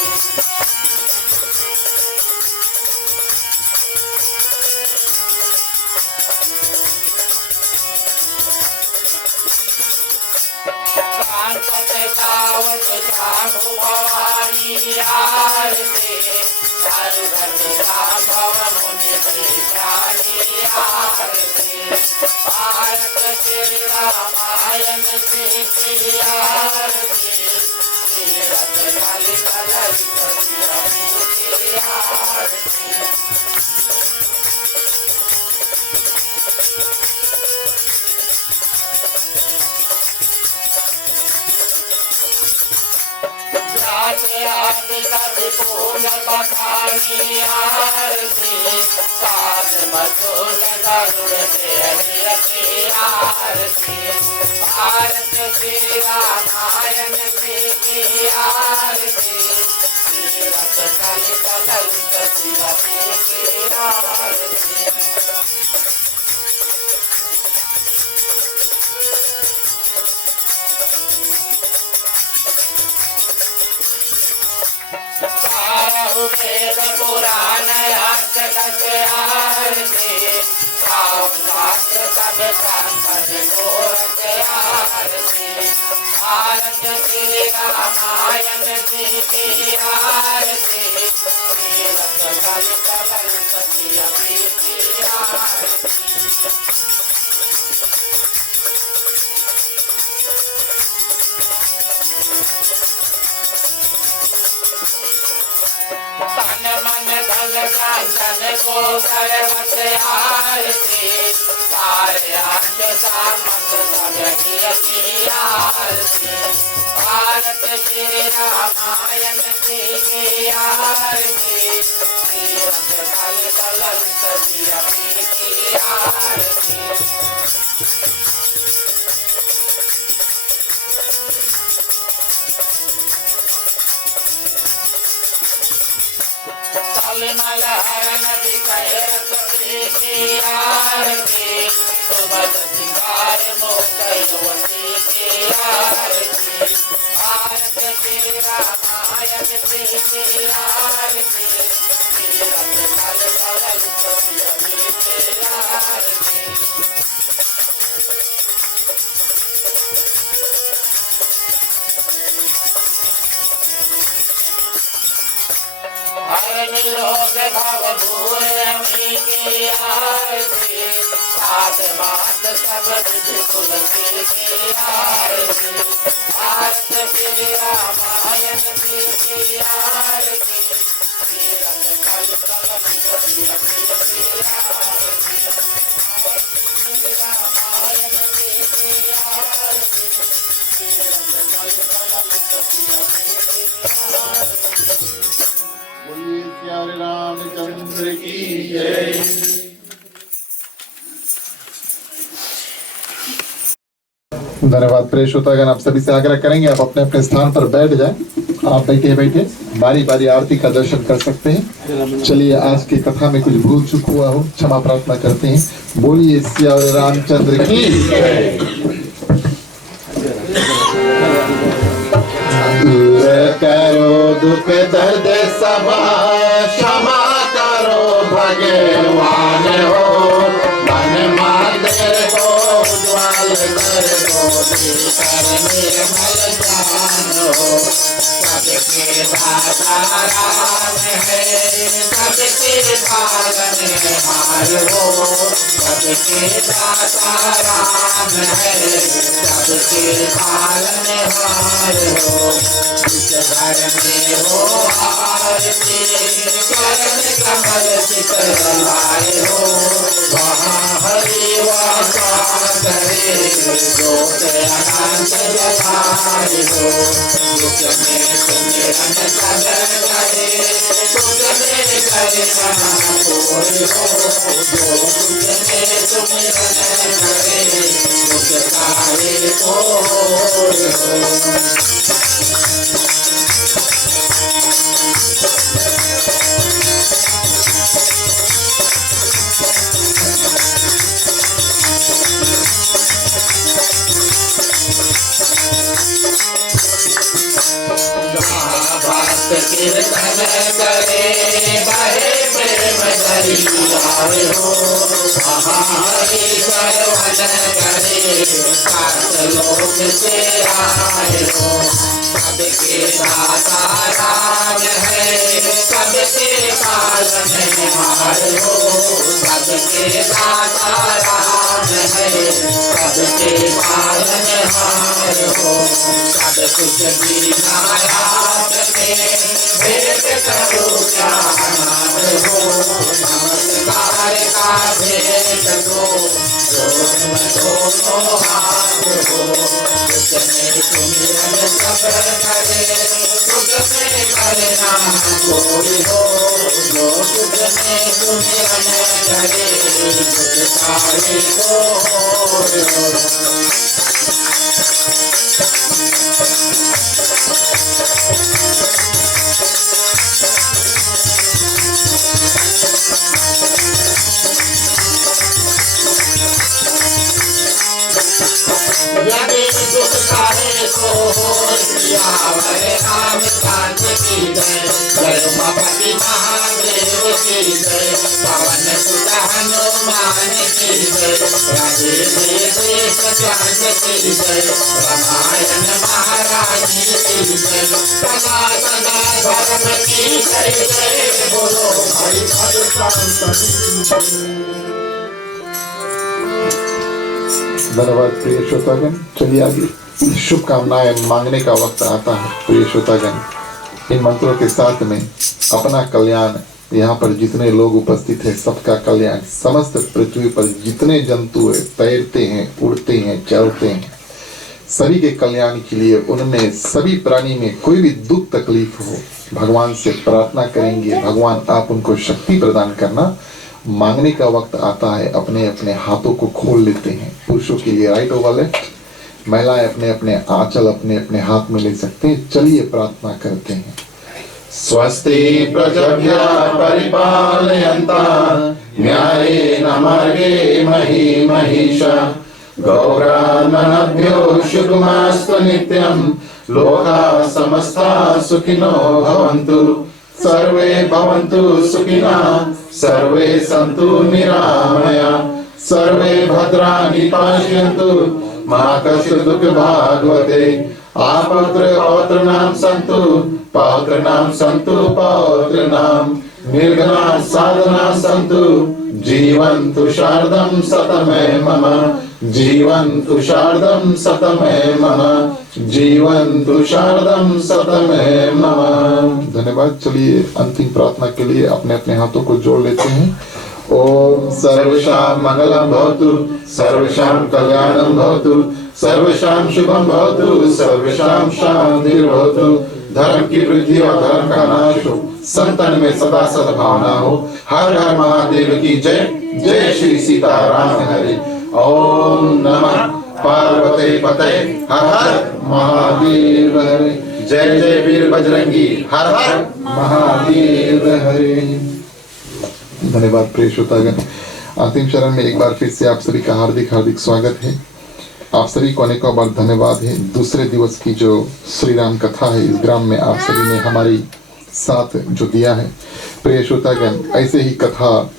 दावत जागो भवानी आरती, सर्वत राम भव मुनि वैज्ञानी आरती, आरती श्री रामायण जी की आरती, तीरथ ललित ललित की आरती। आदि कवि पूर्ण बखानी आरती, साध मधुर गरुड़ देह की आरती, आरती श्री रामायण जी की आरती, तीरथ ललित ललित की आरती। वेद पुराण अर्थ आरती, शास्त्र सब संपद गोरख आरती, आरती श्री रामायण जी की आरती, तीरथ ललित ललित की आरती। तन मन धन कांचन को सर्वत आरती, सारे आठ सामत सबकी की आरती, आरती श्री रामायण जी की आरती, तीरथ ललित ललित की आरती। मल हर नदी कैरती की आरती, सुबह सिंगार मोकैवती की आरती, आरती श्री रामायण जी की आरती, तीरथ ललित ललित की आरती। निरोग भव भूरे अम्बी की आरती सात बात सब विधि तुलसी की आरती भारत श्री रामायण जी की आरती कीरत कल कल प्रिय प्रिय की आरती श्री रामायण जी की आरती कीरत कल कल प्रिय प्रिय की आरती। बोलिए प्यारे रामचंद्र की जय। धन्यवाद प्रिय श्रोतागण, आप सभी से आग्रह करेंगे आप अपने अपने स्थान पर बैठ जाएं। आप बैठे बैठे बारी बारी आरती का दर्शन कर सकते हैं। चलिए आज की कथा में कुछ भूल चूक हुआ हो क्षमा प्रार्थना करते हैं। बोलिए श्री रामचंद्र की जय। करो दुख दर्द सब क्षमा करो भगवान हो मन मातर को उज्ज्वल कर दो भीतर निर्मल ज्ञान हो सबके दाता राम है सबके पालनहार हो सबके दाता राम है सबके पालनहार हो इस घर में हो आरती चरण कमल चित्र लाए हो वहाँ हरि वासा करे ज्योत अनंत जलाए हो दुख में सुमिरन सब करे तुझ में करे कहाँ कोई हो जो तुझ में सुमिरन करे दुख काहे कोई हो। कीर्तन करे बहे प्रेम दरियाए हो हरि श्रवण करे सात लोक से आए हो सबके दाता राम है सबके पालनहार हो सबके दाता राम है सबके पालनहार हो सब कुछ दीना भेद करो ज्ञान हो नमस्कार का भेद दो दोनों हाथ हो जिसमें सुमिरन सब करे तुझमें करना कोई हो जो तुझमें सुमिरन करे तुझ सारे को दुख काहे को सियावर रामचंद्र की जय जय उमापति महादेव की जय पवन सुत हनुमान की जय राधे देश चंद की जय रामायण महारानी की जय सदा सदा धर्म की जय जय बोलो भाई धन्यवाद प्रिय श्रोतागण। चलिए आगे शुभकामनाएं मांगने का वक्त आता है। प्रिय श्रोतागण, इन मंत्रों के साथ में अपना कल्याण, यहाँ पर जितने लोग उपस्थित हैं सबका कल्याण, समस्त पृथ्वी पर जितने जंतु तैरते हैं, उड़ते हैं, चलते हैं, सभी के कल्याण के लिए, उनमें सभी प्राणी में कोई भी दुख तकलीफ हो, भगवान से प्रार्थना करेंगे। भगवान आप उनको शक्ति प्रदान करना। मांगने का वक्त आता है। अपने अपने हाथों को खोल लेते हैं। पुरुषों के लिए राइट ओवर लेफ्ट, महिलाएं अपने अपने आंचल अपने अपने हाथ में ले सकते हैं। चलिए प्रार्थना करते हैं। स्वस्ति प्रजभ्यः परिपालयन्तां न्यायेन मार्गे मही महिषा गौरामनभ्यो शुभमास्तु नित्यं लोकाः समस्ताः सुखिनो भवन्तु सर्वे भवन्तु सुखिनः सर्वे सन्तु निरामयाः सर्वे भद्राणि पश्यन्तु मा कश्चित् दुःखभाग्वते आपत्र पौत्राणां सन्तु पौत्राणां सन्तु पौत्राणां निर्घ्ना साधना सन्तु जीवन्तु शारदं शतमे मम जीवन्तु शारदं शतमे मम जीवन्तु शारदं शतमे मम। धन्यवाद। चलिए अंतिम प्रार्थना के लिए अपने अपने हाथों को जोड़ लेते हैं। ओम सर्वेषां मंगलं भवतु, सर्वेषां कल्याणं भवतु, सर्वेषां शुभं भवतु, सर्वेषां शान्तिर्भवतु। धर्म की वृद्धि और धर्म का नाश हो, संतन में सदा सद्भावना हो। हर हर महादेव की जय। जय श्री सीताराम हरे। ओम नमः पार्वती पते हर हर महादेव हरे। जय जय वीर बजरंगी हर हर महादेव हरे। धन्यवाद प्रिय श्रोतागण। अंतिम चरण में एक बार फिर से आप सभी का हार्दिक हार्दिक स्वागत है। आप सभी को अनेकों बार धन्यवाद है। दूसरे दिवस की जो श्री राम कथा है इस ग्राम में आप सभी ने हमारी साथ जो दिया है। प्रिय श्रोतागण, ऐसे ही कथा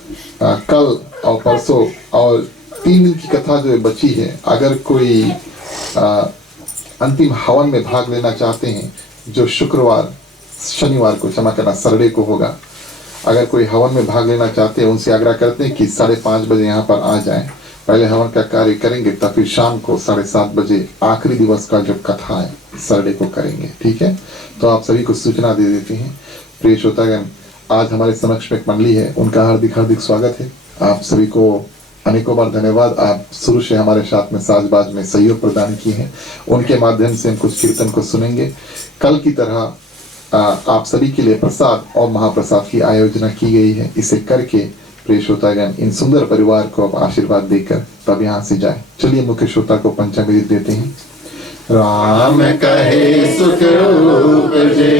कल और परसों और 3 दिन की कथा जो बची है, अगर कोई अंतिम हवन में भाग लेना चाहते हैं जो शुक्रवार शनिवार को क्षमा करना सैटरडे को होगा, अगर कोई हवन में भाग लेना चाहते हैं उनसे आग्रह करते हैं कि 5:30 बजे यहाँ पर आ जाएं। पहले हवन का कार्य करेंगे तब फिर शाम को 7:30 बजे आखिरी दिवस का जो कथा है सैटरडे को करेंगे। ठीक है, तो आप सभी को सूचना दे देते हैं। प्रिय श्रोतागण, आज हमारे समक्ष में एक मंडली है, उनका हार्दिक हार्दिक स्वागत है। आप सभी को अनेकों बार धन्यवाद। आप शुरू से हमारे साथ में साजबाज में सहयोग प्रदान किए हैं। उनके माध्यम से हम कुछ कीर्तन को सुनेंगे। कल की तरह आप सभी के लिए प्रसाद और महाप्रसाद की आयोजना की गई है। इसे करके प्रिय श्रोतागण इन सुंदर परिवार को अब आशीर्वाद देकर तब यहाँ से जाए। चलिए मुख्य श्रोता को पंचामृत देते हैं। राम कहे सुख रूप जे,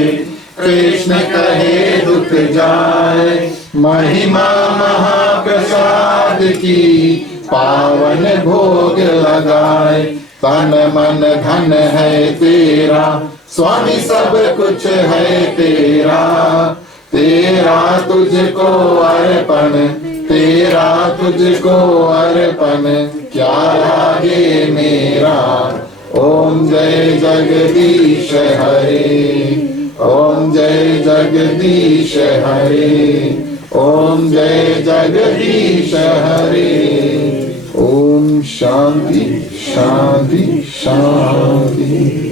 कृष्ण कहे दुख जाए, महिमा महाप्रसाद की पावन भोग लगाए। तन मन धन है तेरा, स्वामी सब कुछ है तेरा, तेरा तुझको अर्पण, तेरा तुझको अर्पण, क्या लागे मेरा। ओम जय जगदीश हरे, ओम जय जगदीश हरे, ओम जय जगदीश हरे। ओम शांति शांति शांति।